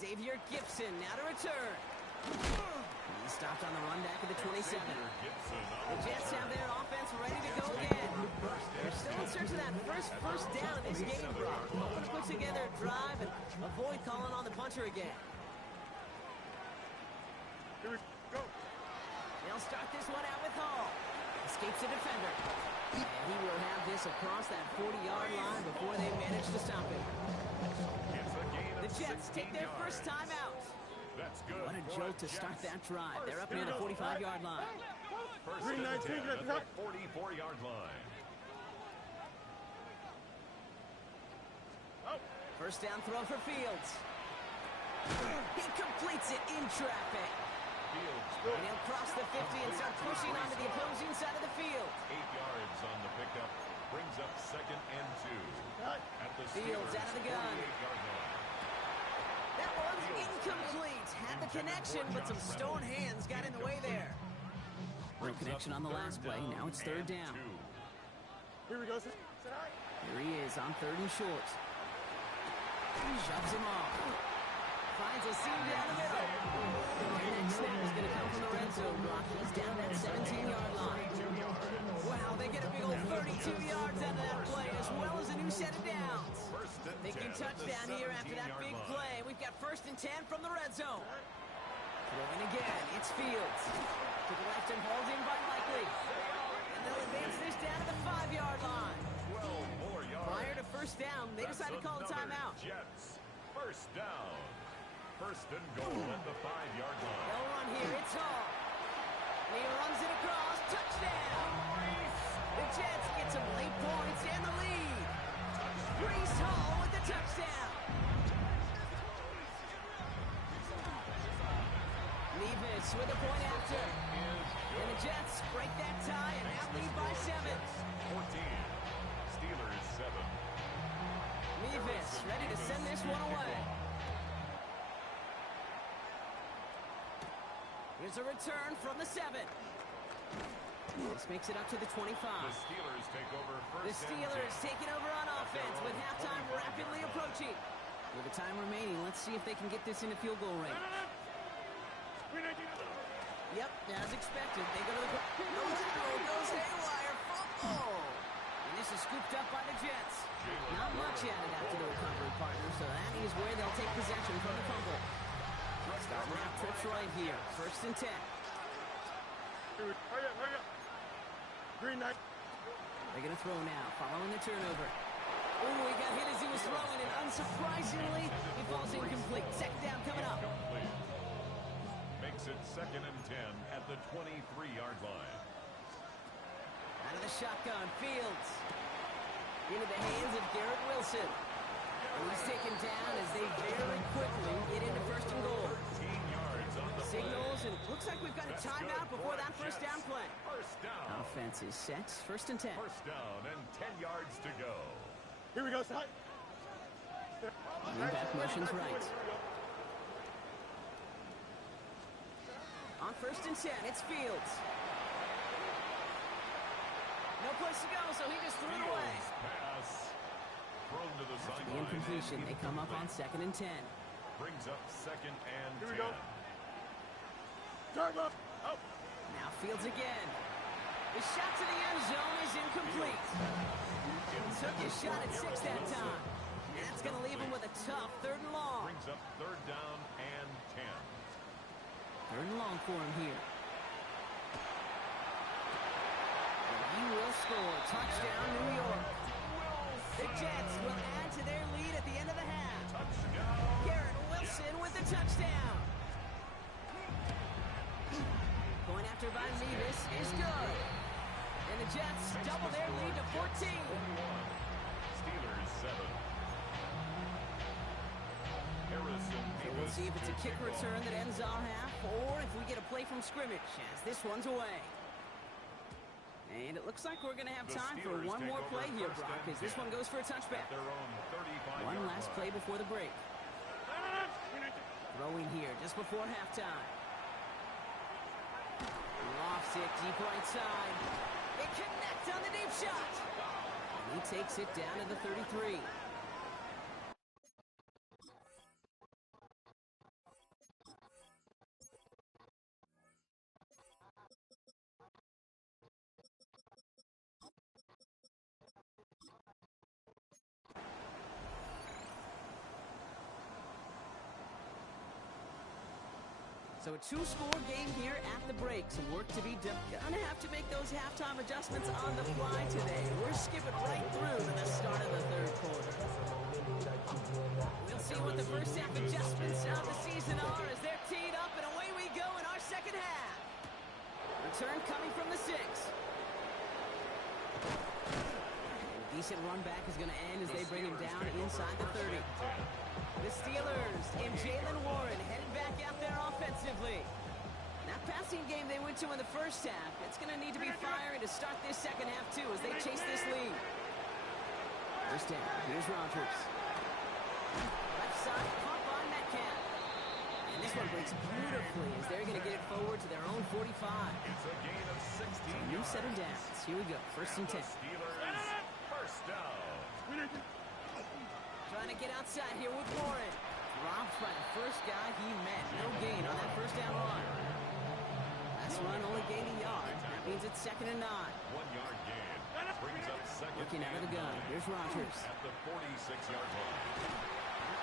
Xavier Gibson now to return. He stopped on the run back at the 27. The Jets have their offense ready to go again. They're still in search of that first down in this game, Brock. Hoping to put together a drive and avoid calling on the punter again. Here we go. They'll start this one out with Hall. Escapes the defender. And he will have this across that 40-yard line before they manage to stop him. The Jets take their first time out. That's good. What a jolt to start that drive. They're up near the 45-yard line. First and 10 at the 44-yard line. First down throw for Fields. He completes it in traffic. And he'll cross the 50 and start pushing onto the opposing side of the field. 8 yards on the pickup. Brings up second and 2. At the Fields out of the gun. 48-yard line. That one's incomplete. Had the connection, but some stone hands got in the way there. No connection on the last play. Now it's third down. Here we go. Here he is on third and short. Shoves him off. Finds a seam down the middle. The next snap is going to come from the red zone block. He's down that 17-yard line. Wow, they get a big old 32 yards out of that play, as well as a new set of downs. Thinking touchdown here after that big play. We've got first and 10 from the red zone. Throwing again, it's Fields. To the left and hauled in by Likely. And they'll advance this down to the 5-yard line. 12 more yards. Prior to first down, they decided to call a timeout. Jets. First down. First and goal at the 5-yard line. They'll run here, it's Hall. And he runs it across, touchdown! The Jets get some late points and the lead. Breece Hall with the touchdown. Levis with a point after. And the Jets break that tie and now lead by 7. 14. Steelers 7. Levis ready to send this one away. Here's a return from the 7. This makes it up to the 25. The Steelers take over first. The Steelers taking over on offense with halftime rapidly approaching. With the time remaining, let's see if they can get this into field goal range. Yep, as expected, they go to the throw goes haywire, fumble. And this is scooped up by the Jets. Not much added after the recovery partner, so that is where they'll take possession from the fumble. Starting out trips right here, first and 10. Hurry up. Green knight. They're going to throw now, following the turnover. Oh, he got hit as he was throwing, and unsurprisingly, he falls incomplete. Second down coming up. Makes it second and 10 at the 23-yard line. Out of the shotgun, Fields. Into the hands of Garrett Wilson. And he's taken down as they very quickly get into first and goal. 13 yards on the Signals, and looks like we've got a timeout before that first down play. First down. Offense is set, first and 10. First down and 10 yards to go. Here we go, side. Back motions right. On first and 10, it's Fields. No place to go, so he just threw it away. Pass. Thrown to the After the sideline. incompletion, they come up on second and 10. Brings up second and 10. Here we go. Drive up. Now Fields again. The shot to the end zone is incomplete. Took his shot at 6 that time. And that's going to leave him with a tough third and long. Brings up third down and 10. Third and long for him here. And he will score. Touchdown, New York. The Jets will add to their lead at the end of the half. Touchdown. Garrett Wilson with the touchdown. Going after by Levis is good. And the Jets double their lead to 14. Steelers 7. Harrison. So we'll see if it's a kick return that ends our half, or if we get a play from scrimmage, as this one's away. And it looks like we're going to have time for one more play here, Brock, as this one goes for a touchback. One last play before the break. Throwing here just before halftime. Lofts it deep right side. It connects on the deep shot. And he takes it down to the 33. So a two-score game here at the break. Some work to be done. Gonna have to make those halftime adjustments on the fly today. We're skipping right through to the start of the third quarter. We'll see what the first half adjustments of the season are as they're teed up, and away we go in our second half. Return coming from the 6. Decent run back is going to end as they bring him down inside the 30. The Steelers and Jalen Warren headed back out there offensively. That passing game they went to in the first half, it's going to need to be firing to start this second half too as they chase this lead. First down, here's Rodgers. Left side, caught by Metcalf. And this one breaks beautifully as they're going to get it forward to their own 45. It's a gain of 16 New set of downs. Here we go, first and 10. First down. Trying to get outside here with Warren. Dropped by the first guy he met. No gain on that first down run. Last run only gained a yard. That means it's 2nd and 9. 1 yard gain. Brings up second. Looking out of the gun. Here's Rodgers. At the 46-yard line.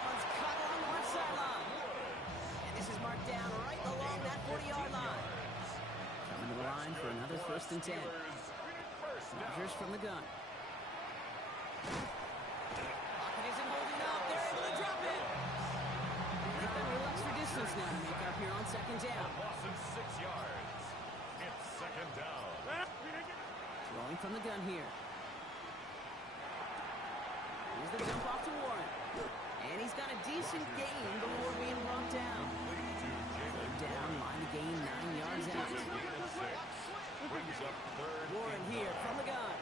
One's cut along the left sideline. And this is marked down right along that 40-yard line. Coming to the line for another first and 10. Rodgers from the gun. Pocket isn't holding up. They're able to drop it. They've got a little extra distance now to make up here on second down. Loss of 6 yards. It's second down. Throwing from the gun here. Here's the jump off to Warren. And he's got a decent gain before being brought down. Down, line to gain 9 yards out. Brings up third. Warren here from the gun.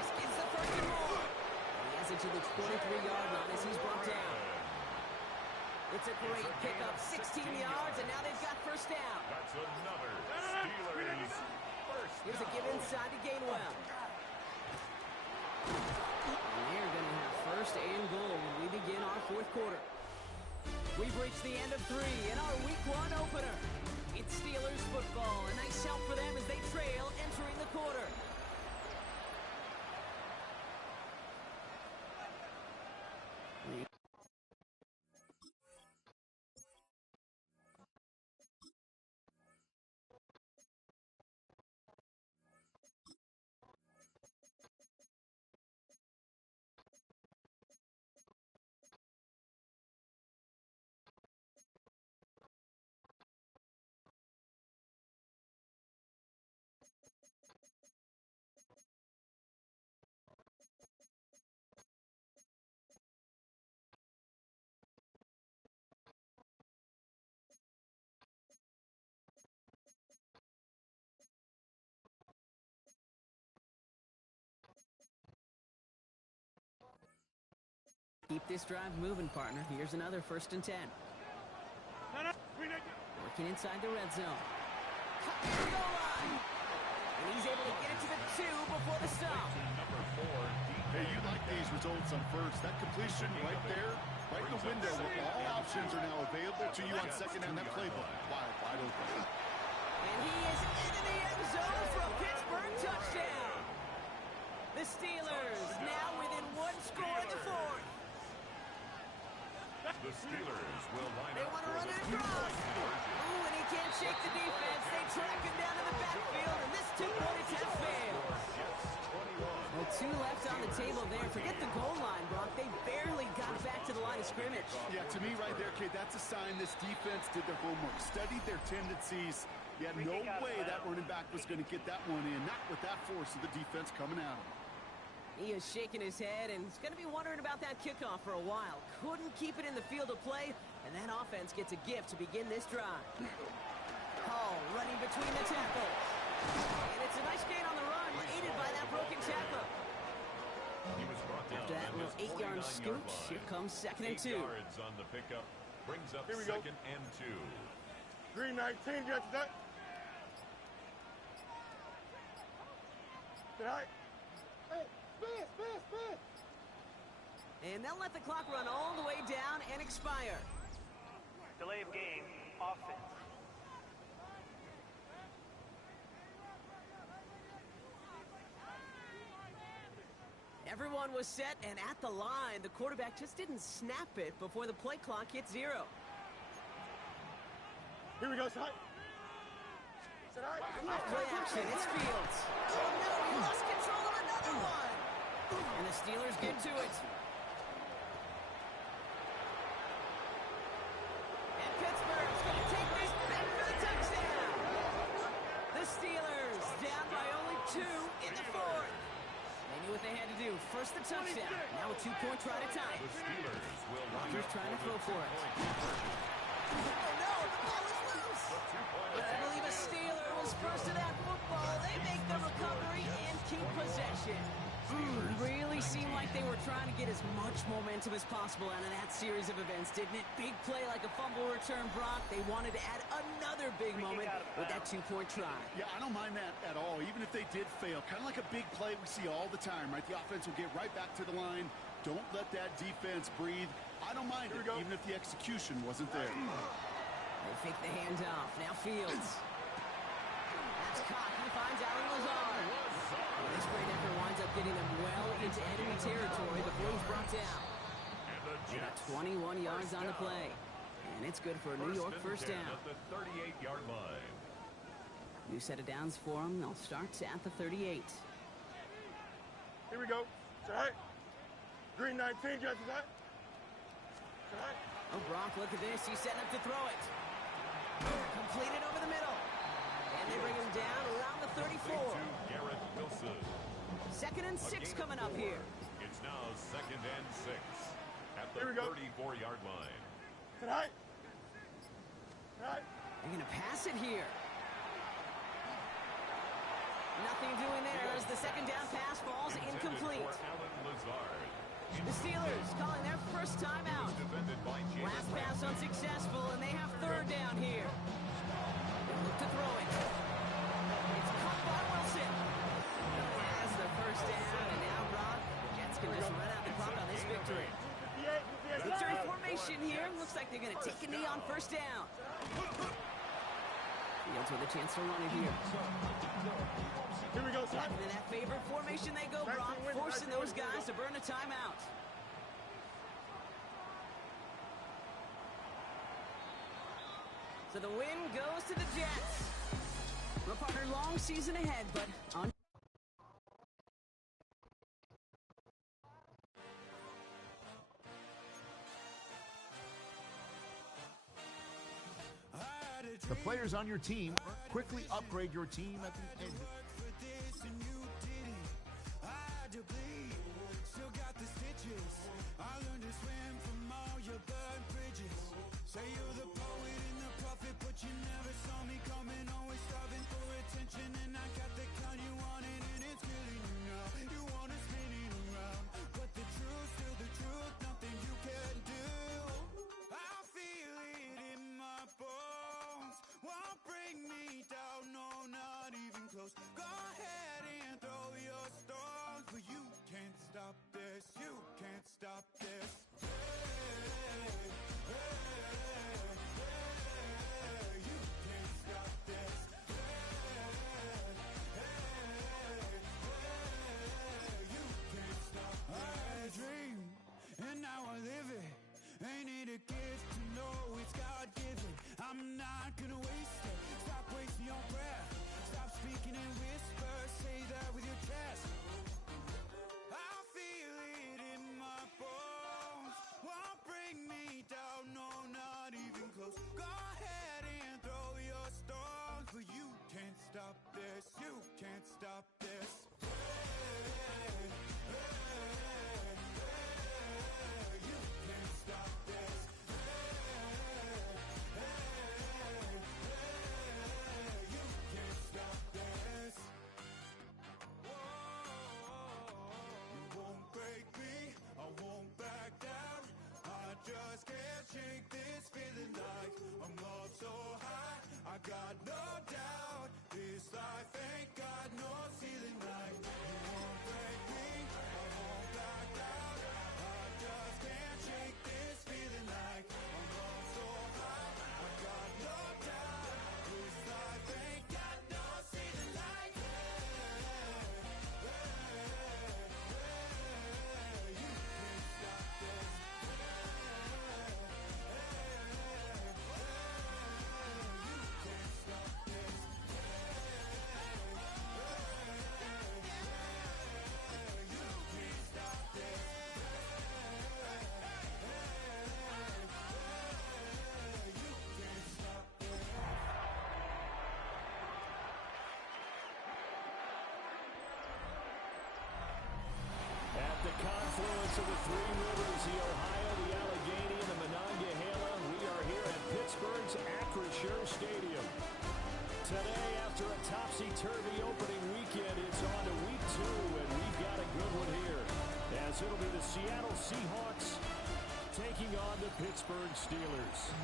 This gets the first and more. And he has it to the 23-yard line as he's brought down. It's a great pickup, 16 yards, and now they've got first down. That's another Steelers first Here's a give inside to Gainwell. And they're going to have first and goal when we begin our fourth quarter. We've reached the end of 3 in our Week 1 opener. It's Steelers football. A nice help for them as they trail entering the quarter. Keep this drive moving, partner. Here's another first and 10. Working inside the red zone. Cut to the goal line. And he's able to get it to the 2 before the stop. Number 4. Hey, you like these results on first. That completion right there, right in the window where all options are now available to you on second down. That playbook wide open. And he is into the end zone for a Pittsburgh touchdown. The Steelers now within 1 score in the fourth. The Steelers will line They up want to for run the it across. Ooh, and he can't shake the defense. They track him down to the backfield, and this two-point attempt fails. Well, 2 left on the table there. Forget the goal line, Brock. They barely got back to the line of scrimmage. Yeah, to me right there, kid, that's a sign this defense did their homework, studied their tendencies. You had no way that running back was going to get that one in, not with that force of the defense coming at him. He is shaking his head, and he's going to be wondering about that kickoff for a while. Couldn't keep it in the field of play, and that offense gets a gift to begin this drive. Hall running between the tackles. And it's a nice gain on the run, aided by that broken tackle. He was brought down. After that little 8-yard scoot, here comes second and 2. 8 yards on the pickup. Brings up Here we go. second and 2. Green 19, you got that? Good night. Hey, spin. And they'll let the clock run all the way down and expire. Delay of game, offense. Everyone was set and at the line. The quarterback just didn't snap it before the play clock hit 0. Here we go, Side. Play action, it's Fields. Oh no, he lost control of another one. And the Steelers get to it. And Pittsburgh's going to take this back for the touchdown. The Steelers down by only 2 in the 4th. They knew what they had to do. First the touchdown, now a 2-point try to tie. The Steelers will Rodgers trying to throw for it. Oh no, the ball is loose. But I believe a Steeler was first to that football. They make the recovery and keep possession. Really seemed like they were trying to get as much momentum as possible out of that series of events, didn't it? Big play like a fumble return, Brock. They wanted to add another big moment with that 2-point try. Yeah, I don't mind that at all, even if they did fail. Kind of like a big play we see all the time, right? The offense will get right back to the line. Don't let that defense breathe. I don't mind it, even if the execution wasn't there. They fake the handoff. Now Fields. That's caught. He finds Allen Lazard. This great effort winds up getting them well into enemy territory before he's brought down. They got 21 yards on the play. And it's good for a New York first down. At the 38-yard line. New set of downs for them. They'll start at the 38. Here we go. Side. Green 19, Judge. Side. Oh, Brock, look at this. He's setting up to throw it. Completed over the middle. And they bring him down around the 34. Garrett Wilson. 2nd and 6 coming up here. It's now 2nd and 6 at the Here we go. 34-yard line. Side. They're going to pass it here. Nothing doing there as the 2nd down pass falls incomplete. For Allen Lazard. The Steelers calling their first time out. Defended by Last pass unsuccessful, and they have 3rd down here. They look to throw it. It's caught by Wilson. That's the first down, and now Brock, the Jets can just run out the clock on this victory. Victory formation here. Looks like they're going to take a knee on first down. Fields with a chance to run it here. Here we go, Back into that favorite formation they go, Brock, forcing those guys to burn a timeout. So the win goes to the Jets. Well, partner, long season ahead, but on. The players on your team quickly upgrade your team at the end. Say you're the poet and the prophet, but you never saw me coming. Always striving for attention, and I got the kind you wanted, and it's killing you now. You wanna spin it around, but the truth's still the truth. Nothing you can do. I feel it in my bones. Won't bring me down, no, not even close. Go ahead and throw your stones, but you can't stop this. You can't stop this. Ain't it a gift to know it's God-given? I'm not gonna waste it. Stop wasting your breath. Stop speaking in whispers. Say that with your chest. I feel it in my bones. Won't bring me down, no, not even close. Go ahead and throw your stones, but you can't stop this. You can't stop this. Got no doubt, this life ain't got no ceiling like. You won't break me, I won't back down. I just can't shake this feeling like I'm on so high. I got no doubt, this life ain't got no ceiling like. You can't stop this. You voice of the Three Rivers, the Ohio, the Allegheny, and the Monongahela. We are here at Pittsburgh's Acrisure Stadium. Today, after a topsy-turvy opening weekend, it's on to week 2, and we've got a good one here, as it'll be the Seattle Seahawks taking on the Pittsburgh Steelers.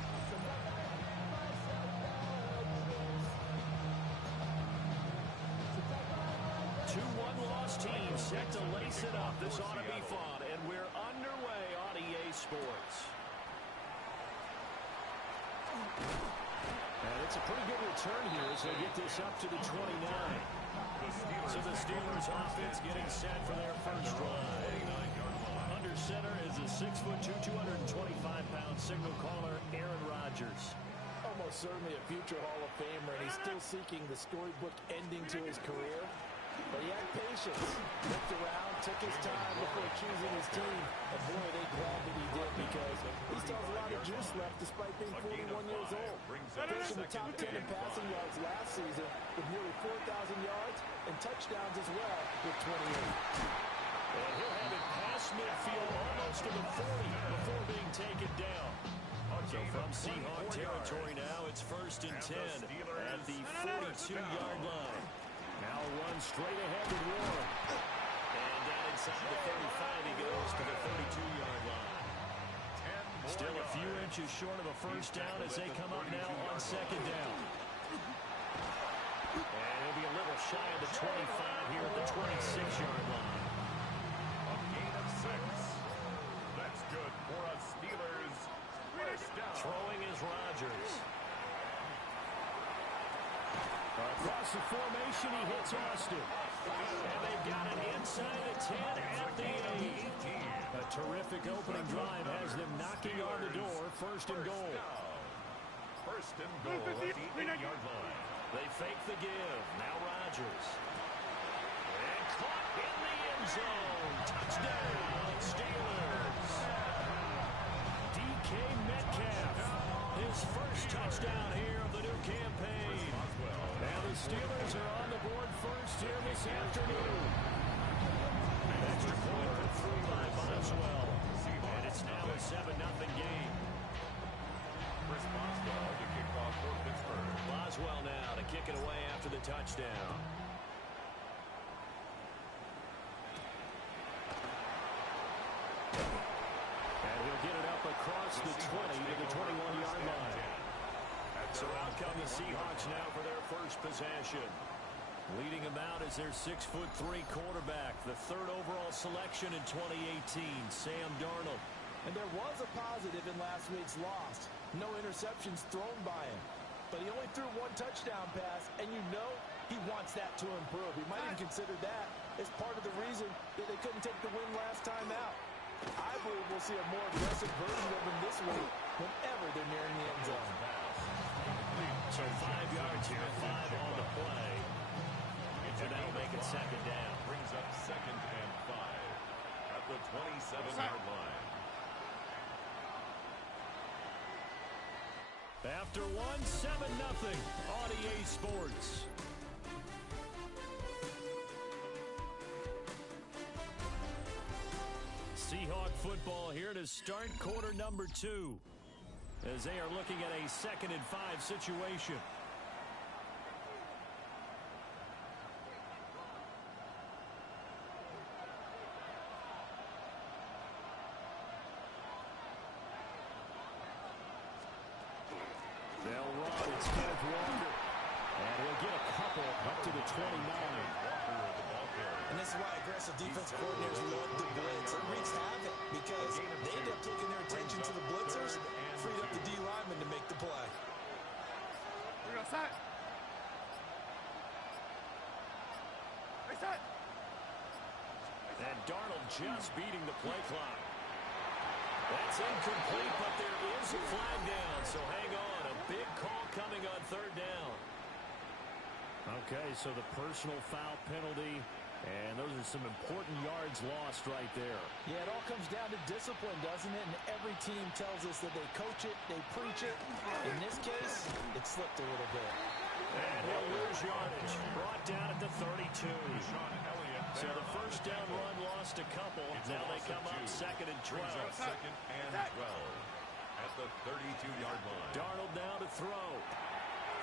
Two one-loss teams set to lace it up. This ought to be fun, and we're underway on EA Sports. And it's a pretty good return here as they get this up to the 29. So the Steelers offense getting set for their first drive. Under center is a 6'2", 225-pound signal caller, Aaron Rodgers. Almost certainly a future Hall of Famer, and he's still seeking the storybook ending to his career. But he had patience, looked around, took his time before choosing his team. And boy, they glad that he did, because he still has a lot of juice left despite being 41 years old. Finishing the top 10 in passing yards last season with nearly 4,000 yards and touchdowns as well with 28. And he'll have it past midfield almost to the 40 before being taken down. So from Seahawk territory now, it's 1st and 10 at the 42-yard line. Now run straight ahead with Warren. And down inside the 35, he goes to the 32-yard line. Still a few inches short of a first down as they come up now on 2nd down. And he'll be a little shy of the 25 here at the 26-yard line. A gain of 6. That's good for a Steelers first down. Throwing is Rodgers. Across the formation, he hits Austin. And they've got it inside the 10 at the 8. A terrific opening drive has them knocking on the door. 1st and goal. 1st and goal at the 8-yard line. They fake the give. Now Rodgers. And caught in the end zone. Touchdown, Steelers. DK Metcalf. His first touchdown here of the new campaign. And the Steelers are on the board first here this afternoon. Extra point for 3 by Boswell. And it's now a 7-0 game. Chris Boswell to kick off for Pittsburgh. Boswell now to kick it away after the touchdown. And he'll get it up across the 20 to the 21-yard line. So out come the Seahawks now for their first possession. Leading them out is their 6'3" quarterback, the 3rd overall selection in 2018, Sam Darnold. And there was a positive in last week's loss. No interceptions thrown by him. But he only threw 1 touchdown pass, and you know he wants that to improve. He might even consider that as part of the reason that they couldn't take the win last time out. I believe we'll see a more aggressive version of him this week whenever they're nearing the end zone. So 5 yards here, 5 on the play. And that'll make it 2nd down. Brings up 2nd and 5 at the 27-yard line. After 7-0 on EA Sports. Seahawk football here to start quarter number 2. As they are looking at a 2nd and 5 situation. They'll run. It's Kenneth Walker. And he'll get a couple up to the 29. And this is why aggressive defensive coordinators love the blitz. It wreaks havoc because they end up taking their attention to the blitzers, freed up the D lineman to make the play. We're going to set. Hey, set. And Darnold just beating the play clock. That's incomplete, but there is a flag down, so hang on. A big call coming on 3rd down. Okay, so the personal foul penalty, and those are some important yards lost right there. Yeah, it all comes down to discipline, doesn't it? And every team tells us that they coach it, they preach it. In this case, it slipped a little bit. And he'll lose yardage. Brought down at the 32. Sean Elliott So the first down run lost a couple. Now they come up second and 12. Second and 12 at the 32-yard line. Darnold now to throw.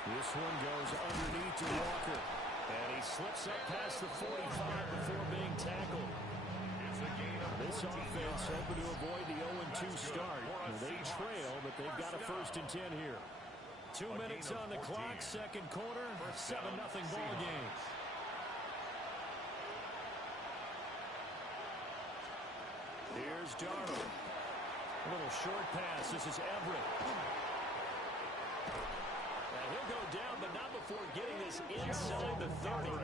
This one goes underneath to Walker. And he slips up past the 45 before being tackled. It's a gain of This offense hoping to avoid the 0-2 start. They trail, but they've got a 1st and 10 here. 2 minutes on the clock, second quarter, 7-0 ball game. Here's Darnold. A little short pass. This is Everett. And he'll go down, but not before getting this inside the 30.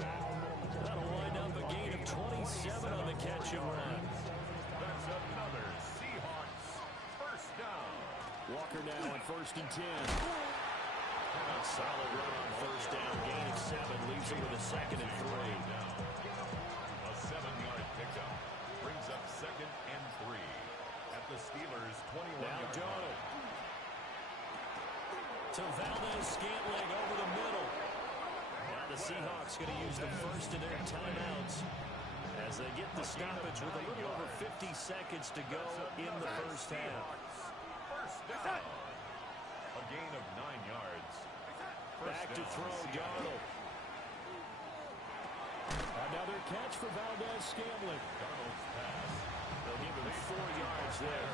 That'll wind up a gain of 27 on the catch and run. That's another Seahawks first down. Walker now on 1st and 10. A solid run on 1st down, gain of 7, leaves him with a 2nd and 3. A 7-yard pickup brings up 2nd and 3 at the Steelers' 21-yard now line. Darnold. To Valdez-Scantling over the middle. Now the Seahawks going to use the first of their timeouts as they get the stoppage with a little over 50 seconds to go in the first half. First down. A gain of 9 yards. Back to throw, Darnold. Another catch for Valdez-Scantling. Darnold's pass. They'll give him 4 yards there,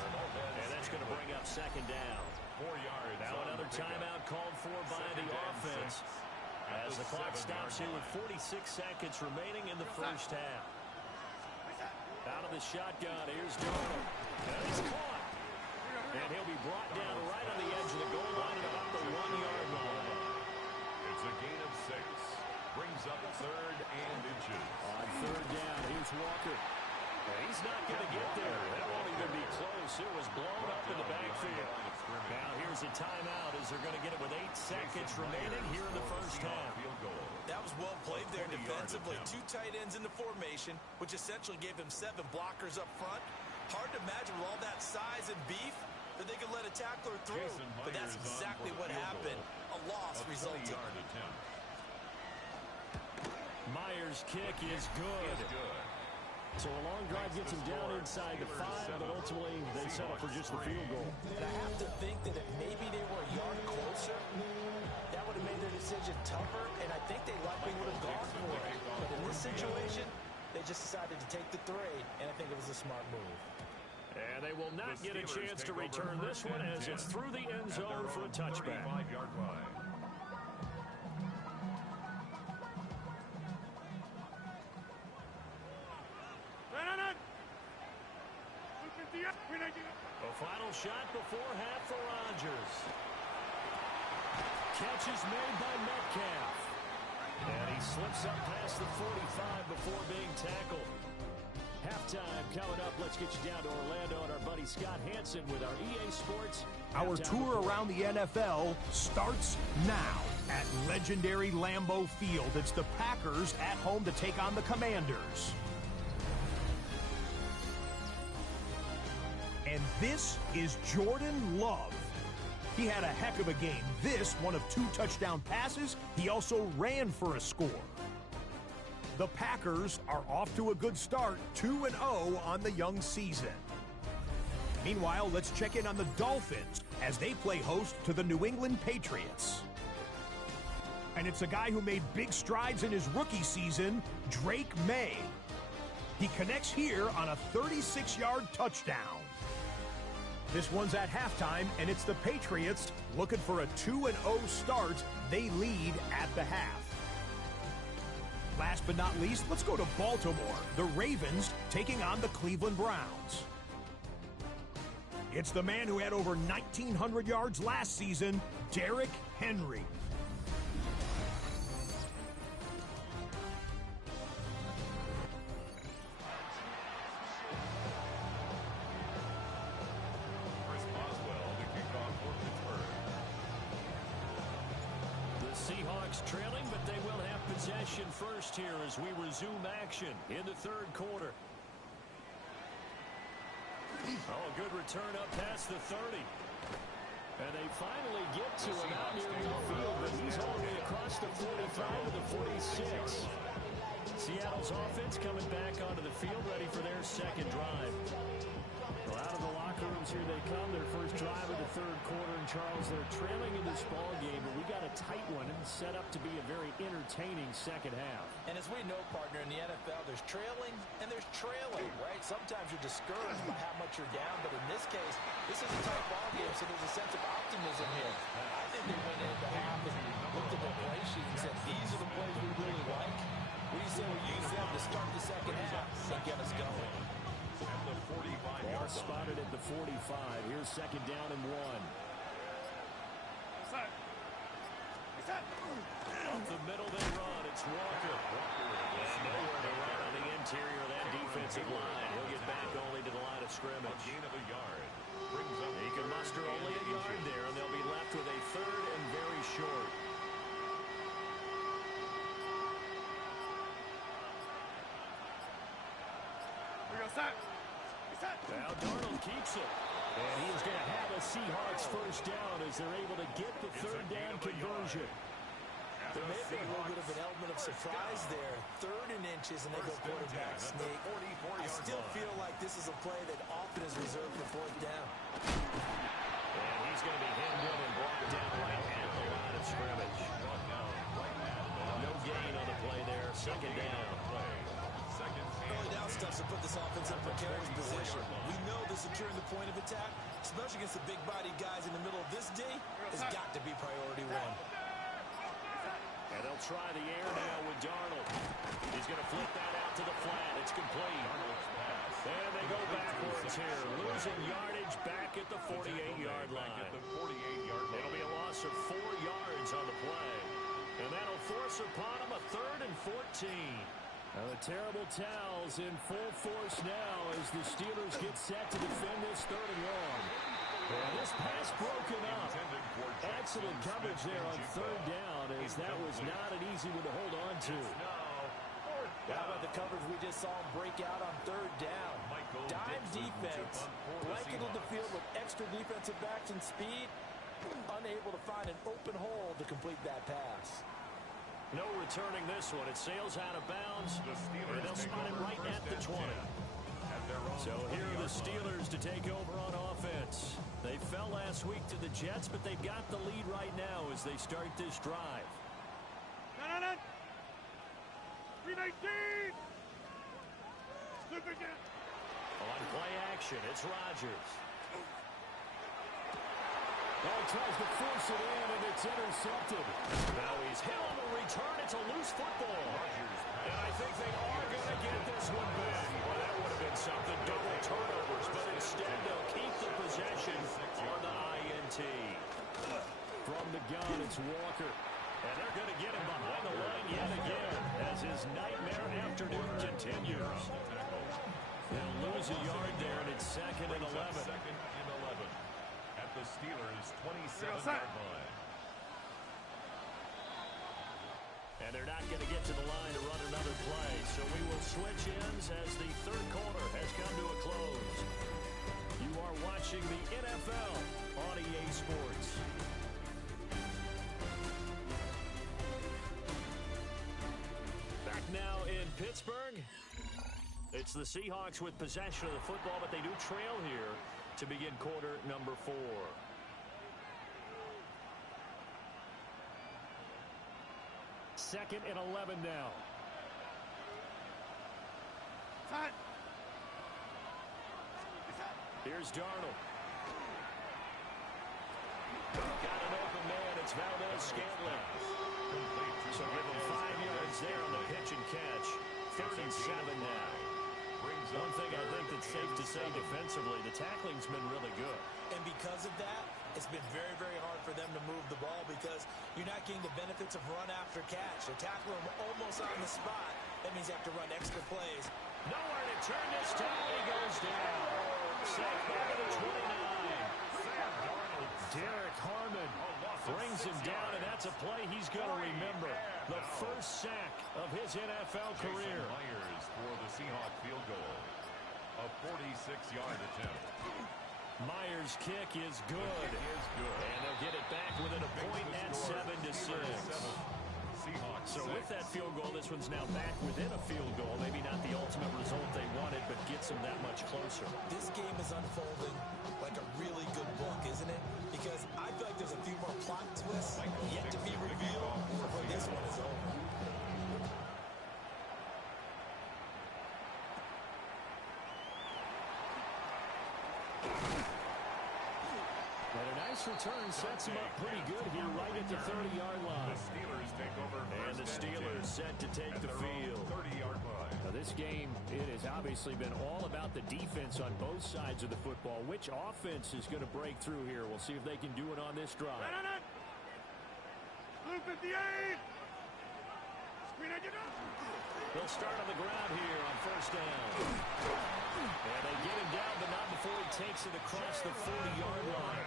and that's going to bring up 2nd down. 4 yards. Now another timeout called for by the offense as the clock stops here with 46 seconds remaining in the first half. Out of the shotgun, here's Darnold. And he's caught. And he'll be brought down right on the edge of the goal line at about the 1-yard line. It's a gain of 6. Brings up 3rd and inches. On 3rd down, here's Walker. He's not going to get there. That won't even be close. It was blown up in the backfield. Now here's a timeout as they're going to get it with 8 seconds remaining here in the first half. That was well played there defensively. 2 tight ends in the formation, which essentially gave him 7 blockers up front. Hard to imagine with all that size and beef that they could let a tackler through. But that's exactly what happened. A loss resulted. Myers' kick is good. So a long drive gets him down inside the 5, but ultimately they settle for just the field goal. And I have to think that if maybe they were a yard closer, that would have made their decision tougher, and I think they likely would have gone for it. But in this situation, they just decided to take the 3, and I think it was a smart move. And they will not get a chance to return this one as it's through the end zone for a touchback. 35-yard line. A final shot before half for Rodgers. Catch is made by Metcalf. And he slips up past the 45 before being tackled. Halftime coming up. Let's get you down to Orlando and our buddy Scott Hansen with our EA Sports. Our tour around the NFL starts now at legendary Lambeau Field. It's the Packers at home to take on the Commanders. And this is Jordan Love. He had a heck of a game. This, one of 2 touchdown passes. He also ran for a score. The Packers are off to a good start, 2-0 on the young season. Meanwhile, let's check in on the Dolphins as they play host to the New England Patriots. And it's a guy who made big strides in his rookie season, Drake May. He connects here on a 36-yard touchdown. This one's at halftime, and it's the Patriots looking for a 2-0 start. They lead at the half. Last but not least, let's go to Baltimore. The Ravens taking on the Cleveland Browns. It's the man who had over 1,900 yards last season, Derrick Henry. Trailing, but they will have possession first here as we resume action in the 3rd quarter. Oh, a good return up past the 30. And they finally get to him out near midfield, but he's all the way across the 45 to the 46. Seattle's offense coming back onto the field, ready for their second drive. Well, out of the locker rooms, here they come. Their first drive of the third quarter. And Charles, they're trailing in this ball game, but we got a tight one and set up to be a very entertaining second half. And as we know, partner, in the NFL, there's trailing and there's trailing, right? Sometimes you're discouraged by how much you're down, but in this case, this is a tight ball game, so there's a sense of optimism here. I think they went into half and looked at their play sheet and said, these are the plays we really like. What do you say we use them to start the second half and get us going? And the 45-yard spotted at the 45. Here's second down and 1. Up the middle they run. It's Walker. And nowhere to run on the interior of that defensive line. He'll get back only to the line of scrimmage. A gain of a yard. Brings up he can muster only a yard there, and they'll be left with a third and very short. Now Darnold keeps it. And he is going to have a Seahawks first down as they're able to get the third down conversion. There may be a little bit of an element of surprise there. 3rd and inches, and they go quarterback sneak. I still feel like this is a play that often is reserved for 4th down. And he's going to be hemmed in and brought down right at the line of scrimmage. No gain on the play there. Second down. Early down stuff to put this offense in precarious position. We know that securing the point of attack, especially against the big-bodied guys in the middle of this D, has got to be priority 1. And they'll try the air now with Darnold. He's going to flip that out to the flat. It's complete. And they go backwards here. Losing yardage back at the 48-yard line. It'll be a loss of 4 yards on the play. And that'll force upon them a 3rd and 14. Now the terrible towels in full force now as the Steelers get set to defend this 3rd and long. And this pass broken up. Excellent coverage there on 3rd down as that was not an easy one to hold on to. How about the coverage we just saw him break out on 3rd down? Dime defense, blanketed the field with extra defensive backs and speed, unable to find an open hole to complete that pass. No returning this one. It sails out of bounds, and they'll spot it right at the 20. So here are the Steelers to take over on offense. They fell last week to the Jets, but they've got the lead right now as they start this drive. 319! On play action, it's Rodgers. Ball tries to force it in, and it's intercepted. Now he's hit on the return. It's a loose football. And I think they are going to get this one back. Well, that would have been something. Double turnovers, but instead they'll keep the possession on the INT. From the gun, it's Walker. And they're going to get him behind the line yet again as his nightmare afternoon continues. They'll lose a yard there, and it's 2nd and 11. At the Steelers' 27-yard line. And they're not going to get to the line to run another play, so we will switch ends as the 3rd quarter has come to a close. You are watching the NFL on EA Sports. Back now in Pittsburgh. It's the Seahawks with possession of the football, but they do trail here to begin quarter number 4. Second and 11 now. Here's Darnold. Got an open man. It's Valdez-Scantling. So give him 5 yards there on the pitch and catch. 3rd and 7 now. One thing I think that's safe to say defensively, the tackling's been really good. And because of that, it's been very, very hard for them to move the ball because you're not getting the benefits of run after catch. They tackle him almost on the spot. That means you have to run extra plays. Nowhere to turn this time. He goes down. Sacked by the 29. Derek Harmon brings him down, and that's a play he's going to remember. The first sack of his NFL career. Myers for the Seahawks field goal. A 46-yard attempt. Myers' kick is good. And they'll get it back within a point at 7-6. Seahawks So with that field goal, this one's now back within a field goal. Maybe not the ultimate result they wanted, but gets them that much closer. This game is unfolding like a really good book, isn't it? Because I feel like there's a few more plot twists yet to be revealed before this one is over. And a nice return sets him up pretty good here right at the 30-yard line. The Steelers take over. And the Steelers set to take the field. 30-yard line. Now this game, it has obviously been all about the defense on both sides of the football. Which offense is going to break through here? We'll see if they can do it on this drive. Blue 58. They'll start on the ground here on first down. And they get him down, but not before he takes it across the 40-yard line.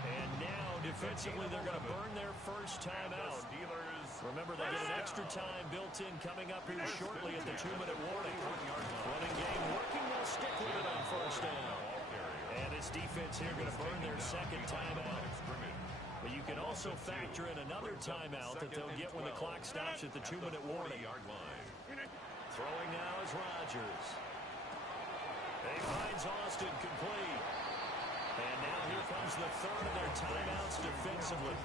And now, defensively, they're going to burn their first timeout. Remember, they get an extra time built in coming up here shortly at the 2-minute warning. Running game working, they'll stick with it on first down. And this defense here going to burn their second timeout. But you can also factor in another timeout that they'll get when the clock stops at the 2-minute warning. Throwing now is Rodgers. He finds Austin complete. And now here comes the third of their timeouts defensively.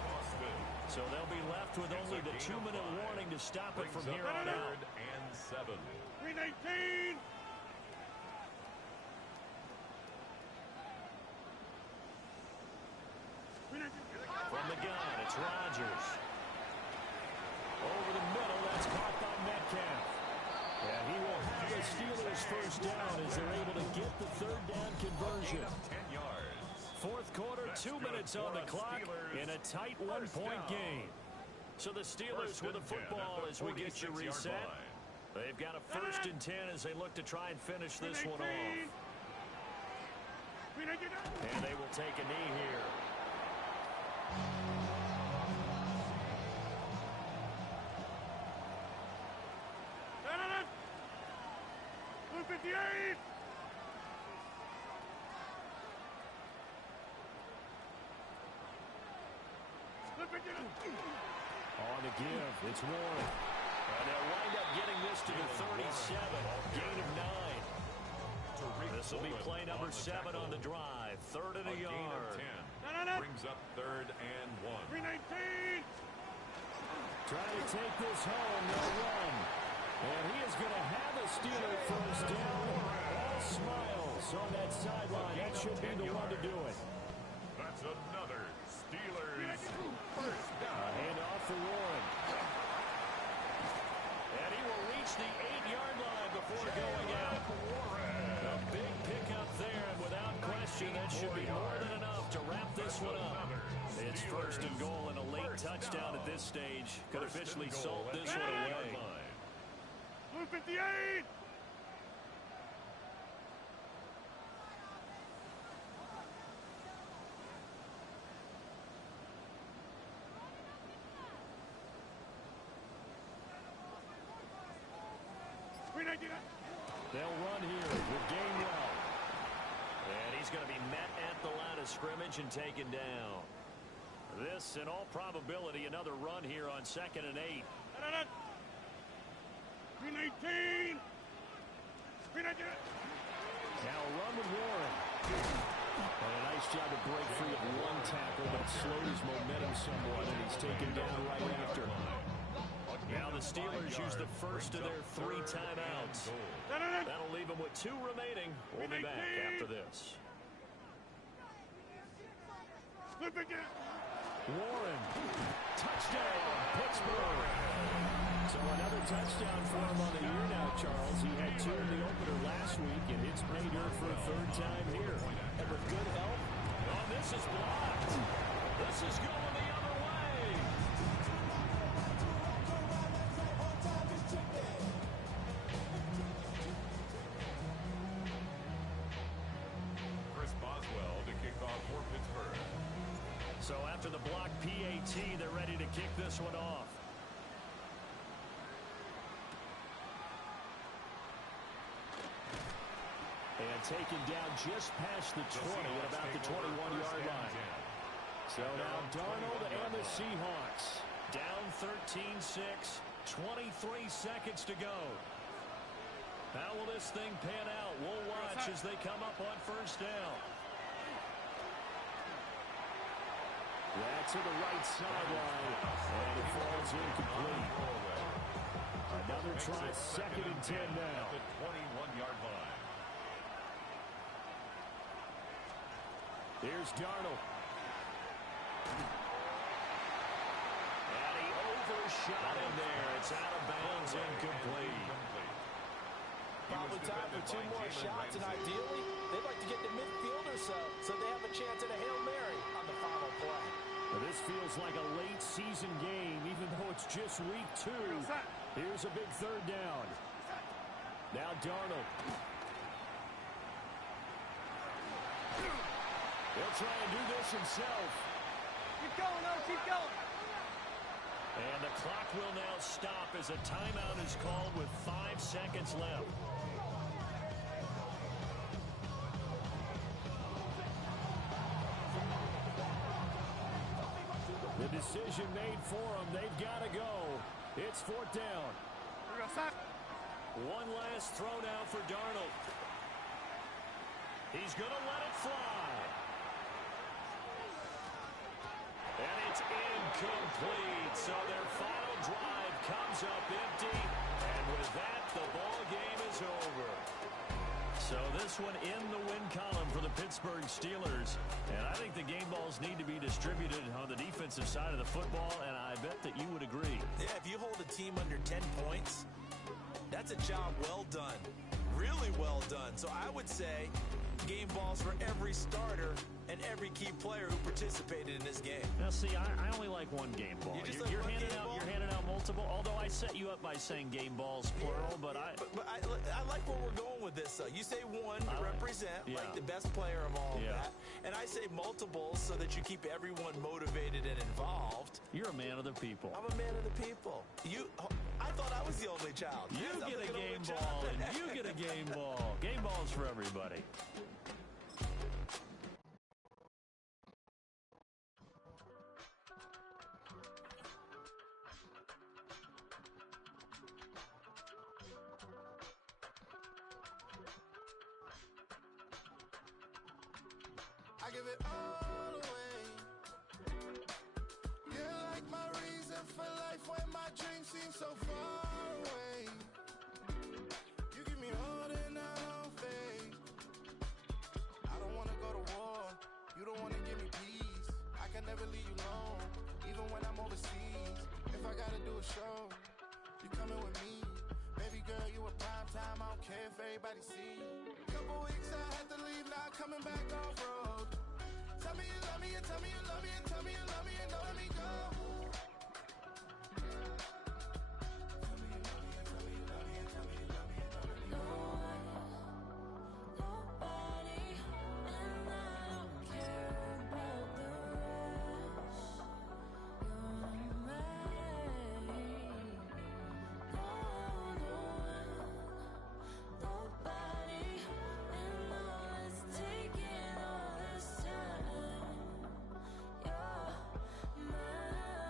So they'll be left with only the 2-minute warning to stop it from here on out. And 7. 319. From the gun, it's Rodgers. Over the middle, that's caught by Metcalf. And he will have the Steelers first down as they're able to get the third down conversion. 10 yards. Fourth quarter, 2 minutes on the clock in a tight one-point game. So the Steelers with the football as we get you reset. They've got a 1st and 10 as they look to try and finish this one off. And they will take a knee here. Blue 58. On the give, it's Warren. And they'll wind up getting this to the 37. Gain of 9. This will be play number 7 on the drive. 3rd and a yard. Brings up 3rd and 1. 319. Trying to take this home, they'll run. And he is going to have a Steeler first down. All smiles on that sideline. That should be the one to do it. That's another Steelers first down. Hand off for Warren. And he will reach the 8-yard line before going out. A big pickup there, and without question, that should be more than enough to wrap this one up. It's 1st and goal and a late touchdown at this stage. Could officially salt this one away. Blue 58. They'll run here with Gainwell. And he's going to be met at the line of scrimmage and taken down. This, in all probability, another run here on 2nd and 8. 319. Now a run with Warren. And a nice job to break free of one tackle, but it slowed his momentum somewhat, and he's taken down right after. Now the Steelers use the first of their 3 timeouts. That'll leave them with 2 remaining. We'll be back after this. Warren. Touchdown, Pittsburgh. So another touchdown for him on the year now, Charles. He had 2 in the opener last week, and it's pay dirt for a 3rd time here. And with good help. Oh, this is blocked. This is going the other way. Chris Boswell to kick off for Pittsburgh. So after the block PAT, they're ready to kick this one off. And taken down just past the 20 at about the 21-yard line. So now Darnold and the Seahawks Down 13-6, 23 seconds to go. How will this thing pan out? We'll watch as they come up on first down. That's to the right sideline, and it falls incomplete. Another try, 2nd and 10 now. At the 21-yard line. Here's Darnold. And he overshot him there. It's out of bounds, incomplete. Probably time for 2 more shots, and ideally, they'd like to get to midfield or so they have a chance at a Hail Mary on the final play. Well, this feels like a late season game, even though it's just week 2. Here's a big 3rd down. Now Darnold. He'll try and do this himself. Keep going, though. Keep going. And the clock will now stop as a timeout is called with 5 seconds left. The decision made for them. They've got to go. It's 4th down. One last throw now for Darnold. He's going to let it fly. And it's incomplete. So their final drive comes up empty. And with that, the ball game is over. So this one in the win column for the Pittsburgh Steelers. And I think the game balls need to be distributed on the defensive side of the football, and I bet that you would agree. Yeah, if you hold a team under 10 points, that's a job well done. Really well done. So I would say game balls for every starter and every key player who participated in this game. Now, see, I only like one game ball. You're handing out multiple, although I set you up by saying game balls plural, but I like where we're going with this. You say one to represent, like the best player of all of that, and I say multiples so that you keep everyone motivated and involved. You're a man of the people. I'm a man of the people. I thought I was the only child. You get a game ball, and you get a game ball. Game balls for everybody. I give it all away. You're like my reason for life when my dreams seem so far away. You give me all that I don't fade. I don't wanna go to war. You don't wanna give me peace. I can never leave you alone, even when I'm overseas. If I gotta do a show, you coming with me. Baby girl, you a prime time. I don't care if everybody see. Couple weeks I had to leave, now coming back off road. Tell me you love me and tell me you love me and tell me you love me and don't let me go. Tell me you love me and tell me you love me and tell me you love me and don't let me go. Nobody, and I don't care about the rest. You're mine. Nobody, and all is taking all this time. You're mine.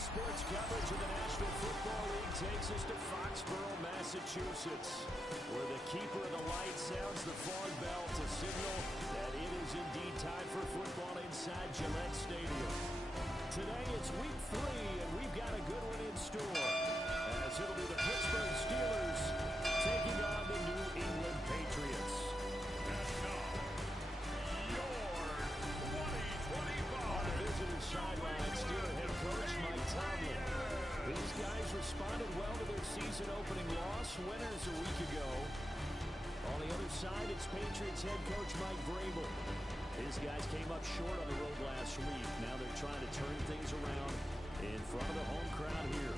Sports coverage of the National Football League takes us to Foxborough, Massachusetts, where the keeper of the light sounds the fog bell to signal that it is indeed time for football inside Gillette Stadium. Today it's week 3, and we've got a good one in store, as it'll be the Pittsburgh Steelers taking on the New England Patriots. And now, your 2025. On the visitor's sideline, Steeler head coach Mike Tomlin. These guys responded well to their season-opening loss, winners a week ago. On the other side, it's Patriots head coach Mike Vrabel. His guys came up short on the road last week. Now they're trying to turn things around in front of the home crowd here.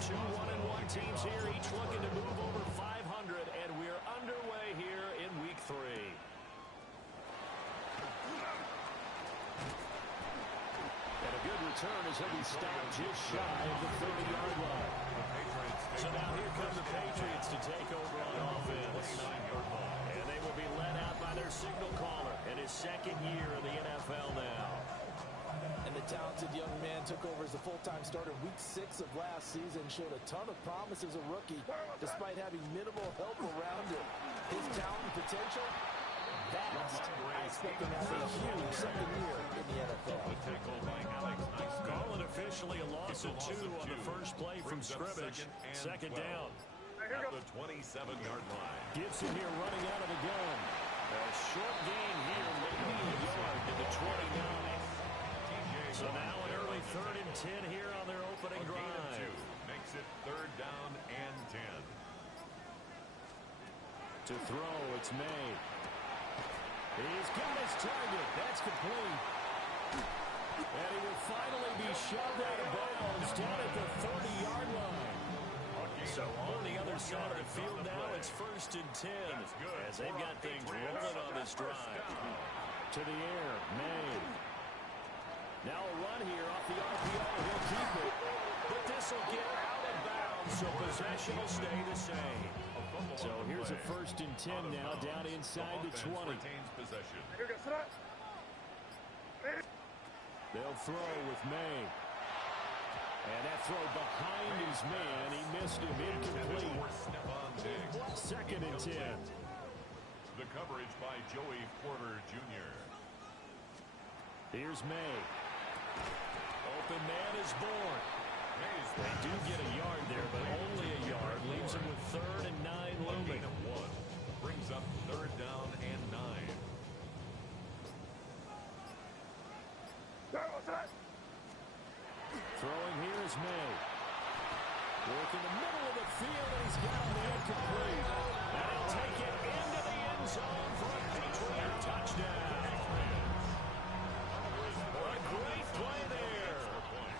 Two 1-1 teams here, each looking to move over 500, and we're underway here in week 3. And a good return as he'll be stopped just shy of the 30-yard line. So now here come the Patriots to take over on offense. And they will be led out by their signal caller in his second year in the NFL now. And the talented young man took over as the full-time starter week 6 of last season, showed a ton of promise as a rookie, despite having minimal help around him. His talent and potential, vast. I expect him to have a huge second year in the NFL. Calling officially a loss of 2 on the first play from scrimmage. Second down. At the 27-yard line. Gibson here running out of the gun. A short gain here, maybe a yard to the 29. So now an early 3rd and 10 here on their opening drive. Makes it 3rd down and 10. To throw, it's May. He's got his target. That's complete. And he will finally be shoved out of bounds down at the 30-yard line. So on the other side of the field now, it's 1st and 10 as they've got things rolling on this drive. To the air, May. Now a run here off the RPO. He'll keep it. But this will get out of bounds, so possession will stay the same. So here's a 1st and 10 now down inside the 20. They'll throw with May. And that throw behind his man. He missed him, incomplete. 2nd and 10. The coverage by Joey Porter Jr. Here's May. Open man is born. They do get a yard there, but only a yard. Leaves him with 3rd and 9 looming. Brings up 3rd down and 9. Throwing here is May. Work in the middle of the field, and he's got a man complete. And he'll take it into the end zone for a Patriot touchdown. A great play there.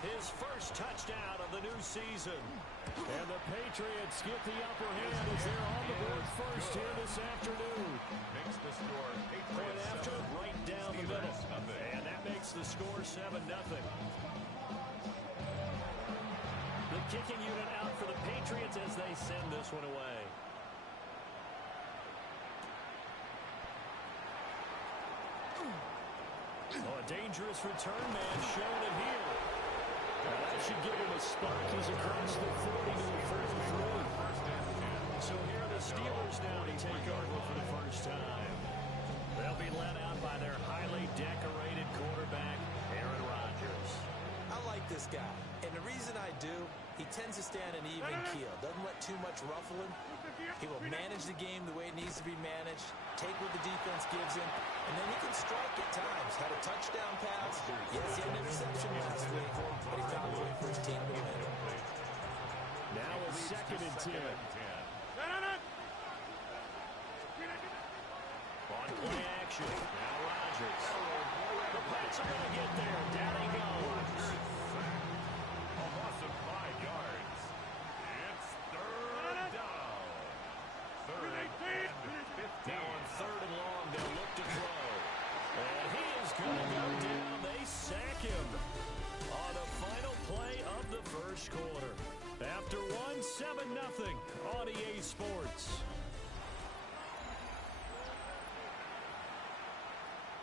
His first touchdown of the new season. And the Patriots get the upper hand as they're on the board first here this afternoon. Makes the score Point after, right down the middle. And that makes the score 7-0. The kicking unit out for the Patriots as they send this one away. Oh, a dangerous return man showing it here. Well, that should give him a spark. He's across the 40 to the 33. So here are the Steelers now to take over for the first time. They'll be led out by their highly decorated quarterback, Aaron Rodgers. I like this guy, and the reason I do, he tends to stand an even keel, doesn't let too much ruffle him. He will manage the game the way it needs to be managed, take what the defense gives him, and then he can strike at times. Had a touchdown pass. Yes, he had an interception last week, but he found a way for his team to win. Now it's 2nd and 10. On play action. Now Rodgers. The Pats are going to get there. Down he goes. A loss of 5 yards. It's 3rd down. 3rd and 15. Now on 3rd and long, they'll look to throw. And he is going to go down. They sack him on the final play of the first quarter. After 1, 7-0 on EA Sports.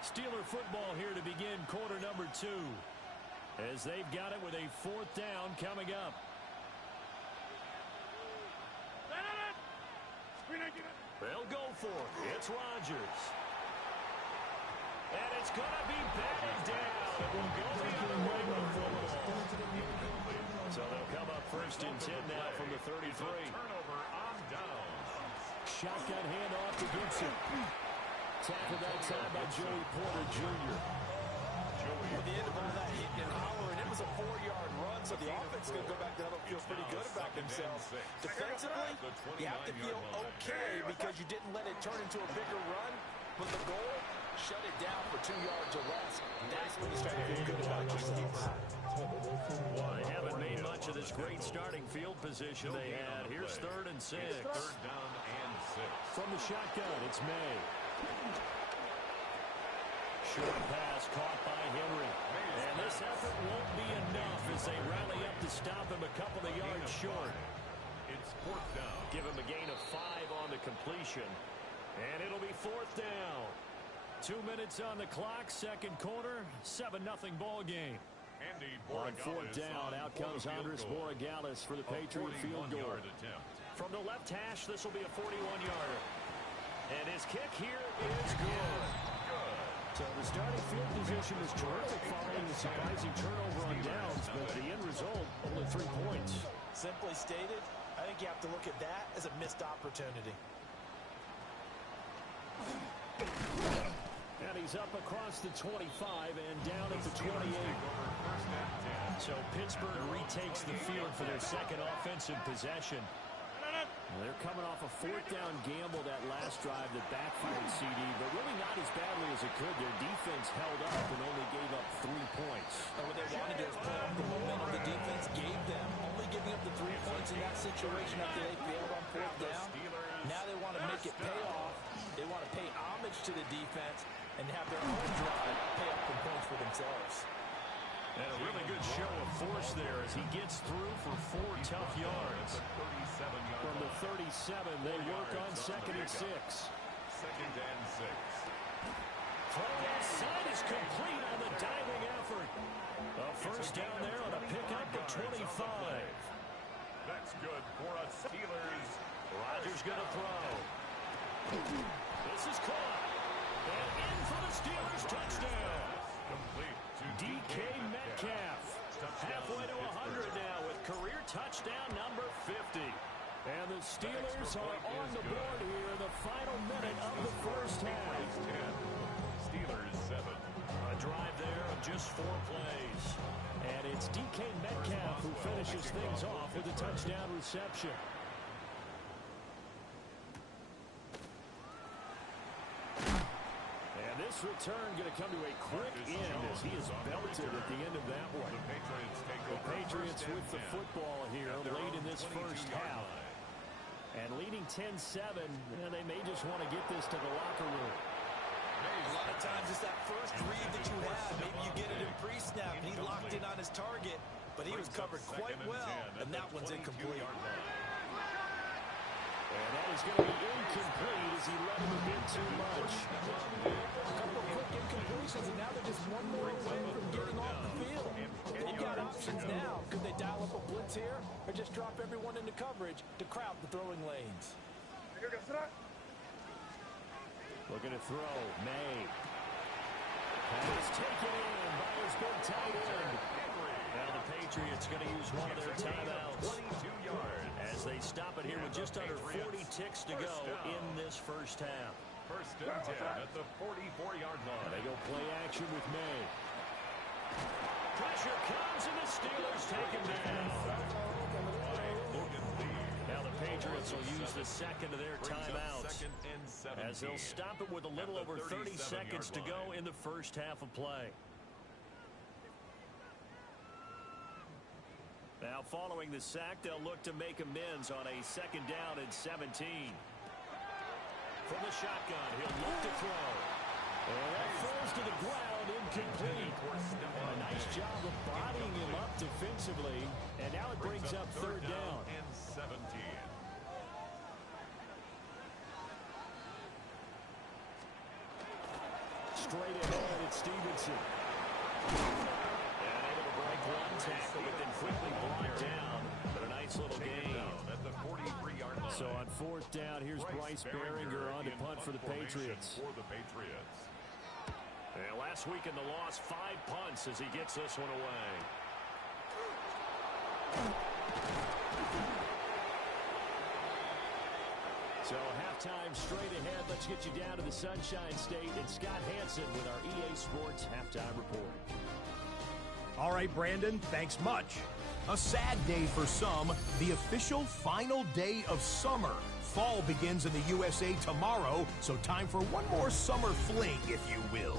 Steeler football here to begin quarter number 2. As they've got it with a 4th down coming up. They'll go for it. It's Rodgers. And it's going to be batted down. It will go the other way with the football. So they'll come up 1st and 10 now from the 33. Turnover on downs. Shotgun handoff to Gibson. Tackled that time by Joey Porter Jr. With the end of all that hitting and hollering, it was a 4-yard run, so the offense is going to go back down and feel pretty good about themselves. Defensively, you have to feel okay because you didn't let it turn into a bigger run, but the goal, shut it down for 2 yards or less. That's when you start to feel good about yourself. Well, they haven't made much of this great starting field position they had. Here's 3rd and 6. 3rd down and 6. From the shotgun, it's May. Short pass caught by Henry. And this effort won't be enough as they rally up to stop him a couple of yards short. It's 4th down. Give him a gain of 5 on the completion. And it'll be 4th down. 2 minutes on the clock, 2nd quarter, 7-0 ball game. On 4th down, out comes Andres Borregales for the Patriot field goal. From the left hash, this will be a 41-yarder. And his kick here is good. So the starting field position was terrific following the surprising turnover on downs, but the end result, only 3 points. Simply stated, I think you have to look at that as a missed opportunity. And he's up across the 25 and down at the 28. So Pittsburgh retakes the field for their 2nd offensive possession. They're coming off a 4th down gamble that last drive that backfired CD, but really not as badly as it could. Their defense held up and only gave up 3 points. And what they wanted to do is pull off the momentum the defense gave them, only giving up the 3 points in that situation after they failed on 4th down. Now they want to make it pay off. They want to pay homage to the defense and have their own drive pay up some points for themselves. And a really good show of force there as he gets through for 4 tough yards. From the 37, they work on 2nd and 6. 2nd and 6. Throw inside is complete on the diving effort. A 1st down there on a pickup of 25. That's good for us Steelers. Rodgers going to throw. This is caught. And in for the Steelers touchdown. Complete to DK Metcalf. Halfway to 100 now with career touchdown number 50. And the Steelers are on the board here in the final minute of the 1st half. Steelers 7. A drive there of just 4 plays. And it's DK Metcalf who finishes things off with a touchdown reception. And this return going to come to a quick end as he is belted at the end of that one. The Patriots with the football here late in this 1st half. And leading 10-7, and they may just want to get this to the locker room. A lot of times it's that first read that you have. Maybe you get it in pre-snap, and he locked in on his target, but he was covered quite well, and that one's incomplete. And that is going to be incomplete as he let him a bit too much. A couple of quick incompletions, and now they're just one more away from getting off the field. They've got options now. Could they dial up a blitz here or just drop everyone into coverage to crowd the throwing lanes? Looking to throw. May. Pass taken in by his big tight end. Now the Patriots going to use one of their timeouts. 22 yards. As they stop it here with just under 40 ticks to go in this 1st half. 1st and 10 at the 44-yard line. They go play action with May. Pressure comes and the Steelers take him down. Now the Patriots will use the 2nd of their timeouts as they'll stop it with a little over 30 seconds to go in the 1st half of play. Now following the sack, they'll look to make amends on a 2nd down and 17. From the shotgun, he'll look to throw. And that falls to the ground, incomplete. A nice job of bodying him up defensively. And now it brings up 3rd down. And 17. straight ahead at Stevenson. And able to break one tackle, but then quickly brought down. But a nice little gain. At the 43-yard line. So on fourth down, here's Bryce Behringer on to punt for the Patriots. And last week in the loss, 5 punts as he gets this one away. So halftime straight ahead. Let's get you down to the Sunshine State and Scott Hansen with our EA Sports halftime report. All right, Brandon, thanks much. A sad day for some, the official final day of summer. Fall begins in the USA tomorrow, so time for one more summer fling, if you will.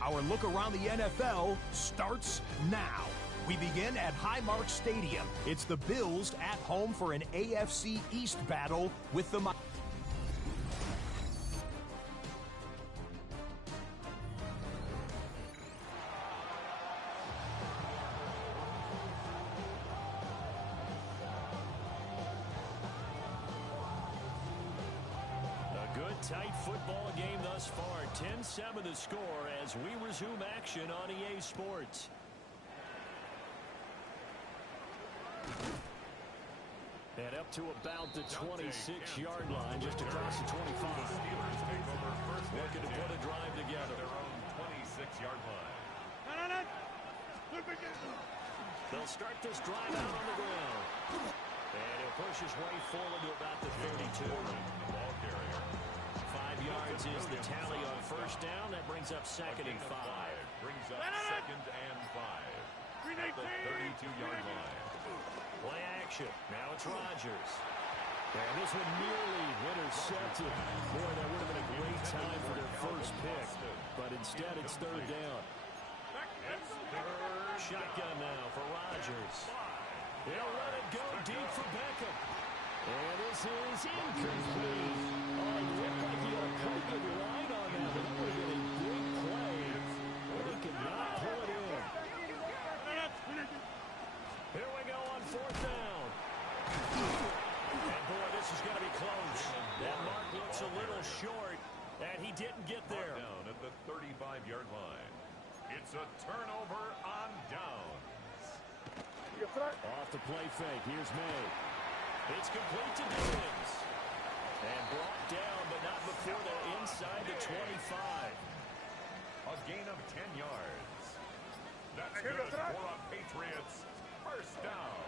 Our look around the NFL starts now. We begin at Highmark Stadium. It's the Bills at home for an AFC East battle with the... Tight football game thus far. 10-7 the score as we resume action on EA Sports. And up to about the 26-yard line, just across the 25. Looking to put a drive together. Their own 26-yard line. They'll start this drive out on the ground. And he'll push his way forward to about the 32. Ball carrier. 5 yards is the tally on first down. That brings up second and 5. Brings up second and 5. At the 32-yard line. Play action. Now it's Rodgers. And this one nearly intercepted. Boy, that would have been a great time for their first pick. But instead, it's third down. Shotgun now for Rodgers. They'll let it go deep for Beckham. And this is incomplete. Oh, it looked like he had a pretty good line on that, but that would have been a big play. But he could not pull it in. Here we go on fourth down. And boy, this is going to be close. That mark looks a little short, and he didn't get there. Down at the 35-yard line. It's a turnover on downs. Off the play fake. Here's May. It's complete to Diggins. And brought down, but not before they're inside the 25. A gain of 10 yards. That's good for a Patriots first down.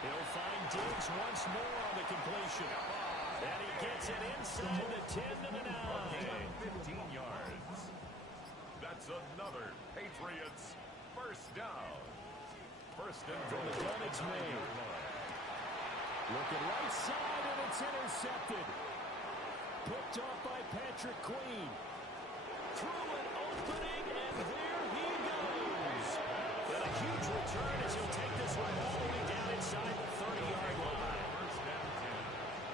He'll find Diggs once more on the completion. And he gets it inside the 10 to the 9. A gain of 15 yards. That's another Patriots first down. First and from the gun, it's May. Looking right side, and it's intercepted. Picked off by Patrick Queen. Through an opening, and there he goes. And a huge return as he'll take this one all the way down inside the 30-yard line. First and 10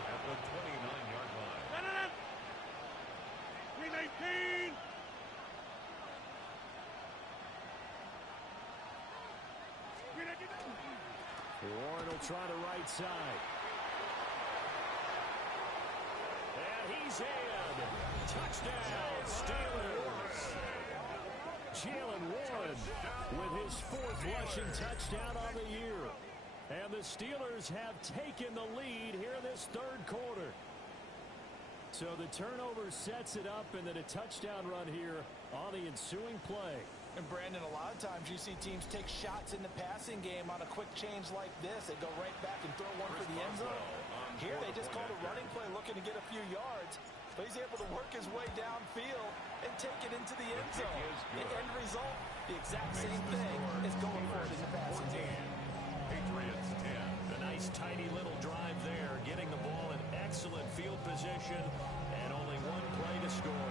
at the 29-yard line. 319. Warren will try the right side. And he's in. Touchdown, Steelers. Jalen Warren with his 4th rushing touchdown on the year. And the Steelers have taken the lead here in this third quarter. So the turnover sets it up, and then a touchdown run here on the ensuing play. And Brandon, a lot of times you see teams take shots in the passing game on a quick change like this. They go right back and throw one for the end zone. Here they just called a running play looking to get a few yards. But he's able to work his way downfield and take it into the end zone. The end result, the exact same thing as going for it in the passing game. Patriots 10. A nice tidy little drive there, getting the ball in excellent field position and only one play to score.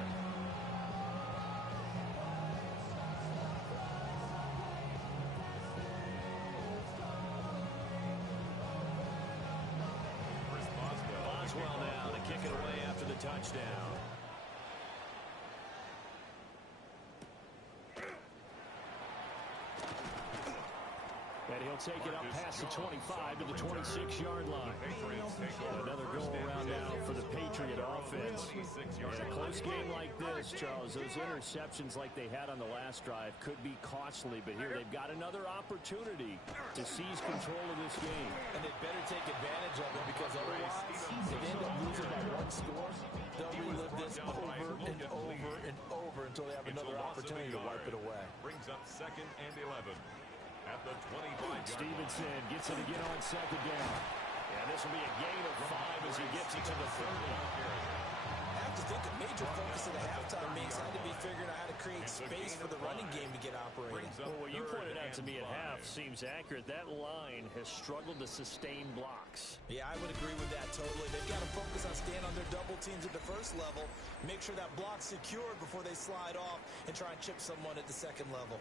Boswell now to kick it away after the touchdown. And he'll take it up past the 25 to the 26-yard line. Another go-around now for the Patriot offense. In a close game like this, Charles, those interceptions like they had on the last drive could be costly, but here they've got another opportunity to seize control of this game. And they better take advantage of it, because otherwise, if they end up losing by one score, they'll relive this over and over and over until they have another opportunity to wipe it away. Brings up 2nd and 11. At the 25-yard Stevenson gets it again on 2nd down. And this will be a gain of 5 as he gets it to the 30. I have to think a major focus of the halftime mix had to be figuring out how to create space for the running game to get operating. Well, what you pointed out to me at half seems accurate. That line has struggled to sustain blocks. Yeah, I would agree with that totally. They've got to focus on staying on their double teams at the first level, make sure that block's secured before they slide off, and try and chip someone at the second level.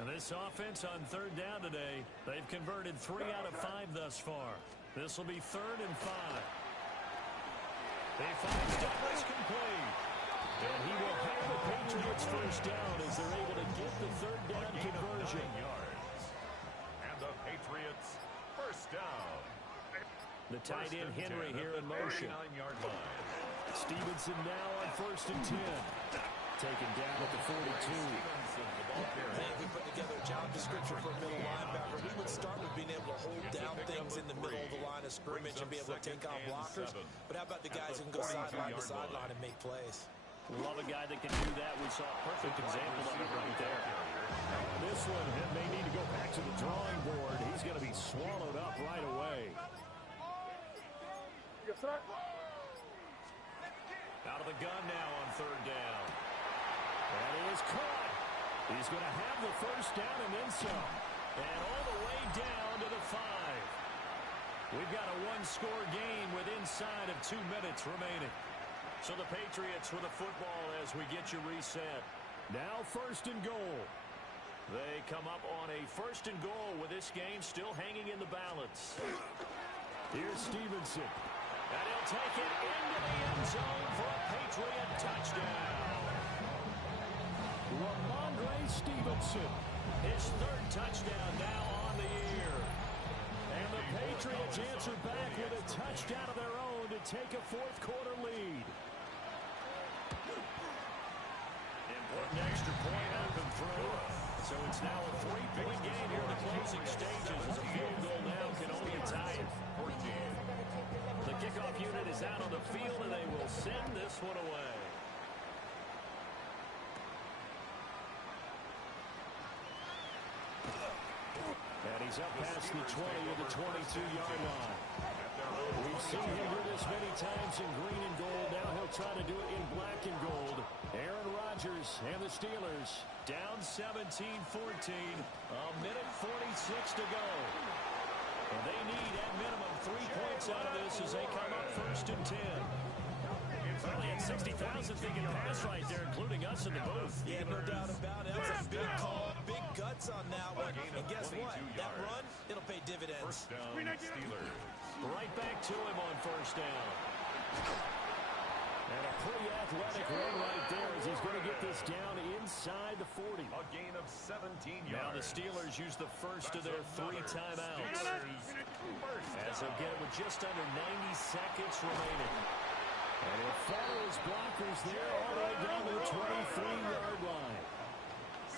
And this offense on 3rd down today, they've converted 3 out of 5 thus far. This will be 3rd and 5. They find Douglas complete. And he will have the Patriots first down as they're able to get the 3rd down conversion. And the Patriots first down. The tight end Henry here in motion. Stevenson now on 1st and 10. Taken down at the 42. I think we put together a job description for a middle linebacker. We would start with being able to hold down things in the middle of the line of scrimmage and be able to take on blockers. But how about the guys who can go sideline to sideline and make plays? Love a guy that can do that. We saw a perfect example of it right there. This one may need to go back to the drawing board. He's going to be swallowed up right away. Out of the gun now on 3rd down. And he is caught. He's going to have the first down and then some. And all the way down to the 5. We've got a one-score game with inside of 2 minutes remaining. So the Patriots with the football as we get you reset. Now 1st and goal. They come up on a 1st and goal with this game still hanging in the balance. Here's Stevenson. And he'll take it into the end zone for a Patriot touchdown. Ramondre Stevenson, his 3rd touchdown now on the year. And the Patriots answer back with a touchdown of their own to take a 4th quarter lead. Important extra point up and through. So it's now a 3-point game here in the closing stages as a field goal now can only tie it. The kickoff unit is out on the field and they will send this one away. And he's up past the 20 to the 22-yard line. We've seen him do this many times in green and gold. Now he'll try to do it in black and gold. Aaron Rodgers and the Steelers down 17-14. A minute 46 to go. And they need at minimum 3 points out of this as they come up 1st and 10. Probably had 60,000 thinking pass right there, including us in the booth. Yeah, no doubt about it. That's a big call, big guts on that one. And guess what? That run, it'll pay dividends. Steelers. Right back to him on 1st down. And a pretty athletic run right there as he's going to get this down inside the 40. A gain of 17 yards. Now the Steelers use the first of their 3 timeouts. As they'll get it with just under 90 seconds remaining. And he'll follow his blockers there all the way down to the 23-yard line.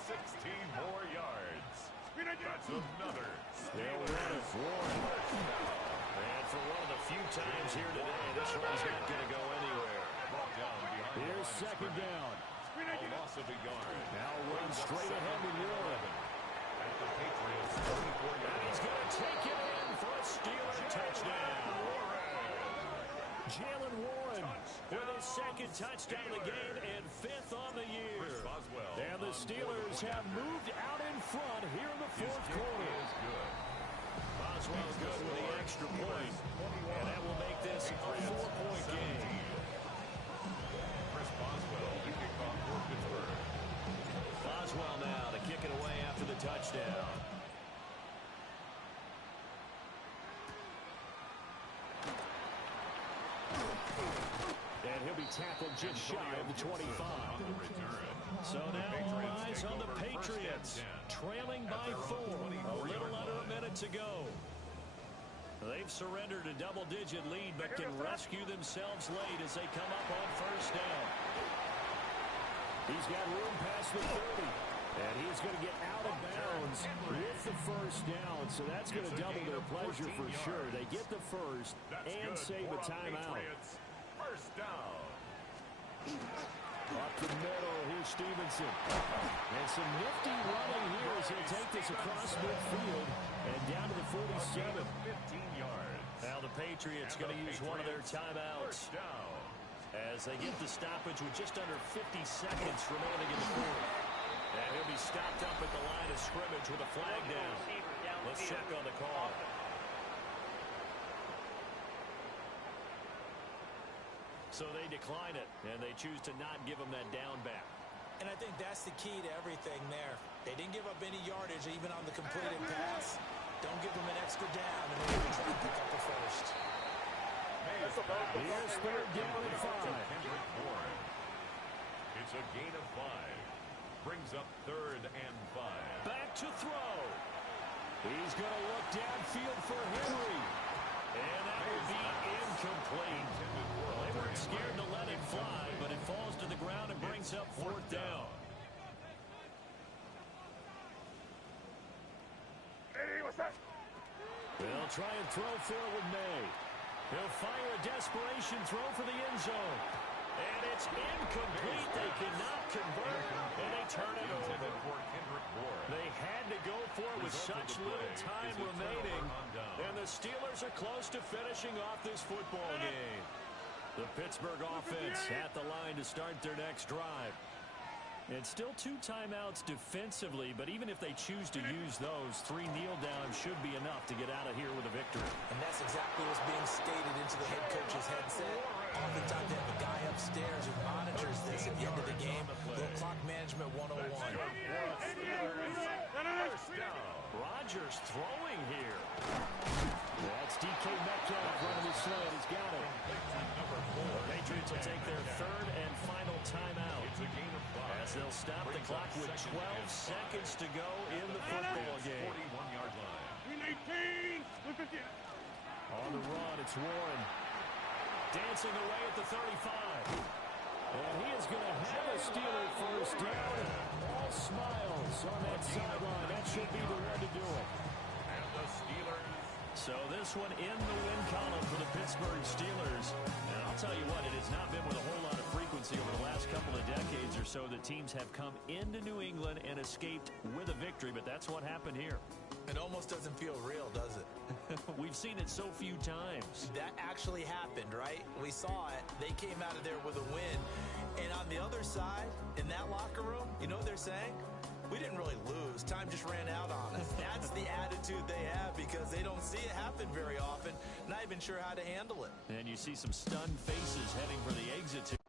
16 more yards. That's another. They'll run it. Warren. And for one of the few times here today, this one's not going to go anywhere. Here's 2nd down. A loss of a yard. Now run straight ahead with Warren. At the Patriots 24 yards. And he's going to take it in for a Steeler touchdown. Jalen Warren with his 2nd touchdown of the game and 5th on the year. And the Steelers have moved out in front here in the 4th quarter. Boswell good with the extra point. And that will make this a 4-point game. Chris Boswell, the kickoff for Pittsburgh. Boswell now to kick it away after the touchdown. And he'll be tackled just shy of the 25. So now all eyes on the Patriots, trailing by 4. A little under a minute moment to go. They've surrendered a double-digit lead, but can rescue themselves late as they come up on first down. He's got room past the 30. And he's going to get out of bounds with the first down. So that's going to double their pleasure for sure. They get the first and save a timeout. First down. Up the middle, here's Stevenson. And some nifty running here as he'll take this across midfield and down to the 47. 15 yards. Now the Patriots going to use one of their timeouts as they get the stoppage with just under 50 seconds remaining in the fourth. And he'll be stopped up at the line of scrimmage with a flag down. Let's check on the call. So they decline it, and they choose to not give him that down back. And I think that's the key to everything there. They didn't give up any yardage even on the completed pass. Don't give them an extra down, and they're going to try and pick up the first. Here's third down and 5. It's a gain of 5. Brings up 3rd and 5. Back to throw. He's going to look downfield for Henry. And that will be incomplete. Well, they weren't scared to let it fly, but it falls to the ground and brings up 4th down. Hey, what's that? They'll try and throw for it with May. He'll fire a desperation throw for the end zone. And it's incomplete. They cannot convert, and they turn it over. They had to go for it with such little time remaining, and the Steelers are close to finishing off this football game. The Pittsburgh offense at the line to start their next drive. And still 2 timeouts defensively, but even if they choose to use those, 3 kneel downs should be enough to get out of here with a victory. And that's exactly what's being stated into the head coach's headset. Oftentimes they have a guy upstairs who monitors this at the end of the game. Little clock management 101. Rodgers throwing here. That's DK Metcalf running his slant. He's got it. The Patriots will take their 3rd and final timeout as they'll stop the clock with 12 seconds to go in the football game. 41-yard line. 18! On the run, it's Warren. Dancing away at the 35. And he is going to have a Steeler first down. All smiles on that sideline. That should be the one to do it. And the Steelers. So this one in the win column for the Pittsburgh Steelers. And I'll tell you what, it has not been with a whole lot of frequency over the last couple of decades or so that teams have come into New England and escaped with a victory, but that's what happened here. It almost doesn't feel real, does it? We've seen it so few times. That actually happened, right? We saw it. They came out of there with a win. And on the other side, in that locker room, you know what they're saying? We didn't really lose. Time just ran out on us. That's the attitude they have because they don't see it happen very often. Not even sure how to handle it. And you see some stunned faces heading for the exits here.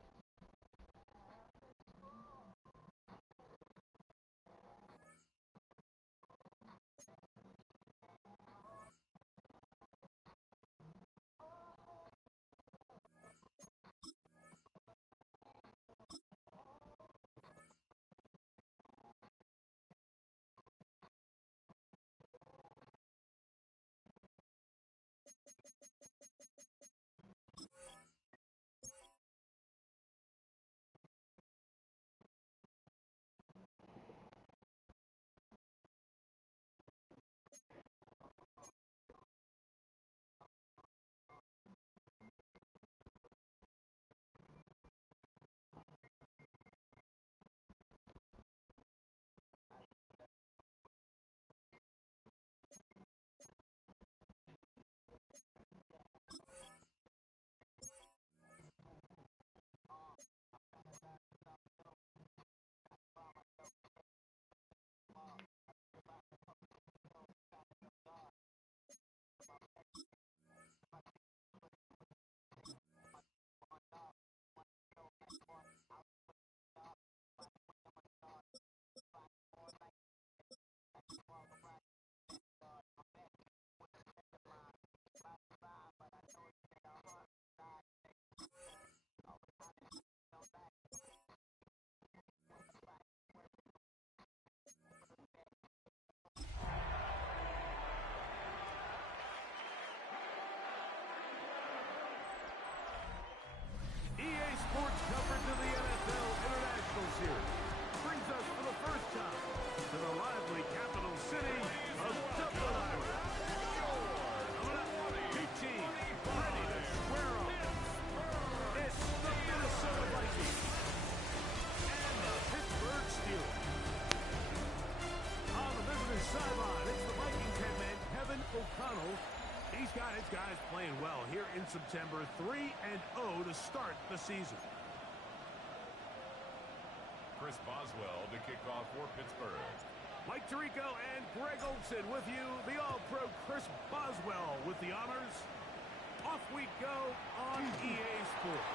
sideline, it's the Vikings head man, Kevin O'Connell. He's got his guys playing well here in September, 3-0 to start the season. Chris Boswell to kick off for Pittsburgh. Mike Tirico and Greg Olson with you. The All-Pro Chris Boswell with the honors. Off we go on EA Sports.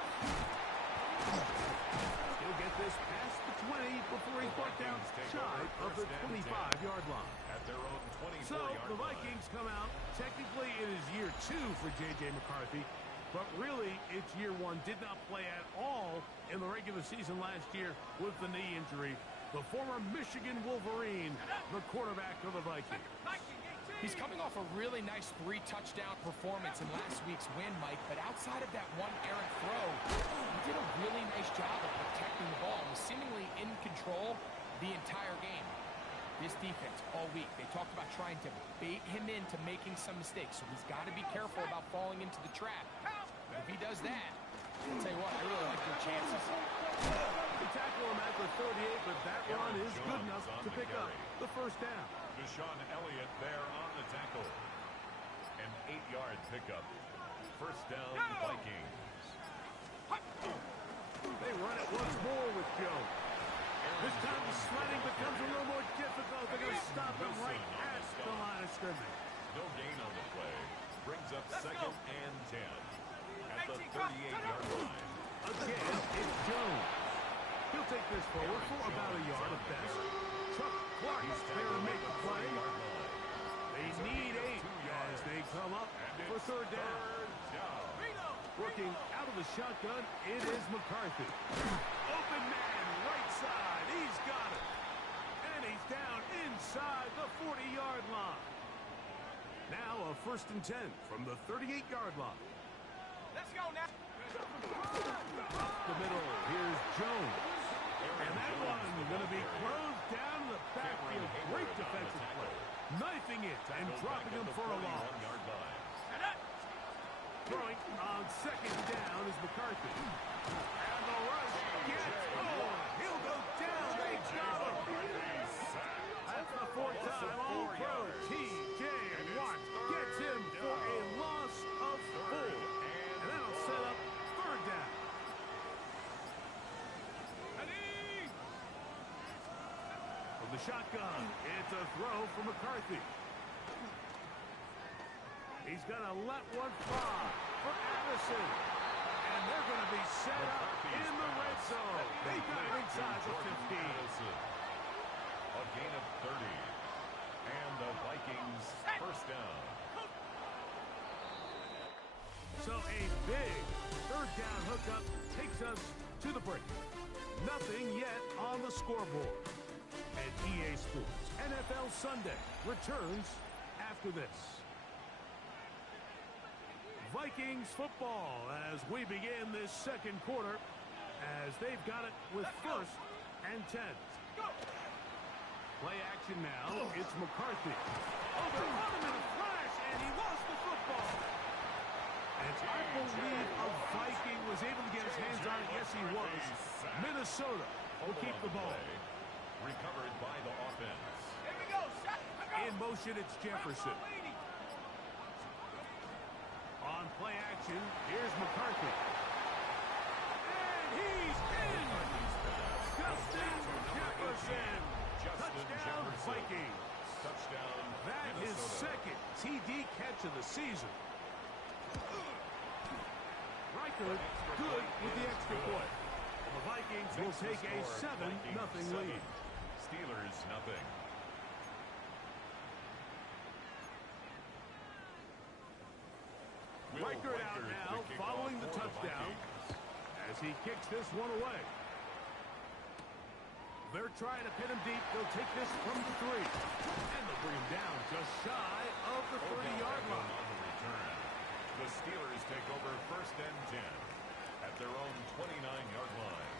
He'll get this past the 20 before he's brought down shy of the 25-yard line. At their own 24-yard So the line. Vikings come out. Technically, it is year 2 for J.J. McCarthy. But really, it's year 1. Did not play at all in the regular season last year with the knee injury. The former Michigan Wolverine, the quarterback of the Vikings. He's coming off a really nice 3-touchdown performance in last week's win, Mike, but outside of that one errant throw, he did a really nice job of protecting the ball and was seemingly in control the entire game. This defense all week, they talked about trying to bait him into making some mistakes, so he's got to be careful about falling into the trap. If he does that, I'll tell you what, I really like their chances. They tackle him at the 38, but that run is good enough to pick up the first down. Deshaun Elliott there on the tackle. An 8-yard pickup. First down, Vikings. They run it once more with Joe. This time the sledding becomes a little more difficult. They're going to stop him right at the line of scrimmage. No gain on the play. Brings up second and 10. At the 38-yard line. Again, it's Jones. He'll take this forward for about a yard at best. Chuck Clark is there to make the play. They need 8 as they come up for third down. Working out of the shotgun, it is McCarthy. Open man, right side. He's got it. And he's down inside the 40-yard line. Now a 1st and 10 from the 38-yard line. Let's go now. Up the middle, here's Jones. And that one going to be closed down to the backfield. Great defensive play. Knifing it and dropping him for a loss. Throwing on 2nd down is McCarthy. And the rush gets going. He'll go down. They got him. That's the 4th time All-Pro T.J. Watt gets him for a loss of 4. And that'll set up 3rd down. From the shotgun, it's a throw for McCarthy. He's going to let one fly for Addison. And they're going to be set up in the red zone. They got it inside the 15. A gain of 30. And the Vikings first down. So a big 3rd down hookup takes us to the break. Nothing yet on the scoreboard. And EA Sports NFL Sunday returns after this. Vikings football as we begin this 2nd quarter as they've got it with 1st and 10. Play action now. It's McCarthy. Over on him in a flash, and he lost the football. And I believe a Viking was able to get his hands on it. Yes, he was. Minnesota will keep the ball. Recovered by the offense. Here we go. In motion, it's Jefferson. On play action, here's McCarthy. And he's in! Justin Jefferson! Touchdown, Vikings! Touchdown, That is Minnesota. 2nd TD catch of the season. Riker good with the extra point. The Vikings will take a 7-0 lead. Steelers nothing. Riker out now following the touchdown as he kicks this one away. They're trying to pin him deep. They'll take this from the 3. And they'll bring him down just shy of the 30-yard line. On the return. The Steelers take over 1st and 10 at their own 29-yard line.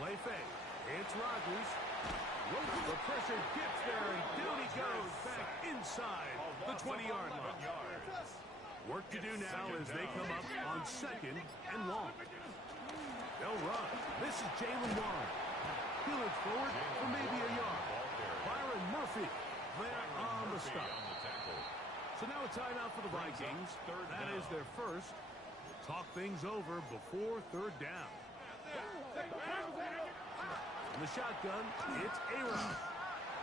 Play fake. It's Rodgers. The pressure gets there, and down he goes back inside the 20-yard line. Work to do now as they come up on 2nd and long. They'll run. This is Jalen Warren. He looks forward for maybe a yard. Byron Murphy stop. So now a timeout for the Vikings. That is their first. Talk things over before third down. In the shotgun, it's A-Rod.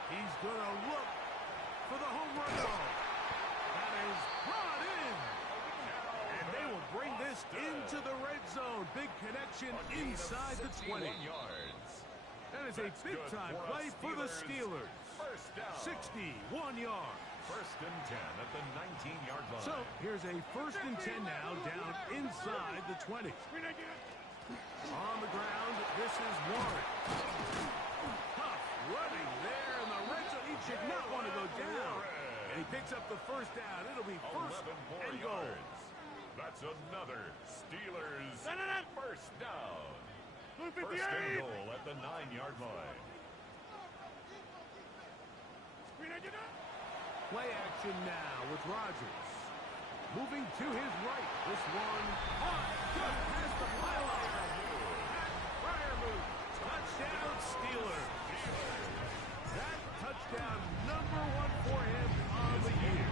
He's going to look for the home run ball. That is brought in. And they will bring this into the red zone. Big connection inside the 20. That is a big-time play for the Steelers. 61 yards. First and 10 at the 19-yard line. So here's a first and 10 now down inside the 20. On the ground, this is Warren. Tough running there in the red zone. He should not want to go down. And he picks up the first down. It'll be first and goal. That's another Steelers first down. First and goal at the 9-yard line. Play action now with Rodgers. Moving to his right. This one just past the pylon. Fire move. Touchdown Steelers. That touchdown number 1 for him on the year.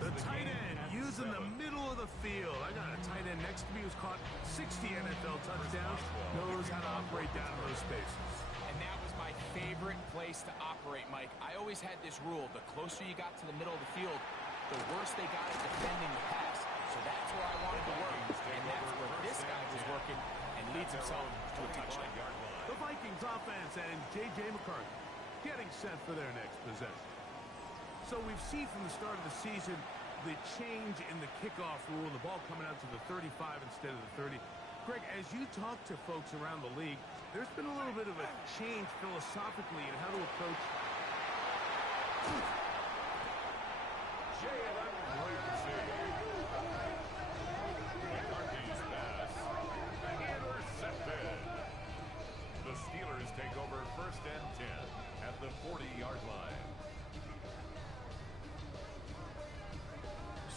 The tight end using the middle of the field. I got a tight end next to me who's caught 60 NFL touchdowns. Knows how to operate down in those spaces. And that was my favorite place to operate, Mike. I always had this rule. The closer you got to the middle of the field, the worse they got at defending the pass. So that's where I wanted to work. And that's where this guy was working and leads himself to a touchdown. The Vikings offense and J.J. McCarthy getting set for their next possession. So we've seen from the start of the season the change in the kickoff rule, the ball coming out to the 35 instead of the 30. Greg, as you talk to folks around the league, there's been a little bit of a change philosophically in how to approach. Jalen Ramsey. McCarthy's pass intercepted. The Steelers take over first and 10 at the 40-yard line.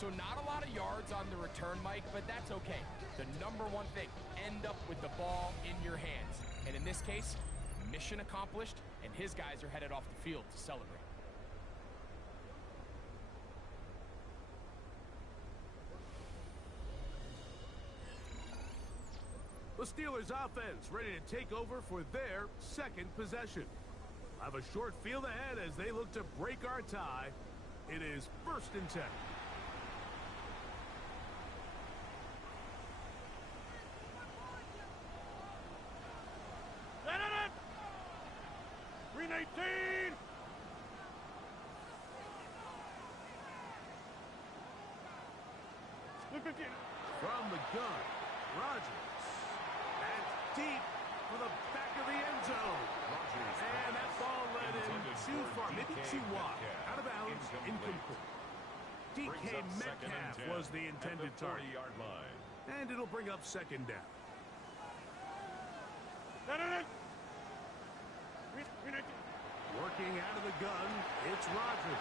So not a lot of yards on the return, Mike, but that's okay. The number one thing, end up with the ball in your hands. And in this case, mission accomplished, and his guys are headed off the field to celebrate. The Steelers offense ready to take over for their second possession. Have a short field ahead as they look to break our tie. It is first and 10. Green 18. From the gun, Rodgers. And deep for the back of the end zone. And that ball led him too far, maybe too wide. Out of bounds, incomplete. DK Metcalf was the intended target. And it'll bring up second down. Working out of the gun, it's Rodgers.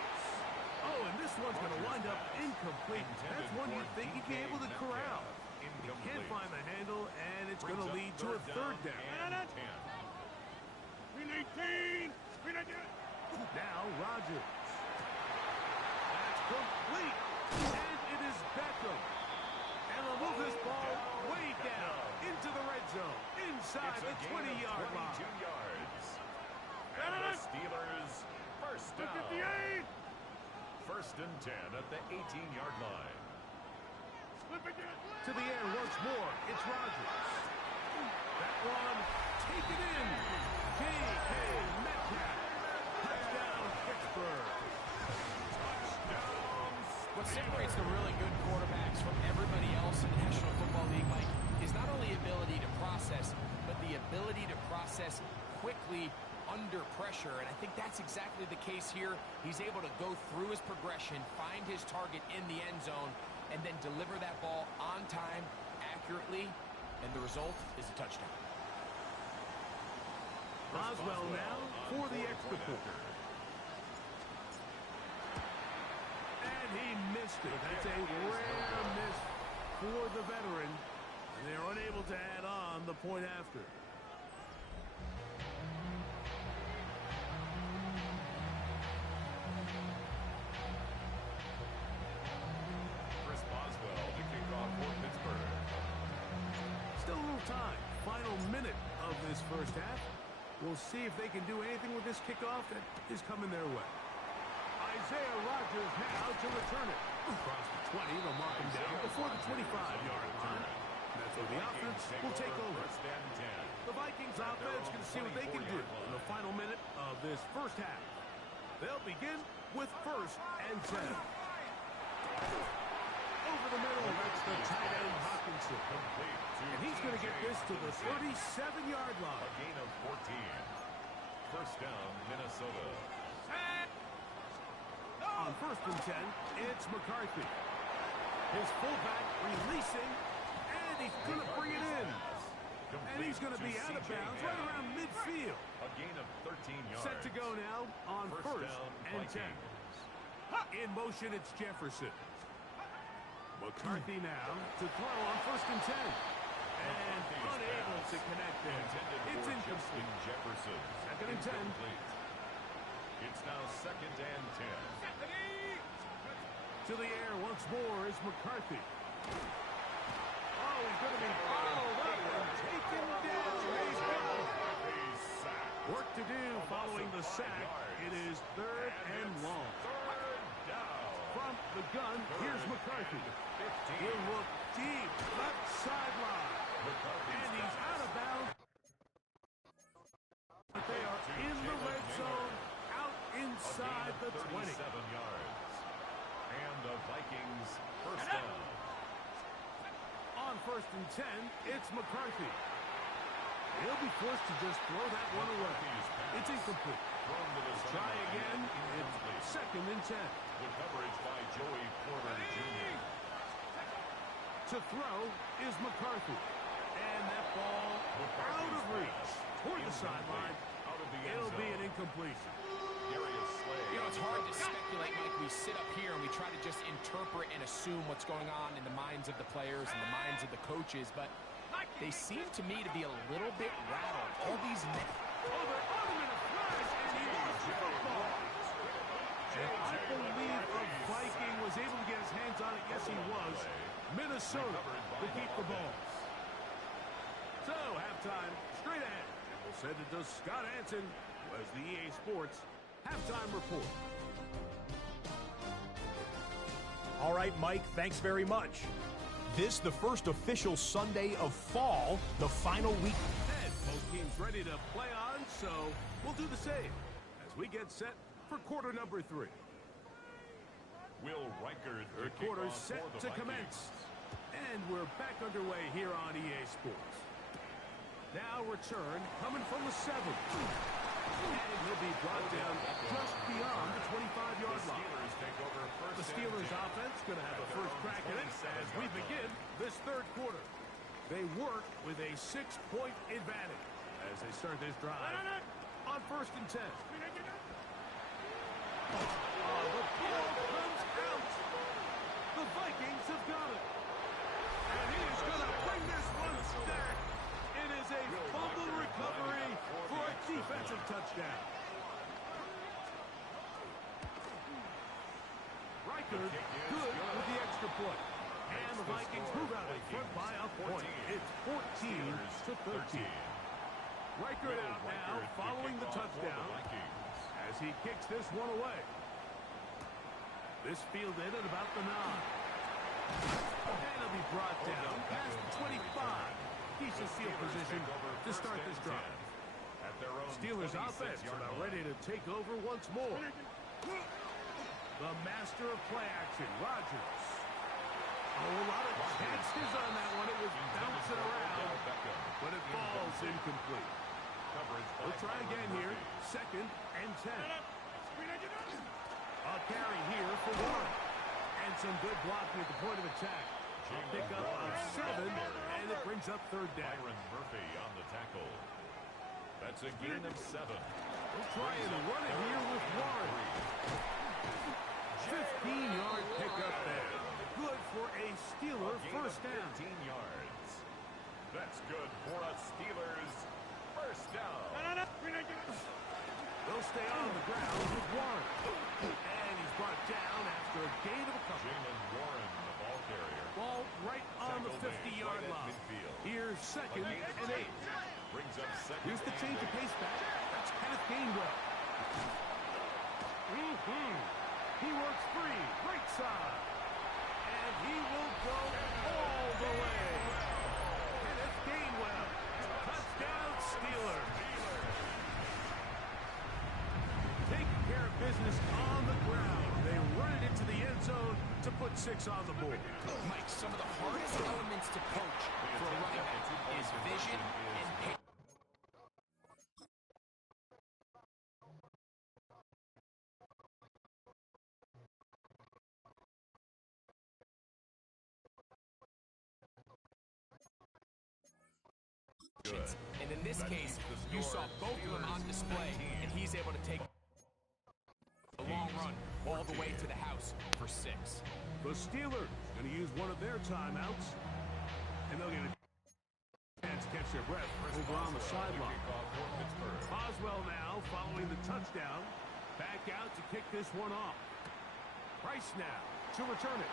Oh, and this one's going to wind up incomplete. That's one you'd think he'd be able to corral. He can't find the handle, and it's going to lead to a third down. Green 18. Now Rodgers. That's complete. And it is Beckham. And they'll move this ball way down into the red zone, inside the 20-yard line. And the Steelers first down. First and 10 at the 18-yard line. To the air once more. It's Rodgers. That one taken in. DK Metcalf. Touchdown Pittsburgh. What separates the really good quarterbacks from everybody else in the National Football League, Mike, is not only ability to process, but the ability to process quickly under pressure, and I think that's exactly the case here. He's able to go through his progression, find his target in the end zone, and then deliver that ball on time, accurately, and the result is a touchdown. Boswell now for the extra point. And he missed it. That's a rare miss for the veteran, and they're unable to add on the point after. first half. We'll see if they can do anything with this kickoff that is coming their way. Isaiah Rodgers now to return it. Across the 20, they'll mark him down before the 25-yard line. That's where the offense will take over. The Vikings offense going to see what they can do in the final minute of this first half. They'll begin with 1st and 10. Over the middle, that's the tight end Hawkinson. And he's going to get this to the 37-yard line. A gain of 14. First down, Minnesota. On 1st and 10, it's McCarthy. His fullback releasing, and he's going to bring it in. And he's going to be out of bounds right around midfield. A gain of 13 yards. Set to go now on 1st and 10. In motion, it's Jefferson. McCarthy now to throw on 1st and 10. And unable to connect there. It's incomplete. Jefferson. 2nd and 10. It's now 2nd and 10. To the air once more is McCarthy. Oh, he's going to be followed up and taken down. He's gone. Work to do following the sack. It is 3rd and long. From the gun, here's McCarthy. He'll look deep, left sideline. And he's out of bounds. But they are in the red zone, out inside the 20. 37 yards. And the Vikings first down. On 1st and 10, it's McCarthy. He'll be forced to just throw that one away. It's incomplete. Try again. It's 2nd and 10. The coverage by Joey Porter Jr. To throw is McCarthy. And that ball out of reach toward the sideline. It'll be an incompletion. You know, it's hard to speculate, Mike. We sit up here and we try to just interpret and assume what's going on in the minds of the players and the minds of the coaches, but they seem to me to be a little bit rattled. All these men. Oh, they're on him in a flash, and he lost the football. I believe a Viking was able to get his hands on it. Yes, he was. Minnesota to keep the ball. So, halftime, straight ahead. And we'll send it to Scott Hansen, who has the EA Sports Halftime Report. All right, Mike, thanks very much. This, the first official Sunday of fall, the final week. And both teams ready to play on, so we'll do the same as we get set for quarter number 3. Will Reichert. Third quarter set to commence. And we're back underway here on EA Sports. Now return coming from the 7. And he'll be brought down just beyond the 25-yard line. The Steelers offense going to have a first crack at it as we begin this 3rd quarter. They work with a 6-point advantage as they start this drive on 1st and 10. The ball comes out. The Vikings have got it. And he is going to bring this one back. It is a fumble recovery for a defensive touchdown. Reichert good with the extra point. And the Vikings move out in front by a point. It's 14-13. Reichert out now following the touchdown as he kicks this one away. This fielded at about the 9. And he'll be brought down past the 25. Decent field position to start this drive. Steelers offense are ready to take over once more. The master of play action, Rodgers. A whole lot of chances on that one. It was bouncing around, but it falls incomplete. We'll try again here. 2nd and 10. A carry here for 1. And some good blocking at the point of attack. A pickup of 7, and it brings up 3rd down. Byron Murphy on the tackle. That's a gain of 7. We'll try and run it here with Warren. 15-yard pickup there. Good for a Steeler first down. 15 yards. That's good for a Steelers first down. They'll He'll stay on the ground with Warren. And he's brought down after a gain of a couple. Jalen Warren, the ball carrier. Ball right on the 50-yard line. Here's second and 8. Brings up second. Here's the change of pace back. That's Kenneth Gainwell. He works free, right side. And he will go all the way. Kenneth Gainwell. Touchdown Steelers. Taking care of business on the ground. They run it into the end zone to put 6 on the board. Mike, some of the hardest elements to coach for a running back is vision and pace. And in this case, you saw both of them on display, and he's able to take a long run all the way to the house for 6. The Steelers going to use one of their timeouts, and they'll get a chance to catch their breath over on the sideline. Boswell now following the touchdown, back out to kick this one off. Price now to return it.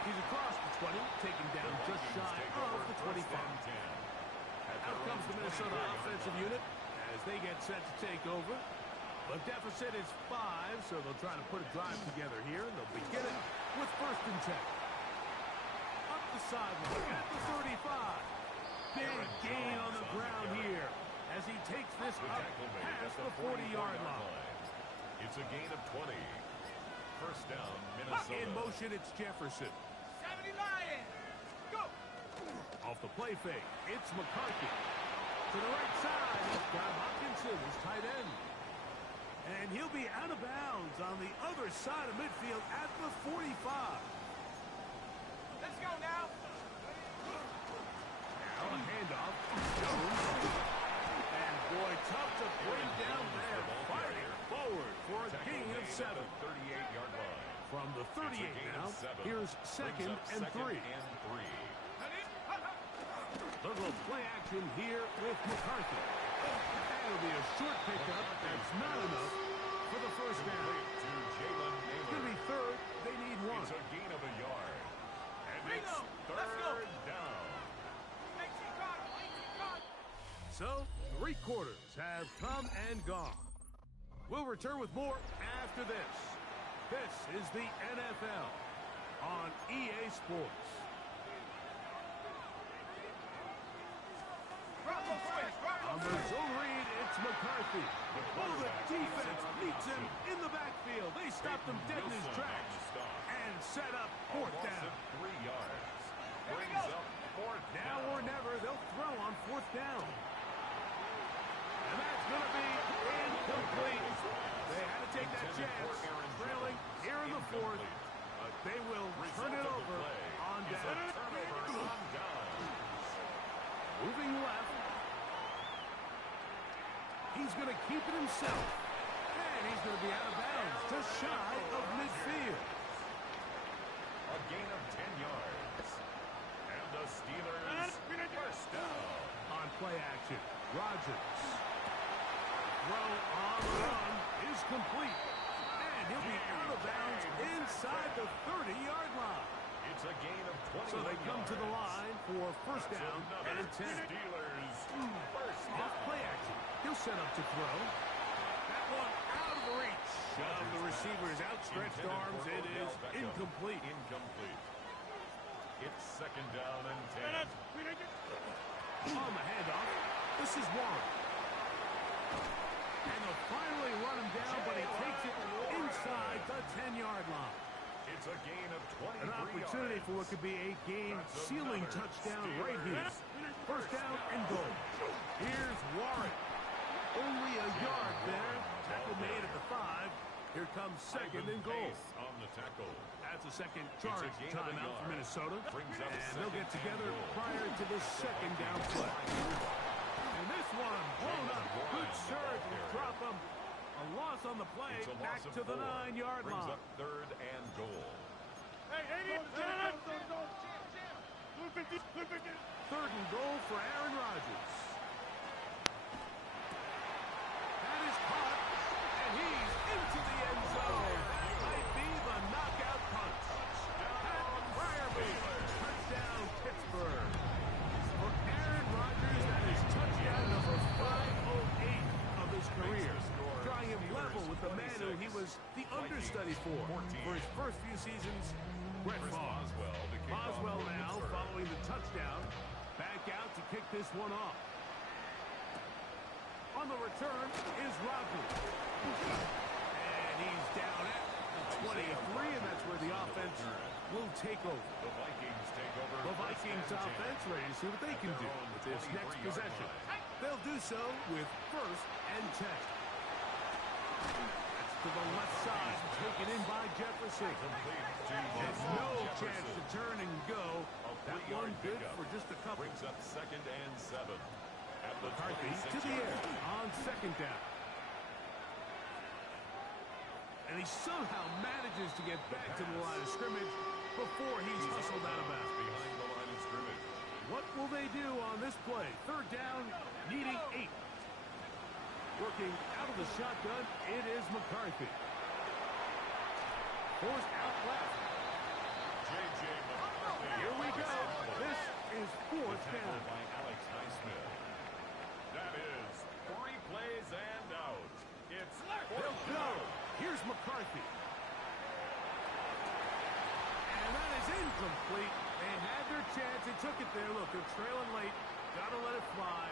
He's across the 20, taken down just shy of the 25. Out comes the Minnesota offensive unit as they get set to take over. The deficit is 5, so they'll try to put a drive together here, and they'll begin it with 1st and 10. Up the sideline at the 35. Big gain on the ground here as he takes this up past the 40-yard line. It's a gain of 20. First down, Minnesota. In motion, it's Jefferson. 70 Lions! Go! Off the play fake, it's McCarthy. To the right side, it's Bob Hopkinson, his tight end. And he'll be out of bounds on the other side of midfield at the 45. Let's go now! Now a handoff. Jones. And boy, tough to bring down there. Fighting forward for a gain of 7. 38-yard line. From the 38 now, here's 2nd and 3. Little play action here with McCarthy. That'll be a short pickup. That's not enough for the first down. It's going to be 3rd. They need 1. It's a gain of a yard. And it's 3rd down. So, 3 quarters have come and gone. We'll return with more after this. This is the NFL on EA Sports. On the zone read, it's McCarthy. Oh, the defense meets him in the backfield. They stopped him dead in his tracks and set up 4th down. 3 yards. Brings up 4th down. Now or never, they'll throw on 4th down. And that's going to be incomplete. They had to take that chance, trailing here in the 4th. But they will turn it over on down. Moving left. He's going to keep it himself. And he's going to be out of bounds, just shy of midfield. A gain of 10 yards. And the Steelers first down. On play action, Rodgers. Throw on the run is complete. And he'll be out of bounds inside the 30-yard line. It's a gain of 20. So they come to the line for first down and 10. Steelers first down. Off play action. He'll set up to throw. That one out of the reach of the receiver's outstretched arms. It is incomplete. It's 2nd down and 10. On the handoff, this is Warren. And they'll finally run him down, but he takes it inside the 10-yard line. It's a gain of 23 An opportunity yards. for what could be a game-sealing touchdown right here. First down and goal. Here's Warren. Only a yard there. Tackle made at the 5. Here comes 2nd and goal. On the tackle. That's a second charge timeout for Minnesota. And they'll get together prior to the 2nd down play. And this one blown up. Good surge will drop them. A loss on the play, back to the 9-yard line. Brings up 3rd and goal. Third and goal for Aaron Rodgers. That is level with the man who he was the understudy for his first few seasons, Brett Favre. Boswell now following the touchdown. Back out to kick this one off. On the return is Rodgers. And he's down at the 23, and that's where the offense will take over. The Vikings take over. The Vikings offense ready to see what they can do with this next possession. They'll do so with 1st and 10. That's to the left side, taken in by Jefferson. There's no chance to turn and go. That one good for just a couple. Brings up 2nd and 7. At the McCarthy to the air on 2nd down. And he somehow manages to get back to the line of scrimmage before he's hustled out of bounds. Behind the line of scrimmage. What will they do on this play? 3rd down, needing 8. Working out of the shotgun, it is McCarthy. Forced out left. J.J. McCarthy. Here we go. This is 4th down. By Alex Highsmith. That is 3 plays and out. It's They'll go. Here's McCarthy. And that is incomplete. They had their chance. They took it there. Look, they're trailing late. Got to let it fly.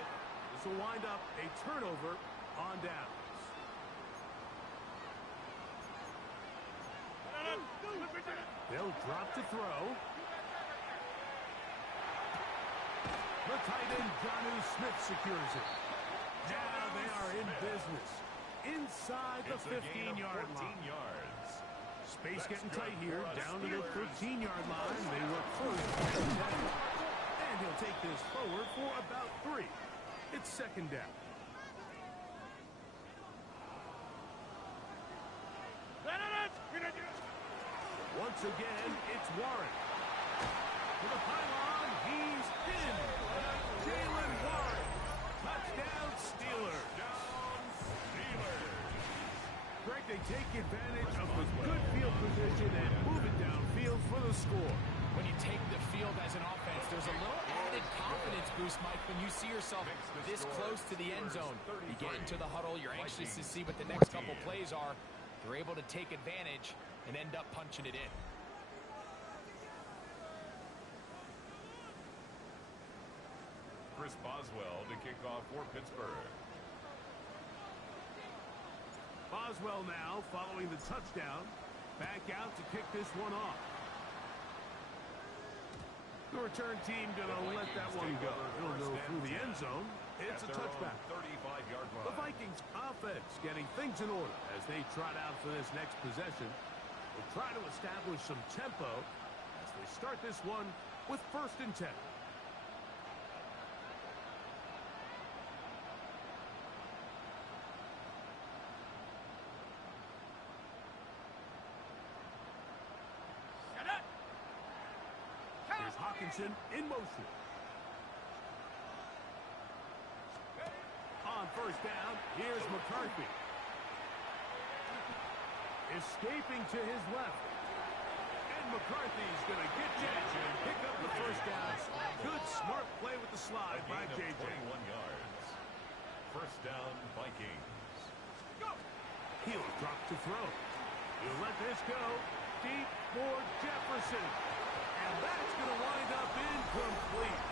This will wind up a turnover on downs. They'll drop to throw. The tight end, Jonnu Smith, secures it. Now they are in business. Inside the 15-yard line. Space getting tight here. Down to the 13-yard line. They work first. And he'll take this forward for about 3. It's 2nd down. Once again, it's Warren. To the pylon, he's in. Jalen Warren. Touchdown, Steelers. Greg, they take advantage of the good field position and move it downfield for the score. When you take the field as an offense, there's a little added confidence boost, Mike, when you see yourself this close to the end zone. You get into the huddle, you're anxious to see what the next couple plays are. You're able to take advantage and end up punching it in. Chris Boswell to kick off for Pittsburgh. Boswell now following the touchdown. Back out to kick this one off. The return team going to let that one go. It'll go through the end zone. It's a touchback. 35-yard line. The Vikings offense getting things in order as they trot out for this next possession. They'll try to establish some tempo as they start this one with 1st and 10. Hawkinson in motion. On 1st down, here's McCarthy. Escaping to his left. And McCarthy's going to get JJ and pick up the 1st down. Good, smart play with the slide by JJ. 21 yards. 1st down, Vikings. He'll drop to throw. He'll let this go. Deep for Jefferson. And that's going to wind up incomplete.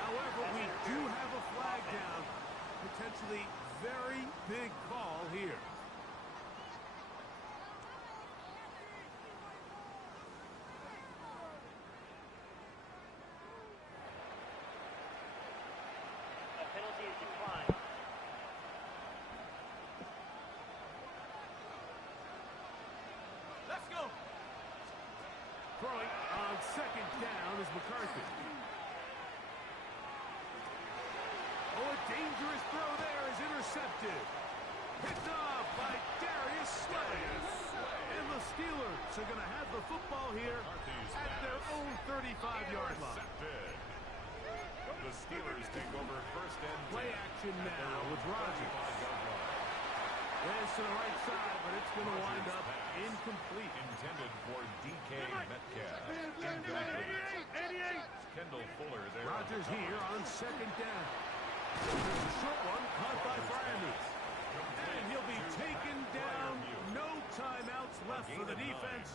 However, we do have a flag down. Potentially very big call here. A penalty is declined. Let's go. Throwing on 2nd down is McCarthy. Oh, a dangerous throw there is intercepted. Picked off by Darius Slay. And the Steelers are going to have the football here at their own 35-yard line. The Steelers take over 1st and 10. Play action now with Rodgers. It's to the right side, but it's going to wind up incomplete. Intended for DK Metcalf. Incomplete. Kendall Fuller there. Rodgers here on 2nd down. There's a short one caught by Bryant. And he'll be taken down left for the defense.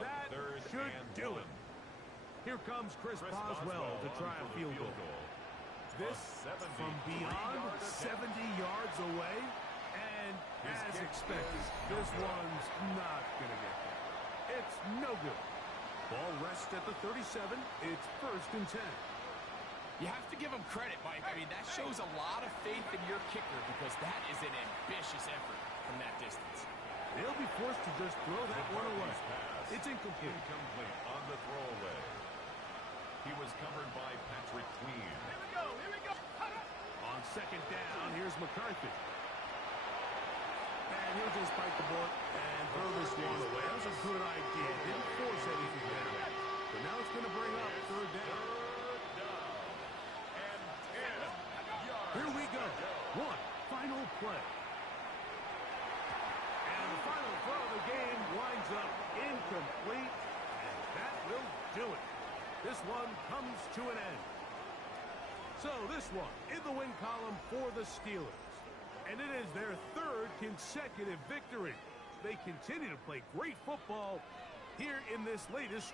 That should do it. Here comes Chris Boswell to try a field goal. This from beyond 70 yards away. And as expected, this one's not going to get there. It's no good. Ball rests at the 37. It's 1st and 10. You have to give him credit, Mike. I mean, that shows a lot of faith in your kicker because that is an ambitious effort from that distance. They'll be forced to just throw that one away. It's incomplete. Incomplete on the throwaway. He was covered by Patrick Queen. Here we go. Here we go. On 2nd down, here's McCarthy. And he'll just bite the bullet and throw this one away. That was a good idea. Didn't force anything there. But now it's going to bring up 3rd down. Here we go. One final play. And the final throw of the game winds up incomplete. And that will do it. This one comes to an end. So this one in the win column for the Steelers. And it is their 3rd consecutive victory. They continue to play great football here in this latest.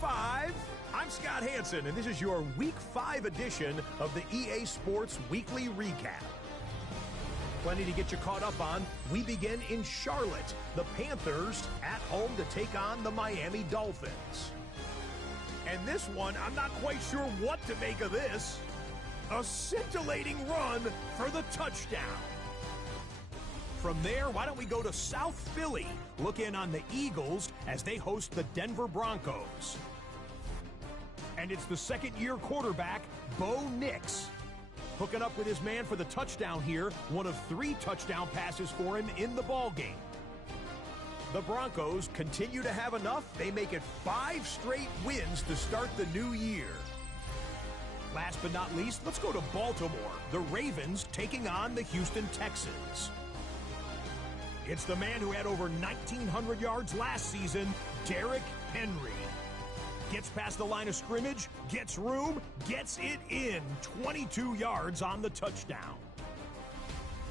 5. I'm Scott Hansen, and this is your Week 5 edition of the EA Sports Weekly Recap. Plenty to get you caught up on. We begin in Charlotte. The Panthers at home to take on the Miami Dolphins. And this one, I'm not quite sure what to make of this. A scintillating run for the touchdown. From there, why don't we go to South Philly? Look in on the Eagles as they host the Denver Broncos. And it's the 2nd-year quarterback, Bo Nix, hooking up with his man for the touchdown here. One of 3 touchdown passes for him in the ballgame. The Broncos continue to have enough. They make it 5 straight wins to start the new year. Last but not least, let's go to Baltimore. The Ravens taking on the Houston Texans. It's the man who had over 1,900 yards last season, Derrick Henry. Gets past the line of scrimmage, gets room, gets it in. 22 yards on the touchdown.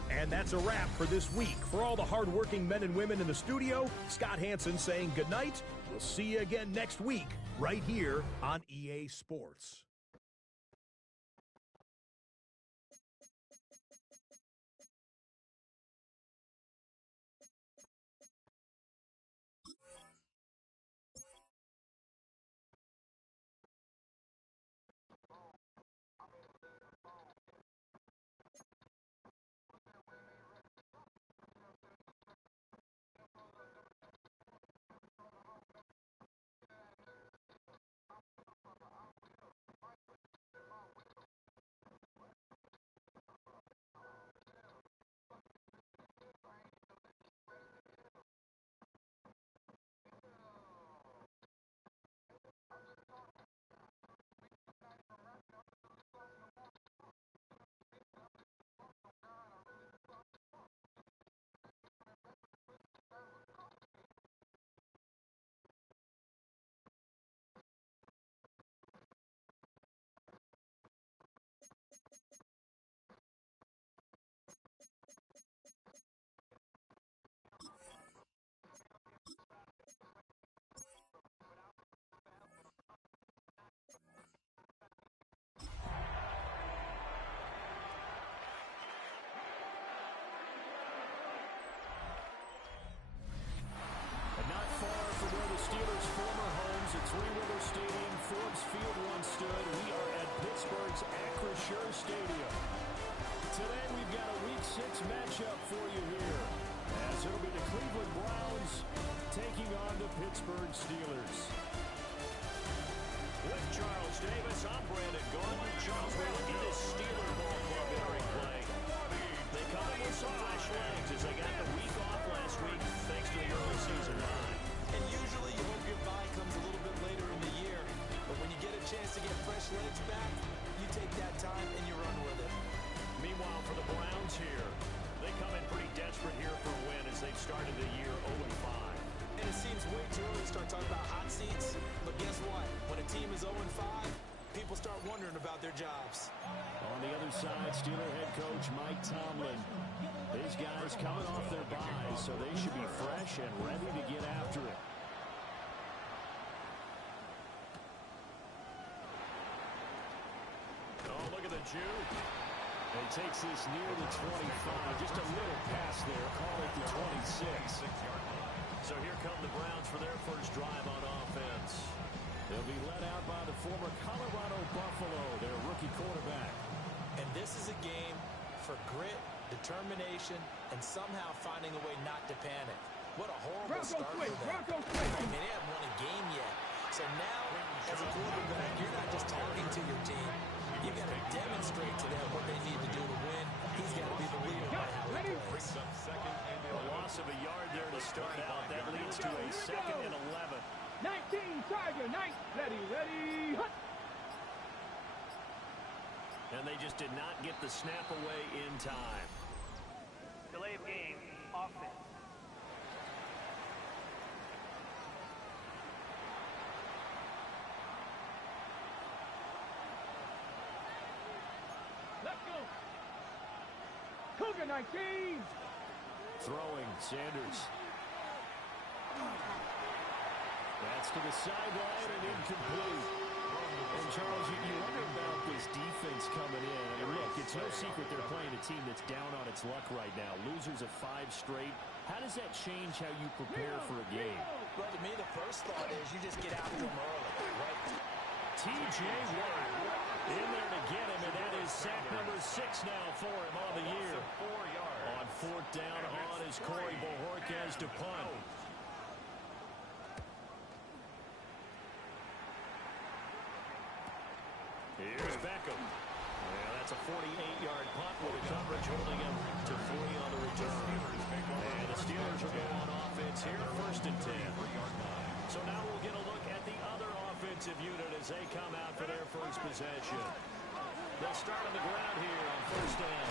And that's a wrap for this week. For all the hardworking men and women in the studio, Scott Hansen saying goodnight. We'll see you again next week, right here on EA Sports. Steelers' former homes at Three River Stadium, Forbes Field once stood. We are at Pittsburgh's Acrisure Stadium. Today we've got a Week 6 matchup for you here, as it'll be the Cleveland Browns taking on the Pittsburgh Steelers. With Charles Davis, I'm Brandon Gordon. Charles, we look at this Steeler ball club entering play. They come in with some fresh legs as they got the week off last week thanks to the early season bye. And usually you hope your bye comes a little bit later in the year, but when you get a chance to get fresh legs back, you take that time and you run with it. Meanwhile, for the Browns here, they come in pretty desperate here for a win as they've started the year 0-5. And it seems way too early to start talking about hot seats, but guess what? When a team is 0-5, people start wondering about their jobs. On the other side, Steeler head coach Mike Tomlin. These guys coming off their byes, so they should be fresh and ready to get after it. Oh, look at the Jew. He takes this near the 25. Just a little pass there. Call it the 26. So here come the Browns for their first drive on offense. They'll be led out by the former Colorado Buffalo, their rookie quarterback. And this is a game for grit, determination, and somehow finding a way not to panic. What a horrible start for them. I mean, they haven't won a game yet. So now, as a quarterback, you're not just talking to your team. You've got to demonstrate to them what they need to do to win. He's got to be the leader by how he plays. A loss of a yard there to start out. That leads to a 2nd and 11. 19, Tiger, nice, ready, hut. And they just did not get the snap away in time. Delay of game, offense. Let's go. Cougar 19. Throwing, Sanders. That's to the sideline and incomplete. And Charles, you wonder about this defense coming in. I mean, look, it's no secret they're playing a team that's down on its luck right now. Losers of 5 straight. How does that change how you prepare for a game? Well, to me, the first thought is you just get after them early, right? T.J. Watt in there to get him, and that is sack number 6 now for him on the year. On 4th down on is Corey Bojorquez to punt. Here's Beckham. Well, that's a 48-yard punt with a coverage holding him to 3 on the return. And the Steelers will go on offense here, 1st and 10. So now we'll get a look at the other offensive unit as they come out for their first possession. They'll start on the ground here on 1st down.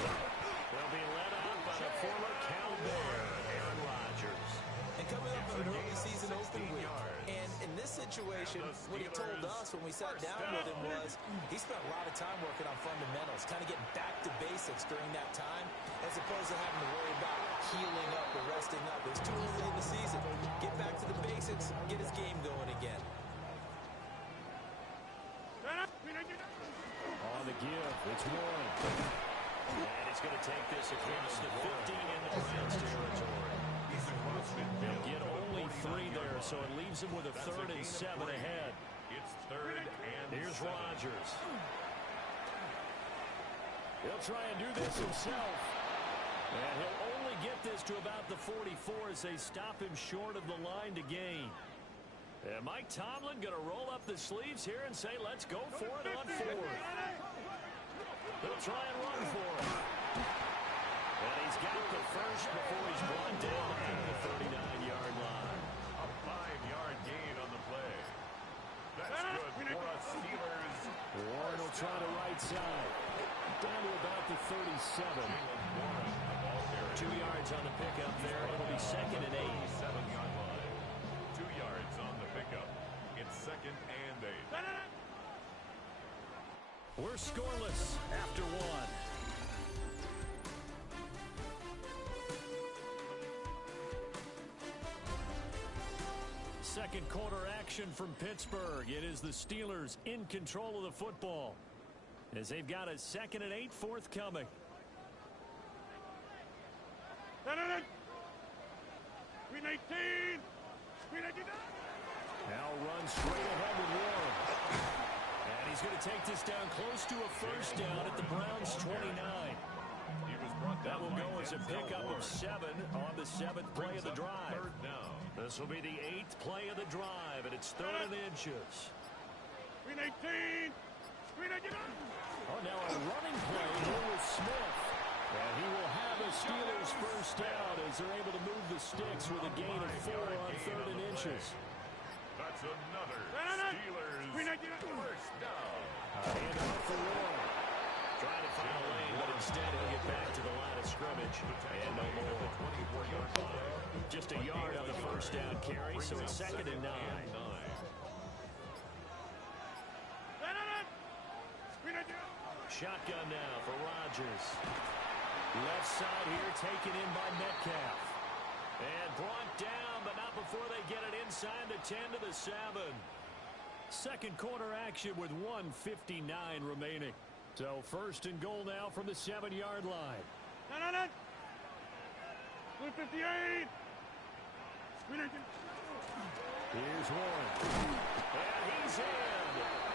They'll be led out by the former Cal Bear, Aaron Rodgers. And coming up on an early season open week. And in this situation, what he told us when we sat down with him was he spent a lot of time working on fundamentals, kind of getting back to basics during that time, as opposed to having to worry about healing up or resting up. It was too early in the season. Get back to the basics, get his game going again. On the give, it's Warren. And he's going to take this across the 50 in the Browns territory. They'll get only 3 there, so it leaves him with a 3rd and 7 ahead. It's 3rd and Here's 7. Rodgers. He'll try and do this himself. And he'll only get this to about the 44 as they stop him short of the line to gain. And Mike Tomlin going to roll up the sleeves here and say, let's go for it on 4th. He'll try and run for it. And he's got the first before he's brought down at the 39-yard line. A 5-yard gain on the play. That's good for us Steelers. Warren will try the right side. Down to about the 37. 2 yards on the pickup there. It'll be 2nd and 8. 7-yard line. 2 yards on the pickup. It's 2nd and 8. We're scoreless after 1. Second quarter action from Pittsburgh. It is the Steelers in control of the football as they've got a 2nd and 8 forthcoming. Now run straight ahead with Warren. And he's going to take this down close to a 1st down at the Browns' 29. it's a pickup of 7 on the 7th play of the drive. This will be the 8th play of the drive, and it's 3rd and inches. Green 18. Green 18. Oh, now a running play here with Smith. And he will have a Steelers first down as they're able to move the sticks with a gain of 4 on 3rd and inches. That's another Steelers first down. Hand off for Warren. Trying to find a lane, but instead he'll get back to the line of scrimmage. And no more. Just a yard on the first down carry, so it's 2nd and 9. Shotgun now for Rodgers. Left side here taken in by Metcalf. And brought down, but not before they get it inside the 10 to the 7. Second quarter action with 1:59 remaining. So 1st and goal now from the 7-yard line. Blue 58. Here's Warren. And he's in.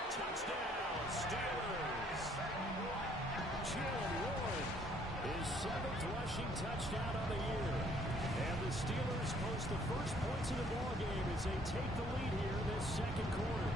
Touchdown, Steelers. Jalen Warren, his 7th rushing touchdown on the year. And the Steelers post the first points of the ballgame as they take the lead here in this second quarter.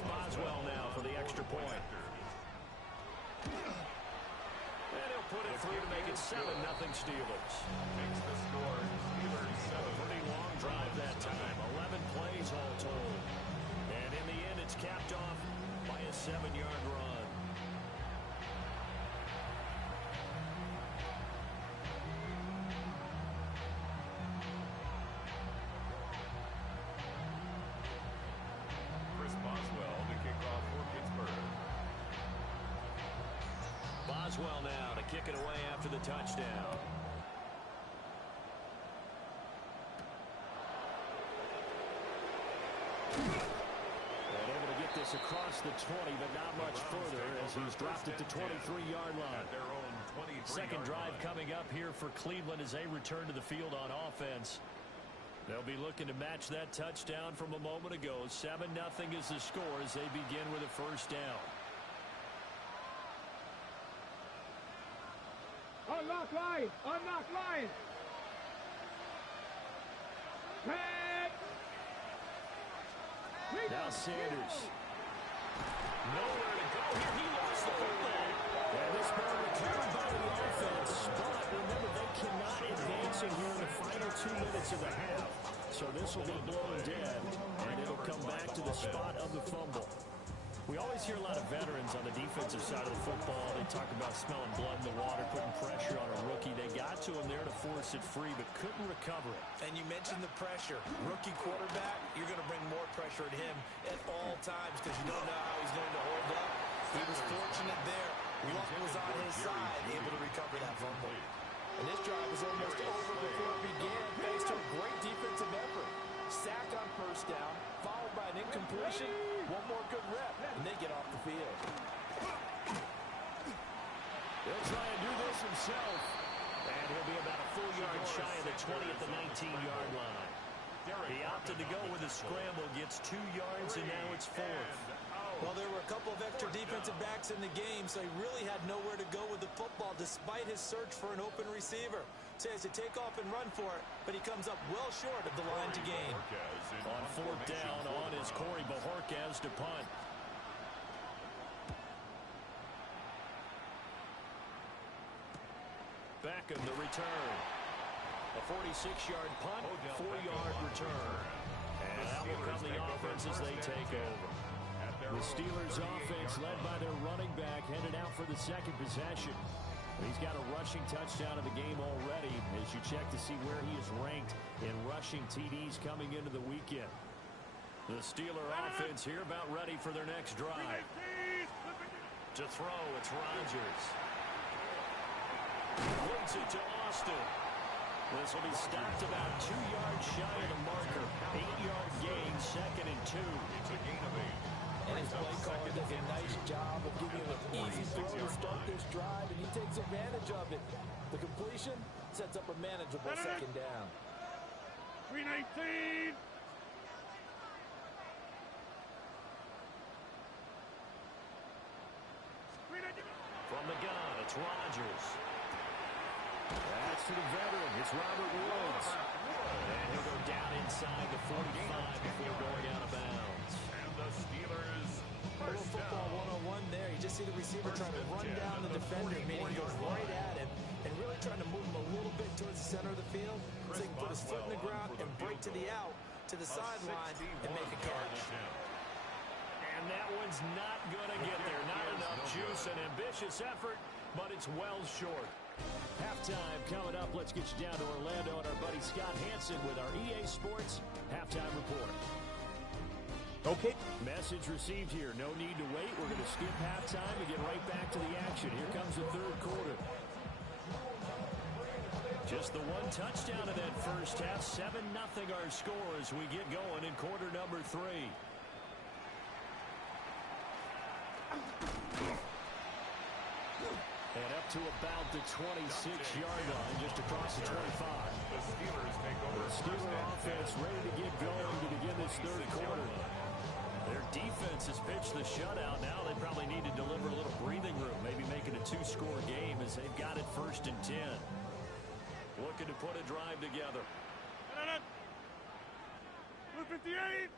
Boswell now for the extra point. And he'll put it through to make it 7-0 Steelers. Makes the score Steelers 7. Pretty long drive that time. 11 plays all told. And in the end, it's capped off by a 7-yard run. Boswell now to kick it away after the touchdown. And able to get this across the 20, but not much further as he's dropped it to 23-yard line. Second drive coming up here for Cleveland as they return to the field on offense. They'll be looking to match that touchdown from a moment ago. 7-0 is the score as they begin with a first down. Unlock line! Unlock line! Head! Now Sanders. Nowhere to go here. He lost the football. And this ball recovered by the offense. But remember, they cannot advance in here in the final 2 minutes of the half. So this will be blown dead, and it'll come back to the spot of the fumble. We always hear a lot of veterans on the defensive side of the football. They talk about smelling blood in the water, putting pressure on a rookie. They got to him there to force it free, but couldn't recover it. And you mentioned the pressure. Rookie quarterback, you're going to bring more pressure at him at all times because you don't know how he's going to hold up. He was fortunate there. Luck was on his side, able to recover that fumble. And this drive was almost over before it began, thanks to a great defensive effort. Sack on first down, followed by an incompletion. One more good rep, and they get off the field. He'll try and do this himself. And he'll be about a full yard shy of the 20 at the 19-yard line. He opted to go with a scramble, gets 2 yards, and now it's 4th. Well, there were a couple of extra defensive backs in the game, so he really had nowhere to go with the football despite his search for an open receiver. So he has to take off and run for it, but he comes up well short of the line to gain. On 4th down on is Corey Bajorquez to punt. Beckham the return. A 46-yard punt, 4-yard return. And that will come the offense as they take over. The Steelers offense led by their running back headed out for the second possession. He's got a rushing touchdown of the game already as you check to see where he is ranked in rushing TDs coming into the weekend. The Steeler offense here about ready for their next drive. To throw, it's Rodgers. Wins it to Austin. This will be stopped about 2 yards shy of the marker. 8-yard gain, 2nd and 2. It's a gain of 8. And his play caller does a nice job of giving him an easy throw to start this drive, and he takes advantage of it. The completion sets up a manageable second down. 319. From the gun, it's Rodgers. That's to the veteran. It's Robert Woods. And he'll go down inside the 45 before going out of bounds. And the Steelers A little football 101 there. You just see the receiver trying to run down the defender, meaning he goes right at him and really trying to move him a little bit towards the center of the field so he can put his foot in the ground and break to the out, to the sideline, and make a catch. And that one's not going to get there. Not enough juice, an ambitious effort, but it's well short. Halftime coming up. Let's get you down to Orlando and our buddy Scott Hansen with our EA Sports Halftime Report. Okay. Message received here. No need to wait. We're going to skip halftime and get right back to the action. Here comes the third quarter. Just the one touchdown in that first half. 7-0 our score as we get going in quarter number 3. And up to about the 26-yard line, just across the 25. The Steelers take over. The Steeler offense ready to get going to begin this third quarter. Their defense has pitched the shutout. Now they probably need to deliver a little breathing room, maybe make it a 2-score game as they've got it 1st and 10. Looking to put a drive together. Blue 58.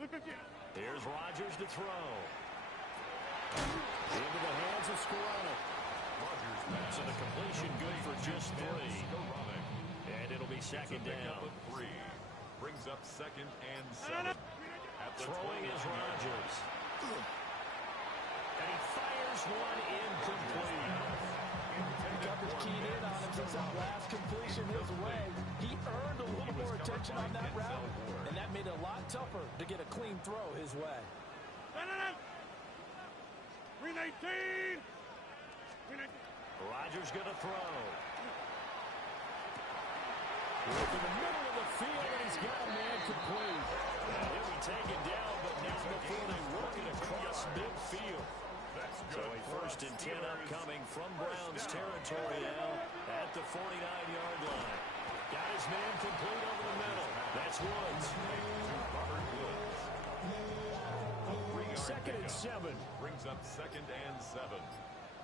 Blue 58. Here's Rodgers to throw. Into the hands of Skoranek. So the completion good for just 3. And it'll be second down. 3. Brings up 2nd and 7. Throwing is Rodgers. And he fires one incomplete. Coverage keyed in on him since that last completion his way. He earned a little more attention on that route, and that made it a lot tougher to get a clean throw his way. 319. Rodgers going to throw. Look in the middle of the field, and he's got a man complete. And he'll be taken down, but not before they work it across midfield. So a 1st and 10 upcoming from Browns territory now at the 49-yard line. Got his man complete over the middle. That's Woods. 2nd and 7. Brings up 2nd and 7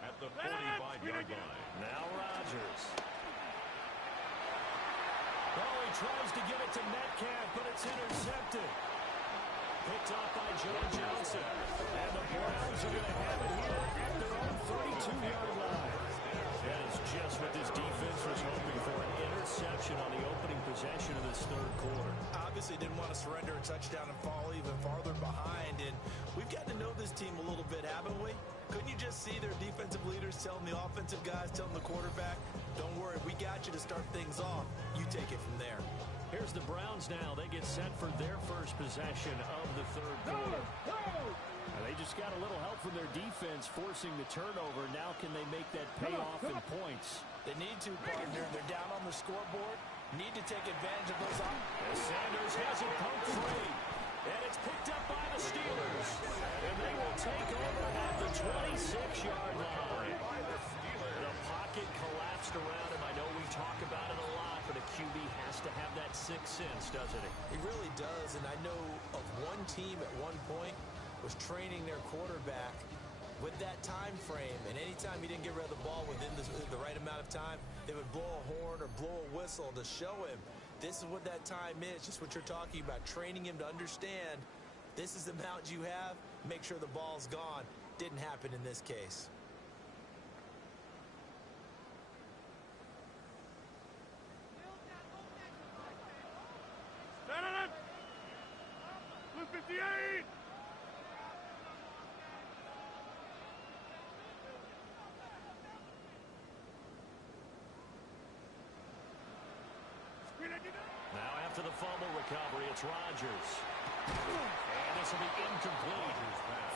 at the 45-yard line. Now Rodgers. Oh, he tries to get it to Metcalf, but it's intercepted. Picked off by Joe Johnson. And the Browns are going to have it here at their own 32-yard line. That is just what this defense was hoping for, an interception on the opening possession of this third quarter. Obviously didn't want to surrender a touchdown and fall even farther behind, and we've gotten to know this team a little bit, haven't we? Couldn't you just see their defensive leaders telling the offensive guys, telling the quarterback, don't worry, we got you to start things off. You take it from there. Here's the Browns now. They get set for their first possession of the third quarter. And they just got a little help from their defense forcing the turnover. Now can they make that pay off in points? They need to, partner. They're down on the scoreboard. Need to take advantage of those opportunities. Sanders has it poked free. And it's picked up by the Steelers. And they will take over at the 26-yard line. The pocket collapsed around him. I know we talk about it a lot, but a QB has to have that sixth sense, doesn't he? He really does, and I know of one team at one point was training their quarterback with that time frame, and anytime he didn't get rid of the ball within the right amount of time, they would blow a horn or blow a whistle to show him this is what that time is, just what you're talking about, training him to understand this is the amount you have, make sure the ball's gone. Didn't happen in this case. Blue 58. Now after the fumble recovery, it's Rodgers. And this will be incomplete.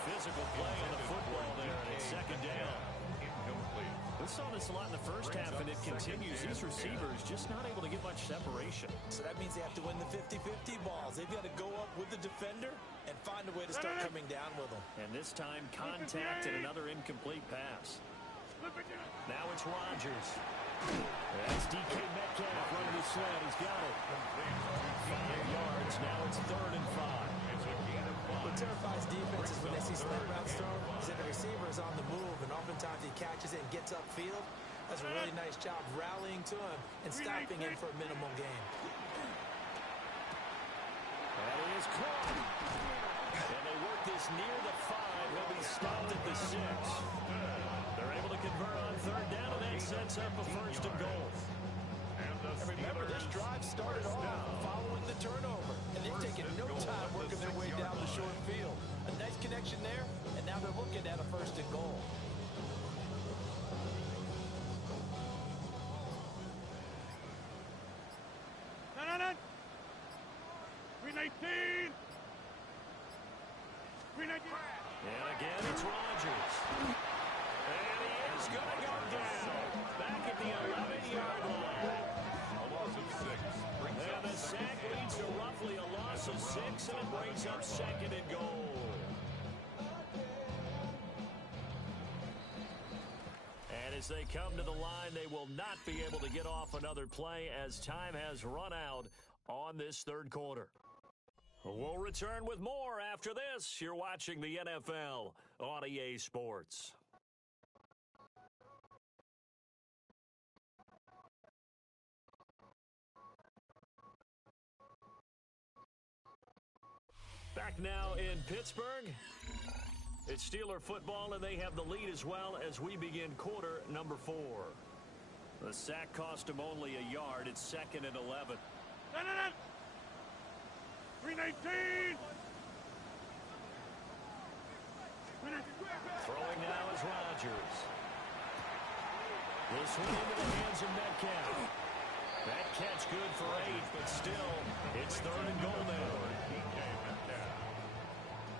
Physical play on the football there, and it's second down. Incomplete. We saw this a lot in the first half, and it continues. These receivers just not able to get much separation. So that means they have to win the 50-50 balls. They've got to go up with the defender and find find a way to start coming down with them. And this time, contact and another incomplete pass. Now it's Rodgers. That's DK Metcalf running his slant. He's got it. 5 yards. Now it's 3rd and 5. What terrifies defenses when they see slant routes thrown is that the receiver is on the move, and oftentimes he catches it and gets upfield. Does a really nice job rallying to him and stopping him for a minimal gain. That is caught. And they work this near the 5. He'll be stopped at the 6. They're able to convert on 3rd down, and that sets up a 1st and goal. And remember, this drive started off following the turnover, and they've taken no time working their way down the short field. A nice connection there, and now they're looking at a 1st and goal. No. 319. 319. And again, it's Rodgers. And he is going to go down. Back at the 11-yard line. A loss of 6. And the sack leads to roughly a loss of 6, and it brings up 2nd and goal. And as they come to the line, they will not be able to get off another play as time has run out on this 3rd quarter. We'll return with more after this. You're watching the NFL on EA Sports. Back now in Pittsburgh. It's Steeler football, and they have the lead as well as we begin quarter number 4. The sack cost him only a yard. It's 2nd and 11. No. 319. Throwing now is Rodgers. This one into the hands of Metcalf. That catch good for 8, but still, it's 3rd and goal now.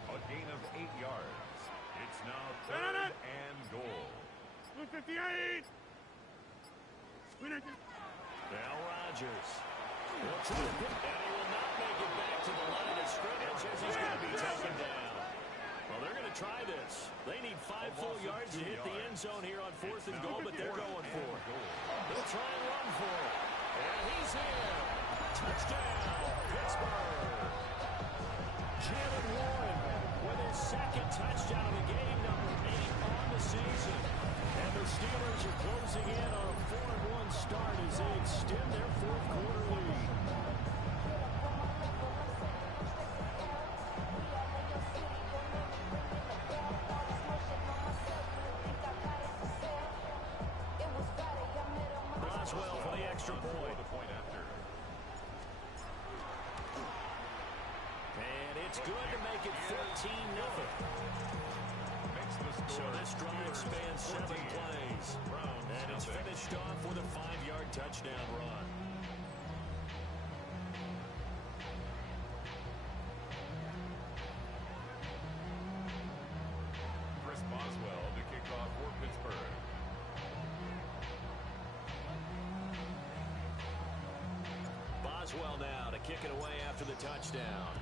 A gain of 8 yards. It's now 3rd and goal. 258. Now Rodgers. He'll try to pick that. He will not make it back to the line of scrimmage as he's going to be taken down. Well, they're going to try this. They need 5 full yards to hit the end zone here on 4th and goal, but they're going for it. They'll try and run for it. And he's here. Touchdown, Pittsburgh. Jalen Warren with his 2nd touchdown of the game, number 8 on the season. And the Steelers are closing in on a 4-1 start as they extend their 4th quarter lead. Boswell for the extra point. And it's good to make it 14-0. So this drive spans 7 plays. And it's finished off with a 5-yard touchdown run. Chris Boswell to kick off for Pittsburgh. Boswell now to kick it away after the touchdown.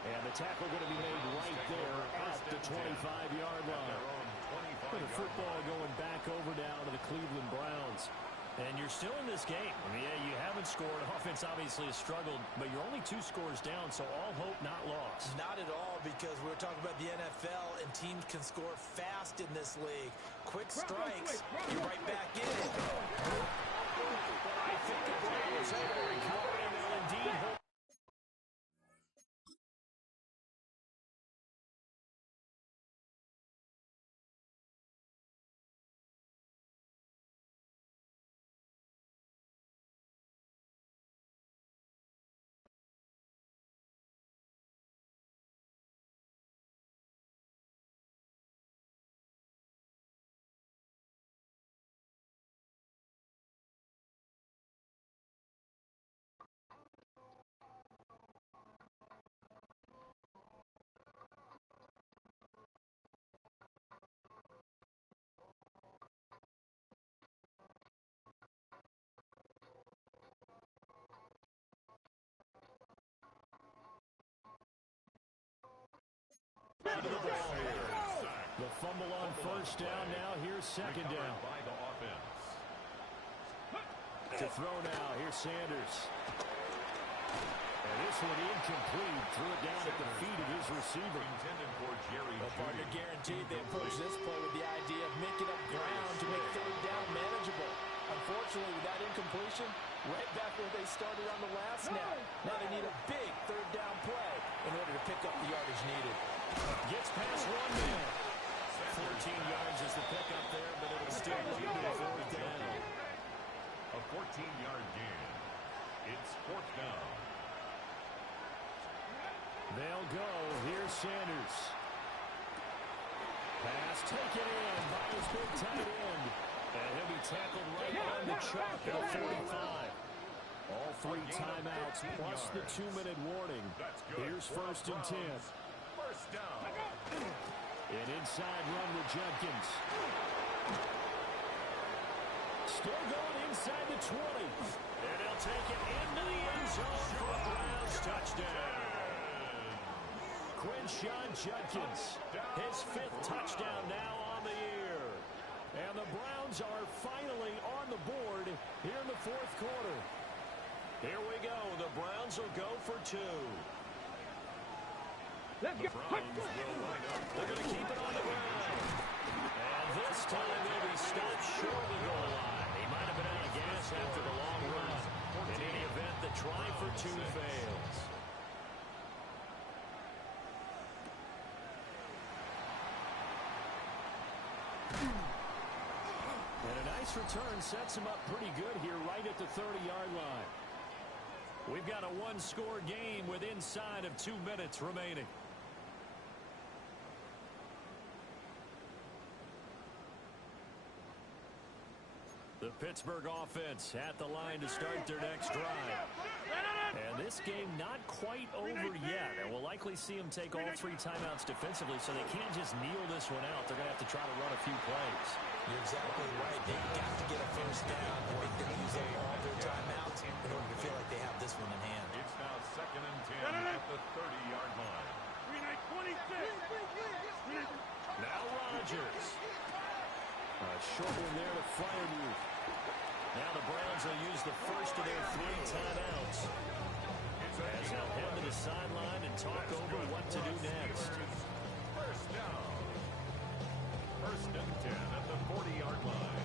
And the tackle going to be made right there at the 25-yard line. The football going back over now to the Cleveland Browns. And you're still in this game. I mean, yeah, you haven't scored. Offense obviously has struggled, but you're only 2 scores down, so all hope not lost. Not at all, because we're talking about the NFL, and teams can score fast in this league. Quick strikes, you're right back in it. I think the Browns have a recovery, and they'll indeed hold fumble on first down. Now here's second down. By the offense. To throw now. Here's Sanders. And this one incomplete. Threw it down at the feet of his receiver. Intended for Jerry Partner guaranteed they approach this play with the idea of making up ground to make third down manageable. Unfortunately, with that incompletion, right back where they started on the last snap. Now they need a big third down play in order to pick up the yardage needed. Gets past one man. 14 yards is the pickup there, but it'll still lead to a fourth down. A 14-yard gain. It's fourth down. They'll go. Here's Sanders. Pass taken in by his big tight end. And he'll be tackled right on the chalk at a 45. All three timeouts plus the 2-minute warning. Here's first and 10. First down. An inside run with Jenkins. Still going inside the 20. And he'll take it into the end zone for a Browns touchdown. Quinshawn Judkins, his 5th touchdown now on the year. And the Browns are finally on the board here in the fourth quarter. Here we go. The Browns will go for 2. The Browns will line up. They're going to keep it on the ground. And this time they'll be stopped short of the goal line. He might have been out of gas after the long run. In any event, the try for 2 fails. And a nice return sets him up pretty good here right at the 30-yard line. We've got a one-score game with inside of 2 minutes remaining. The Pittsburgh offense at the line to start their next drive. And this game not quite over yet. And we'll likely see them take all 3 timeouts defensively, so they can't just kneel this one out. They're going to have to try to run a few plays. You're exactly right. They've got to get a first down and make them use up all their timeouts in order to feel like they have this one in hand. It's now second and 10 at the 30-yard line. 26. Now Rodgers. A short one there to Freiermuth. Now the Browns will use the first of their 3 timeouts. As they'll head to the sideline and talk over what to do next. First down. First and 10 at the 40-yard line.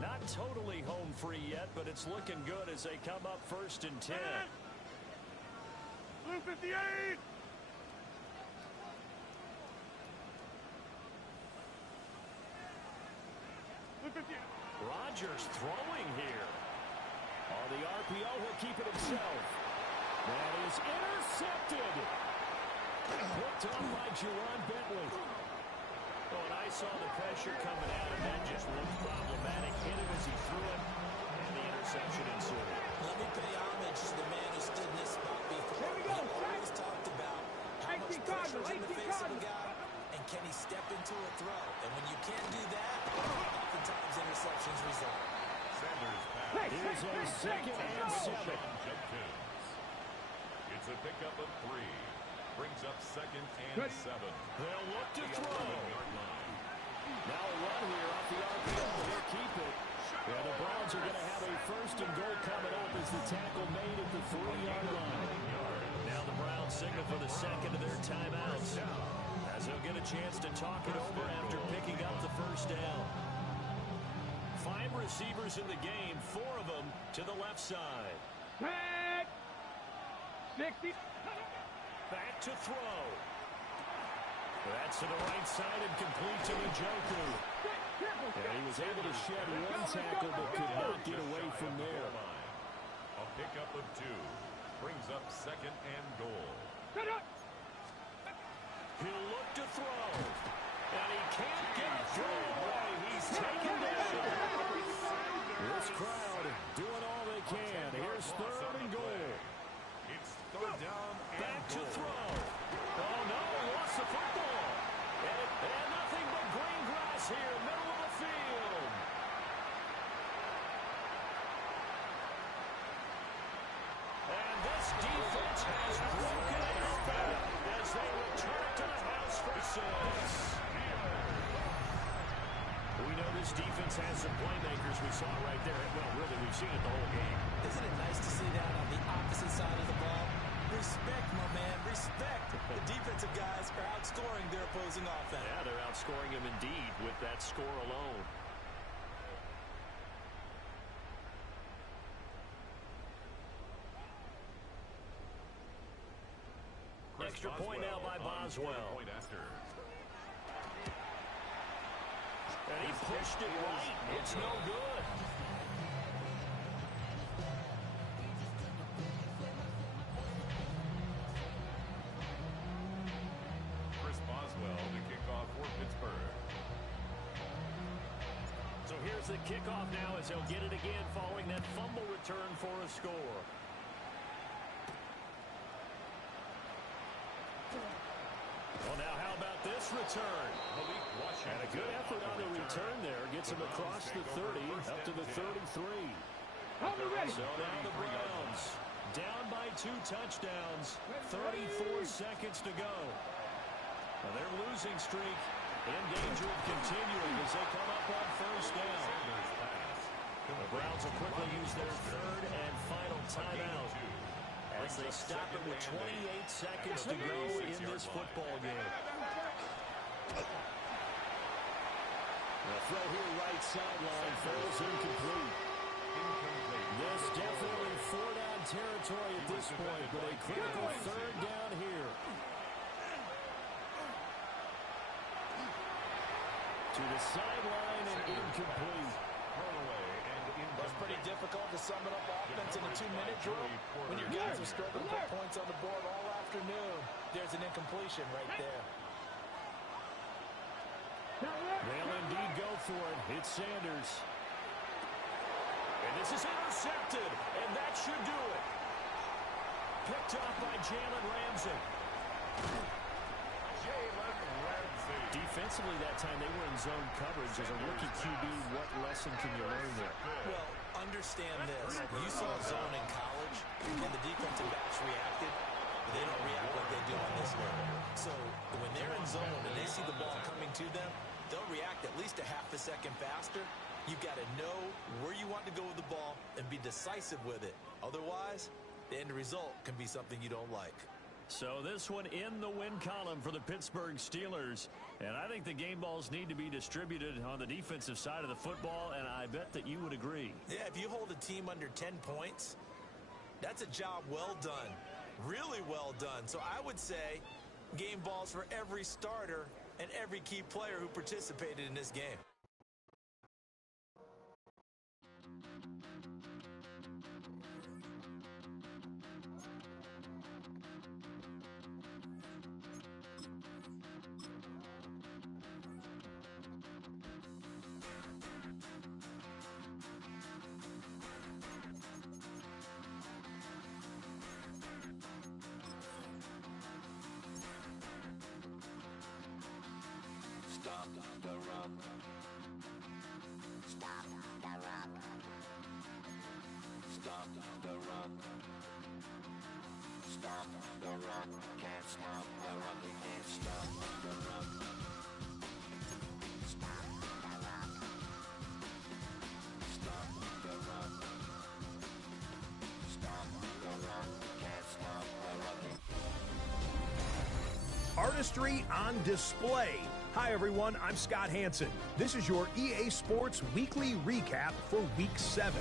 Not totally home free yet, but it's looking good as they come up first and 10. Blue 58. Rodgers throwing here. On the RPO, he'll keep it himself. That is intercepted. Picked off by Jerron Bentley. Oh, and I saw the pressure coming at him. That just looked problematic. Hit him as he threw it, and the interception ensued. Let me pay homage to the man who stood in this spot before. He always talked about how much pressure is in the face of a guy, and can he step into a throw? And when you can't do that, oftentimes interceptions result. Sanders pass. Here's a second and 7. It's a pickup of 3. Brings up second and 7. They'll look to throw. Now a run here off the RPO. He'll keep it. Yeah, the Browns are going to have a first and goal coming up as the tackle made at the 3-yard line. Now the Browns signal for the second of their timeouts, as they'll get a chance to talk it over after picking up the first down. 5 receivers in the game, 4 of them to the left side. 60. Back to throw. That's to the right side and complete to Njoku. And he was able to shed 1 tackle but could not get away from there. A pickup of 2. Brings up second and goal. He'll look to throw. And he can't get it through. He's taken down. This crowd doing all they can. Here's third and goal. It's third down and back to goal. throw. Oh, no, he lost the football. And nothing but green grass here, middle of the field. And this defense has broken it open as they return to the house versus. We know this defense has some playmakers. We saw it right there. Well, really, we've seen it the whole game. Isn't it nice to see that on the opposite side of the ball? Respect, my man, respect. The defensive guys are outscoring their opposing offense. Yeah, they're outscoring him indeed with that score alone. Extra point now by Boswell. And he pushed it right. It's no good. Chris Boswell, the kickoff for Pittsburgh. So here's the kickoff now as they'll get it again following that fumble return for a score. Well, now how about this return? And a good effort on the return there. Gets him across the 30, up to the 33. So now the Browns down by 2 touchdowns. 34 seconds to go. Now their losing streak in danger of continuing as they come up on first down. The Browns will quickly use their third and final timeout as they stop it with 28 seconds to go in this football game. The throw here right sideline falls incomplete. This definitely 4-down territory at this point, but a critical third down here. To the sideline and incomplete. That's pretty difficult to sum it up offense in a 2-minute drill when your guys are struggling to put points on the board all afternoon. There's an incompletion right there. They'll indeed go for it. It's Sanders. And this is intercepted, and that should do it. Picked up by Jalen Ramsey. Defensively that time, they were in zone coverage. As a rookie QB, what lesson can you learn there? Well, understand this. You saw zone in college, and the defensive backs reacted. They don't react like they do on this level. So when they're in zone and they see the ball coming to them, they'll react at least a half a second faster. You've got to know where you want to go with the ball and be decisive with it. Otherwise, the end result can be something you don't like. So this one in the win column for the Pittsburgh Steelers. And I think the game balls need to be distributed on the defensive side of the football, and I bet that you would agree. Yeah, if you hold a team under 10 points, that's a job well done. Really well done. So I would say game balls for every starter and every key player who participated in this game. Stop the run. Stop the run. Stop the run. Stop the run. Can't stop the run. We can't stop the run. Stop the run. Stop the run. Stop the run. Can't stop the run. Artistry on display. Hi, everyone. I'm Scott Hansen. This is your EA Sports Weekly Recap for Week 7.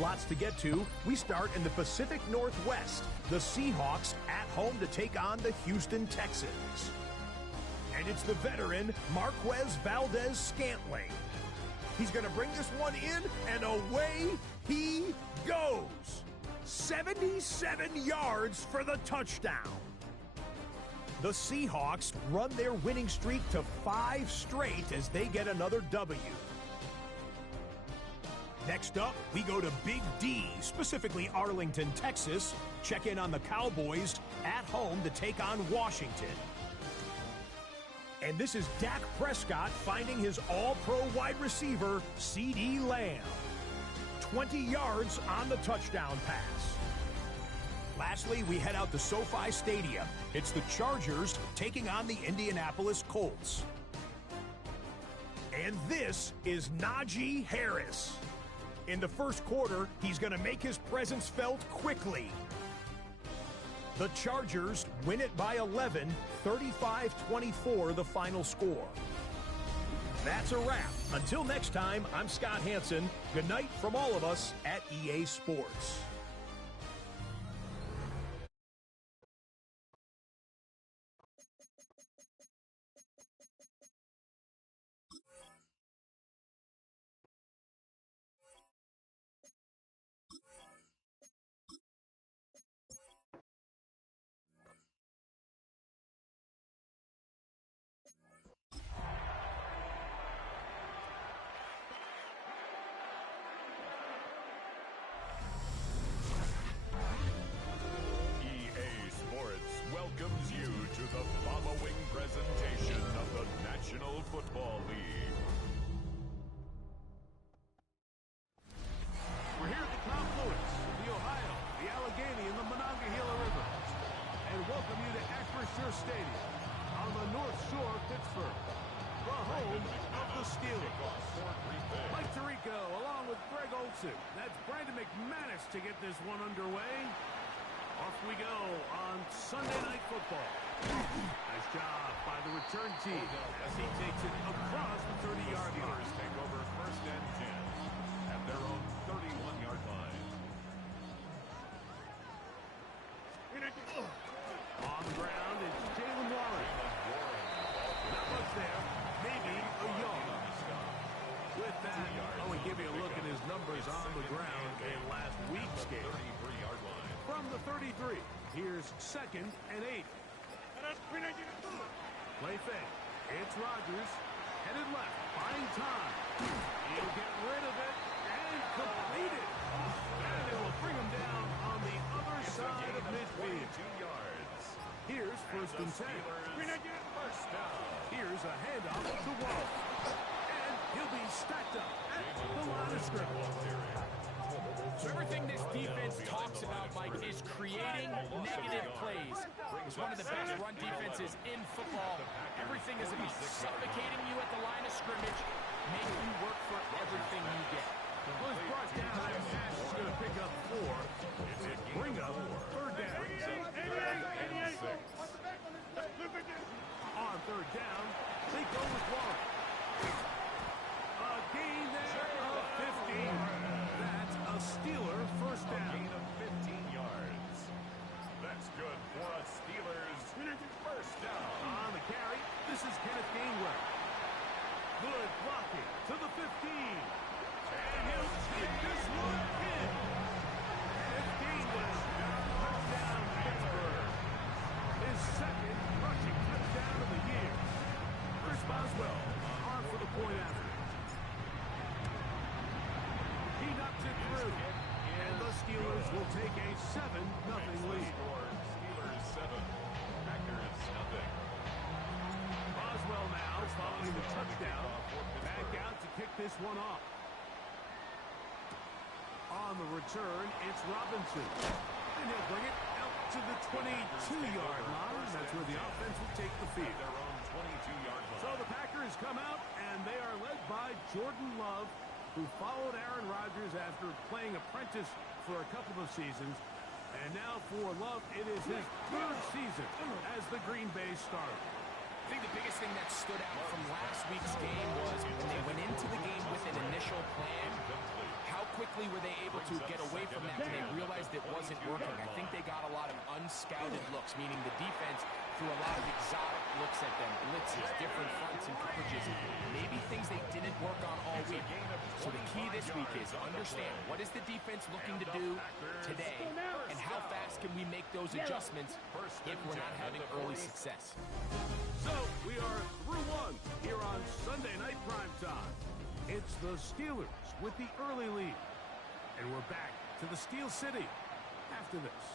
Lots to get to. We start in the Pacific Northwest. The Seahawks at home to take on the Houston Texans. And it's the veteran, Marquez Valdez-Scantling. He's going to bring this one in, and away he goes. 77 yards for the touchdown. The Seahawks run their winning streak to 5 straight as they get another W. Next up, we go to Big D, specifically Arlington, Texas. Check in on the Cowboys at home to take on Washington. And this is Dak Prescott finding his all-pro wide receiver, CeeDee Lamb. 20 yards on the touchdown pass. Lastly, we head out to SoFi Stadium. It's the Chargers taking on the Indianapolis Colts. And this is Najee Harris. In the first quarter, he's going to make his presence felt quickly. The Chargers win it by 11, 35-24 the final score. That's a wrap. Until next time, I'm Scott Hansen. Good night from all of us at EA Sports. Welcomes you to the following presentation of the National Football League. We're here at the confluence of the Ohio, the Allegheny, and the Monongahela Rivers, and welcome you to Acrisure Stadium on the North Shore of Pittsburgh, the home of the Steelers. Mike Tirico along with Greg Olson. That's Brandon McManus to get this one underway. Off we go on Sunday Night Football. Nice job by the return team as he takes it across the 30-yard line. Steelers take over first and 10 at their own 31-yard line. On the ground, it's Jalen Warren. Not much there. Maybe a yard. With that, I want to give you a look at his numbers on the ground in last week's game. 33-yard line. From the 33, here's 2nd and 8. Play fake. It's Rodgers. Headed left. Buying time. He'll get rid of it and complete it. And it will bring him down on the other side of midfield. 2 yards. Here's 1st and 10. First down. Here's a handoff to Wall. And he'll be stacked up at the line of scrimmage. So everything this defense talks about, Mike, is creating negative plays. It's one of the best run defenses in football. Everything is about suffocating you at the line of scrimmage, making you work for everything you get. Well, he's brought down that pass. He's going to pick up 4. Bring up 3rd down. On 3rd down, they go with Warren. A gain there of 15. That's a Steeler first down. Gain of 15 yards. That's good for a Steelers first down. On the carry, this is Kenneth Gainwell. Good blocking to the 15. And he'll take this one in. Kenneth Gainwell, touchdown Pittsburgh. His 2nd rushing touchdown of the year. Chris Boswell on for the point after. He knocks it through. And the Steelers will take a 7-0 lead. Steelers 7, Packers nothing. Boswell now following the touchdown. Back out to kick this one off. On the return, it's Robinson. And he'll bring it out to the 22-yard line. That's where the offense will take the field. Their own 22-yard line. So the Packers come out, and they are led by Jordan Love, who followed Aaron Rodgers after playing apprentice for a couple of seasons. And now for Love, it is his 3rd season as the Green Bay starter. I think the biggest thing that stood out from last week's game was when they went into the game with an initial plan, how quickly were they able to get away from that when they realized it wasn't working? I think they got a lot of unscouted looks, meaning the defense threw a lot of exotic looks at them, blitzes, different fronts and coverages, maybe things they didn't work on all week. So the key this week is understand what is the defense looking to do today, and how fast can we make those adjustments if we're not having early success. So we are through 1 here on Sunday Night Primetime. It's the Steelers with the early lead. And we're back to the Steel City after this.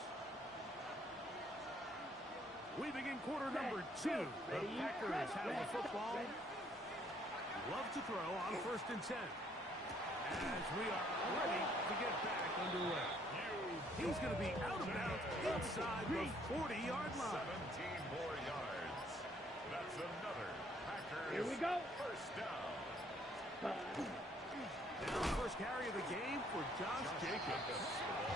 We begin quarter number 2. The Packers have the football. Love to throw on 1st and 10. as we are ready to get back underway. He's going to be out of bounds inside the 40-yard line. 17 more yards. That's another Packers Here we go. first down. Now the first carry of the game for Josh Jacobs.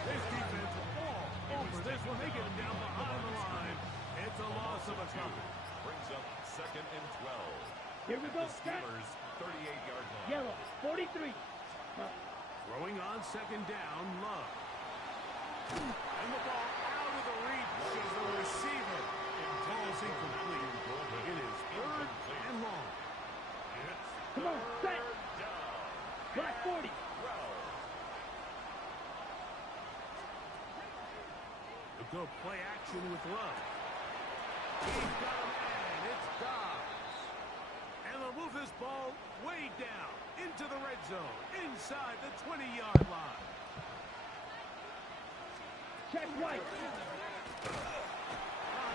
This defense all over this one. They get him down behind the line. It's a loss of a couple. Brings up 2nd and 12. Here we go. The Steelers' 38-yard line. Yellow, 43. Throwing on 2nd down, Love. And the ball out of the reach of the receiver. Ball's incomplete. It is 3rd and long. Come on, set. Black 40. They'll go play action with Love. He's got him, and it's Dobbs. And they'll move this ball way down into the red zone, inside the 20-yard line. Check right.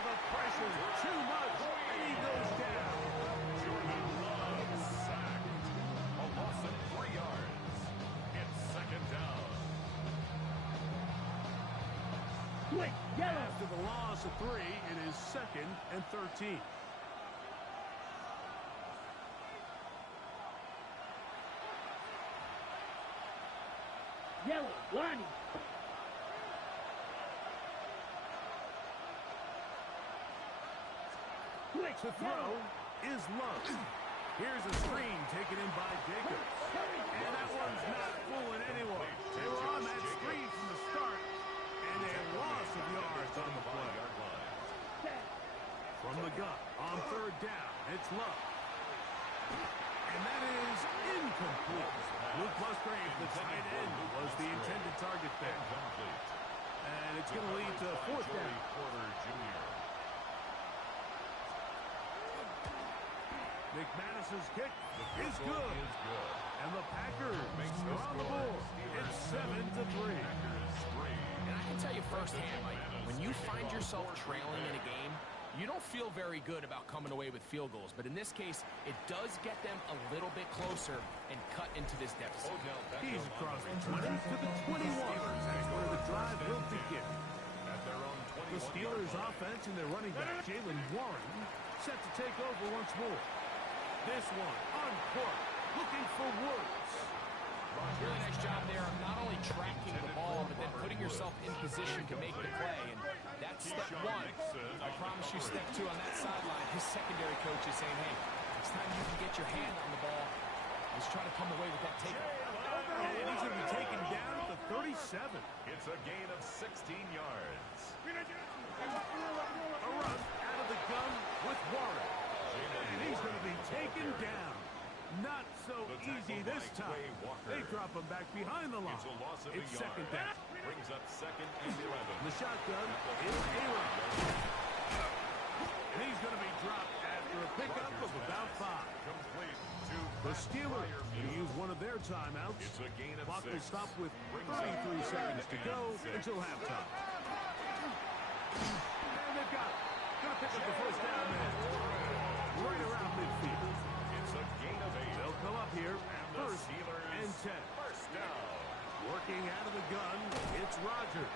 The pressure, too much, and he goes down. Jordan Love sacked. A loss of 3 yards. It's 2nd down. Quick, yellow. After the loss of 3, it is 2nd and 13. Yellow, Lonnie. Quick, To throw is Love. Here's a screen taken in by Jacobs. And that one's not fooling anyone. They were on that screen from the start. And a loss of yards on the play. From the gun on 3rd down, it's Love. And that is incomplete. Luke Musgrave, the tight end, was the intended target there. And it's going to lead to 4th down. McManus's kick is good. And the Packers are on the board. It's 7-3. And I can tell you firsthand, Mike, when you find yourself trailing in a game, you don't feel very good about coming away with field goals. But in this case, it does get them a little bit closer and cut into this deficit. He's across the 20 to the 21. That's where the drive will begin. The Steelers' offense and their running back, Jalen Warren, set to take over once more. This one on court, looking for Woods. Really nice job there of not only tracking the ball, but then putting yourself in position to make the play. And that's step 1. I promise you step 2 on that sideline. His secondary coach is saying, hey, next time you can get your hand on the ball, let's try to come away with that takeaway. And he's going to be taken down at the 37. It's a gain of 16 yards. A run out of the gun with Warren. And he's going to be taken down. Not so easy this time. They drop him back behind the line. It's 2nd down. Brings up 2nd and 11. The shotgun is A-Rod. And he's going to be dropped after a pickup of about 5. Complete to The Steelers will use one of their timeouts. It's a gain of Clock 6. will stop with 33 seconds to go until halftime. And they've got it. Going to pick up the first down there. Right around midfield. It's a gain of 8. They'll come up here. First and 10. First down. Working out of the gun, it's Rodgers.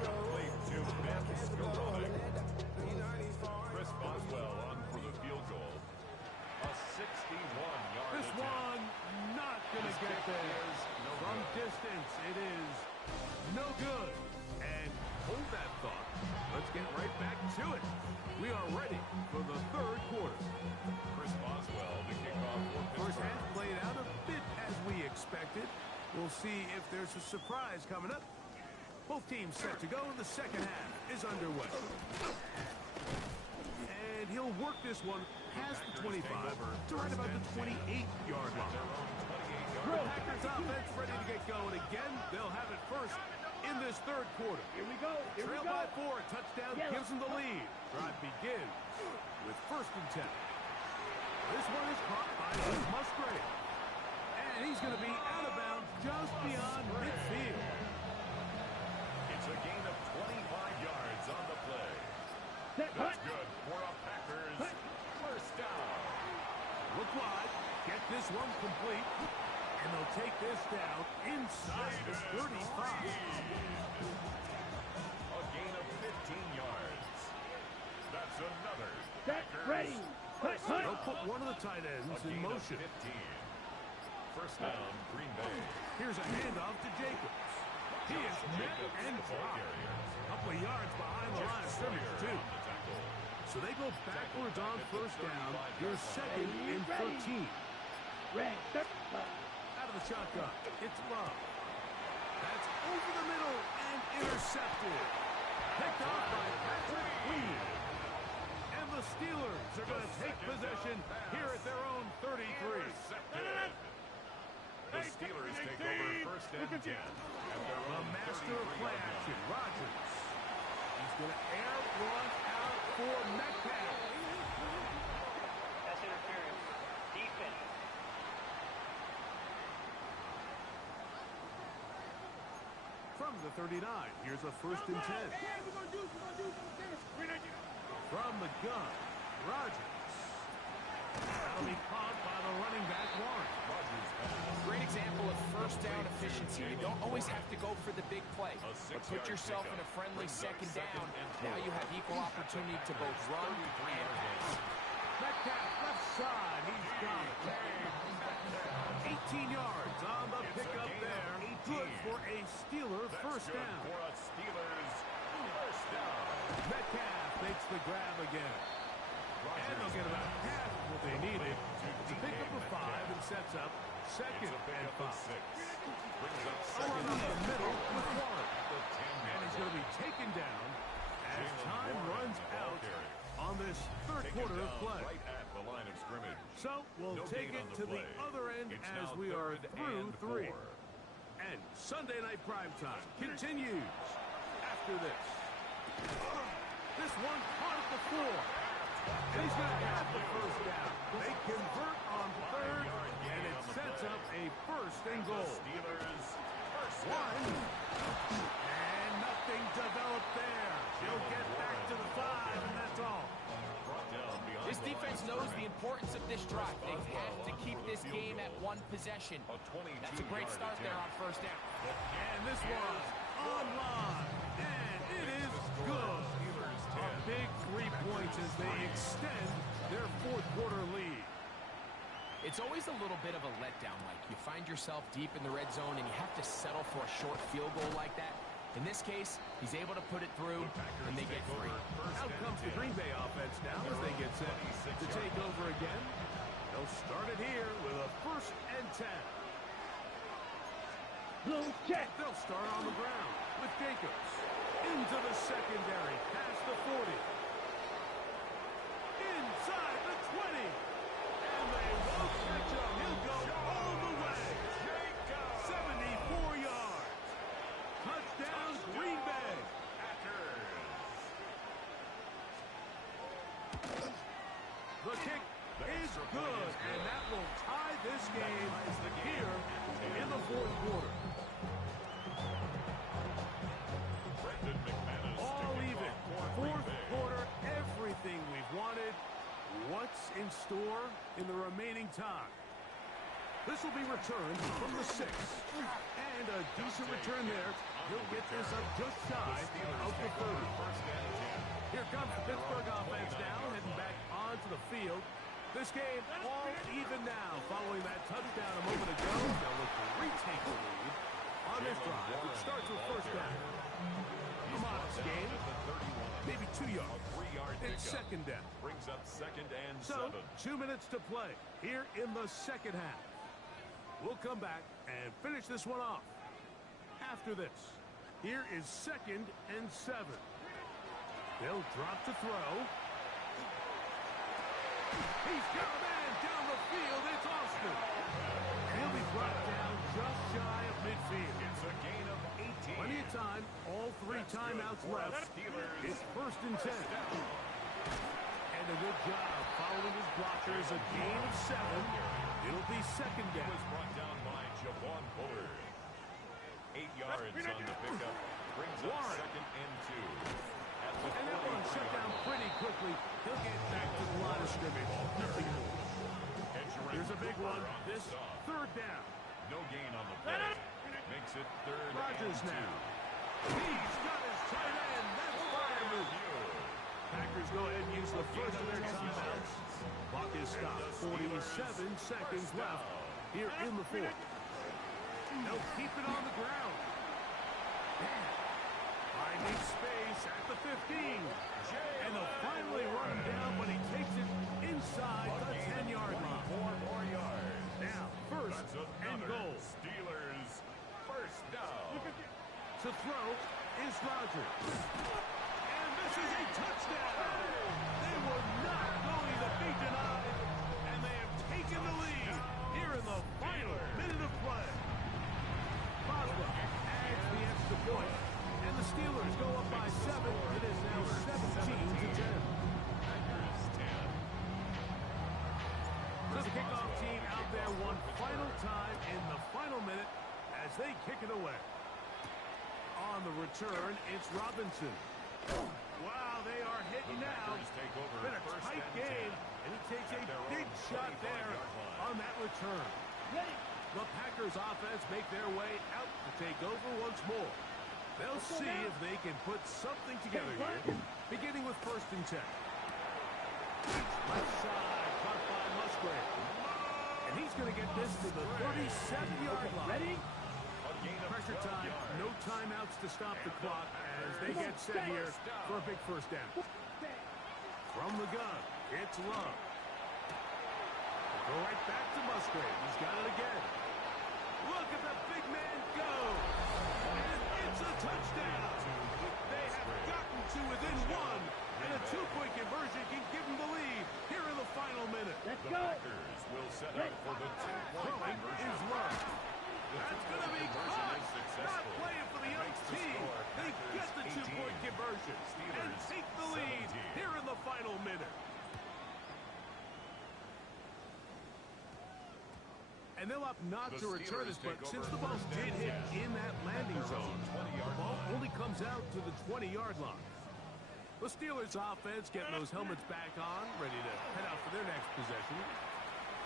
Complete to Ben Skowronek. Chris Boswell on for the field goal. A 61-yard This one not going to get there. From distance, it is no good. And hold that thought. Let's get right back to it. We are ready for the 3rd quarter. Chris Boswell to kick off for First Pittsburgh. half played out a bit as we expected. We'll see if there's a surprise coming up. Both teams set to go, and the second half is underway. And he'll work this one past the 25 to right about the 28-yard line. The Packers offense ready to get going again. They'll have it first in this 3rd quarter. Here we go. Here Trail we go. by 4, a touchdown gives them the lead. Drive begins with 1st and 10. This one is caught by Luke Musgrave. And he's going to be out of bounds just beyond midfield. It's a gain of 25 yards on the play. Set, That's good for a Packers first down. Look wide. get this one complete. And they'll take this down inside the 35. A gain of 15 yards. That's another. Get ready. They'll put one of the tight ends in motion. 15. First down, Green Bay. Here's a handoff to Jacobs. He is met and dropped. A couple of yards behind the line of scrimmage, too. So they go backwards on first down. Here's second and 13. Out of the shotgun. It's Love. That's over the middle and intercepted. Picked off by Patrick Queen. And the Steelers are going to take possession here at their own 33. The Steelers take over first and 10. The master of play action, Rodgers. He's going to air one out for Metcalf. That's interference. Defense. From the 39, here's a first and 10. From the gun, Rodgers. That'll be caught by the running back, Warren. Great example of first down efficiency. You don't always have to go for the big play, but put yourself in a friendly second down. Now you have equal opportunity to both run and pass. Metcalf left side, he's got it. 18 yards on the pickup there. Good for a Steeler first down. For a Steelers first down. Metcalf makes the grab again. And they'll get about half of what they needed to pick up a 5 and sets up second and 5. Along up the middle with Warren. And he's going to be taken down as time runs out on this third quarter of play. Right at the line of scrimmage. So we'll take it to the other end as we are through 3. And Sunday Night Primetime continues after this. This one caught at the 4. And he's going to have the first down. They convert on third, and it sets up a first and goal. Steelers first one. And nothing developed there. He'll get back to the 5, and that's all. This defense knows the importance of this drive. They have to keep this game at one possession. That's a great start there on first down. And this was online, and it is good. A big 3 points as they extend their fourth quarter lead. It's always a little bit of a letdown, Mike. You find yourself deep in the red zone, and you have to settle for a short field goal like that. In this case, he's able to put it through, and they get 3. Out comes the Green Bay offense now as they get set to take over again. They'll start it here with a first and 10. They'll start on the ground with Jacobs. Into the secondary, past the 40. Inside the 20. And they won't catch him. He'll go all the way. 74 yards. Touchdown, Green Bay. The kick is good, and that will tie this game here in the fourth quarter. All even. Fourth quarter, everything we've wanted. What's in store in the remaining time? This will be returned from the 6. And a decent return there. He'll get this up just shy of the 30. Here comes the Pittsburgh offense now, heading back onto the field. This game all even now following that touchdown a moment ago. They'll look to retake the lead on this drive, which starts with first down. A modest game, maybe 2 yards. It's second down. Brings up second and 7. 2 minutes to play here in the second half. We'll come back and finish this one off. After this, here is second and 7. They'll drop to throw. He's got a man down the field. It's Austin. He'll be brought down just shy of midfield. It's a gain of 18. Plenty of time. All 3 timeouts left. It's first and 10. And a good job following his blockers. A gain of 7. It'll be second down. Was brought down by Javon Bullard. 8 yards on the pickup. Brings up second and 2. And that one shut down pretty quickly. He'll get back to the line of scrimmage. Nothing more. Here's a big big one. This third down. No gain on the play. Makes it third Rodgers and 2. now. He's got his tight end. That's Freiermuth. Packers go ahead and use the first of their timeouts. Clock is stopped. 47 seconds left here in the fourth. They'll keep it on the ground. Finding space at the 15. And they'll finally run him down, but he takes it inside the 10-yard line. 4 more yards. Now, first and goal. Steelers first down. To throw is Rodgers. And this is a touchdown. They were not going to be denied. And they have taken the lead here in the final minute of play. Boswell adds the extra point. And the Steelers go up by 7. It is now 17-10. So the kickoff team out there one final time in the final minute as they kick it away. On the return, it's Robinson. Wow, they are hitting now. Been a tight game, and he takes a big shot there on that return. The Packers offense make their way out to take over once more. They'll see if they can put something together here, beginning with 1st and 10. Left side, caught by Musgrave. And he's going to get this to the 37-yard line. Ready? Pressure time, no timeouts to stop the clock as they get set here for a big first down. From the gun, it's Love. Go right back to Musgrave. He's got it again. Look at the big man go. And it's a touchdown. They have gotten to within 1, and a 2-point conversion can give them the lead here in the final minute. The Packers will set up for the 2-point conversion. Is Love. That's going to be caught. Not playing for the young team. They get the 2-point conversion and take the lead here in the final minute. And they'll opt not to return it, but since the ball did hit in that landing zone, the ball only comes out to the 20-yard line. The Steelers offense getting those helmets back on, ready to head out for their next possession.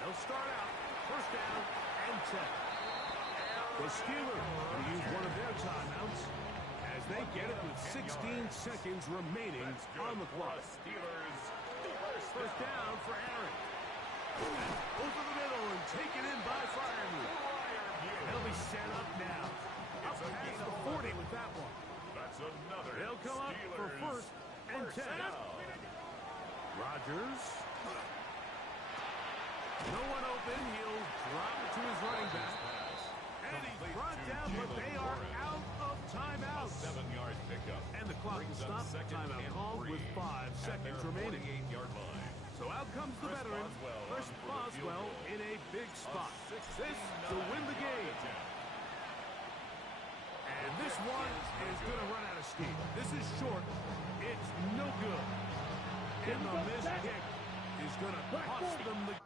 They'll start out 1st down and 10. The Steelers will use one of their timeouts as they get it with 16 seconds remaining on the clock. Steelers First down for Aaron. Over the middle and taken in by Freiermuth. They'll be set up now. Up past the 40 with that one. That's another. They'll come up for 1st and 10. Rodgers. No one open. He'll drop it to his running back. And he's brought down, but they are out of timeouts. 7-yard pickup. And the clock will stop. Timeout called with 5 seconds remaining. 48-yard line. So out comes the veteran, Chris Boswell, in a big spot. This to win the game. And this one is going to run out of steam. This is short. It's no good. And the missed kick is going to cost them the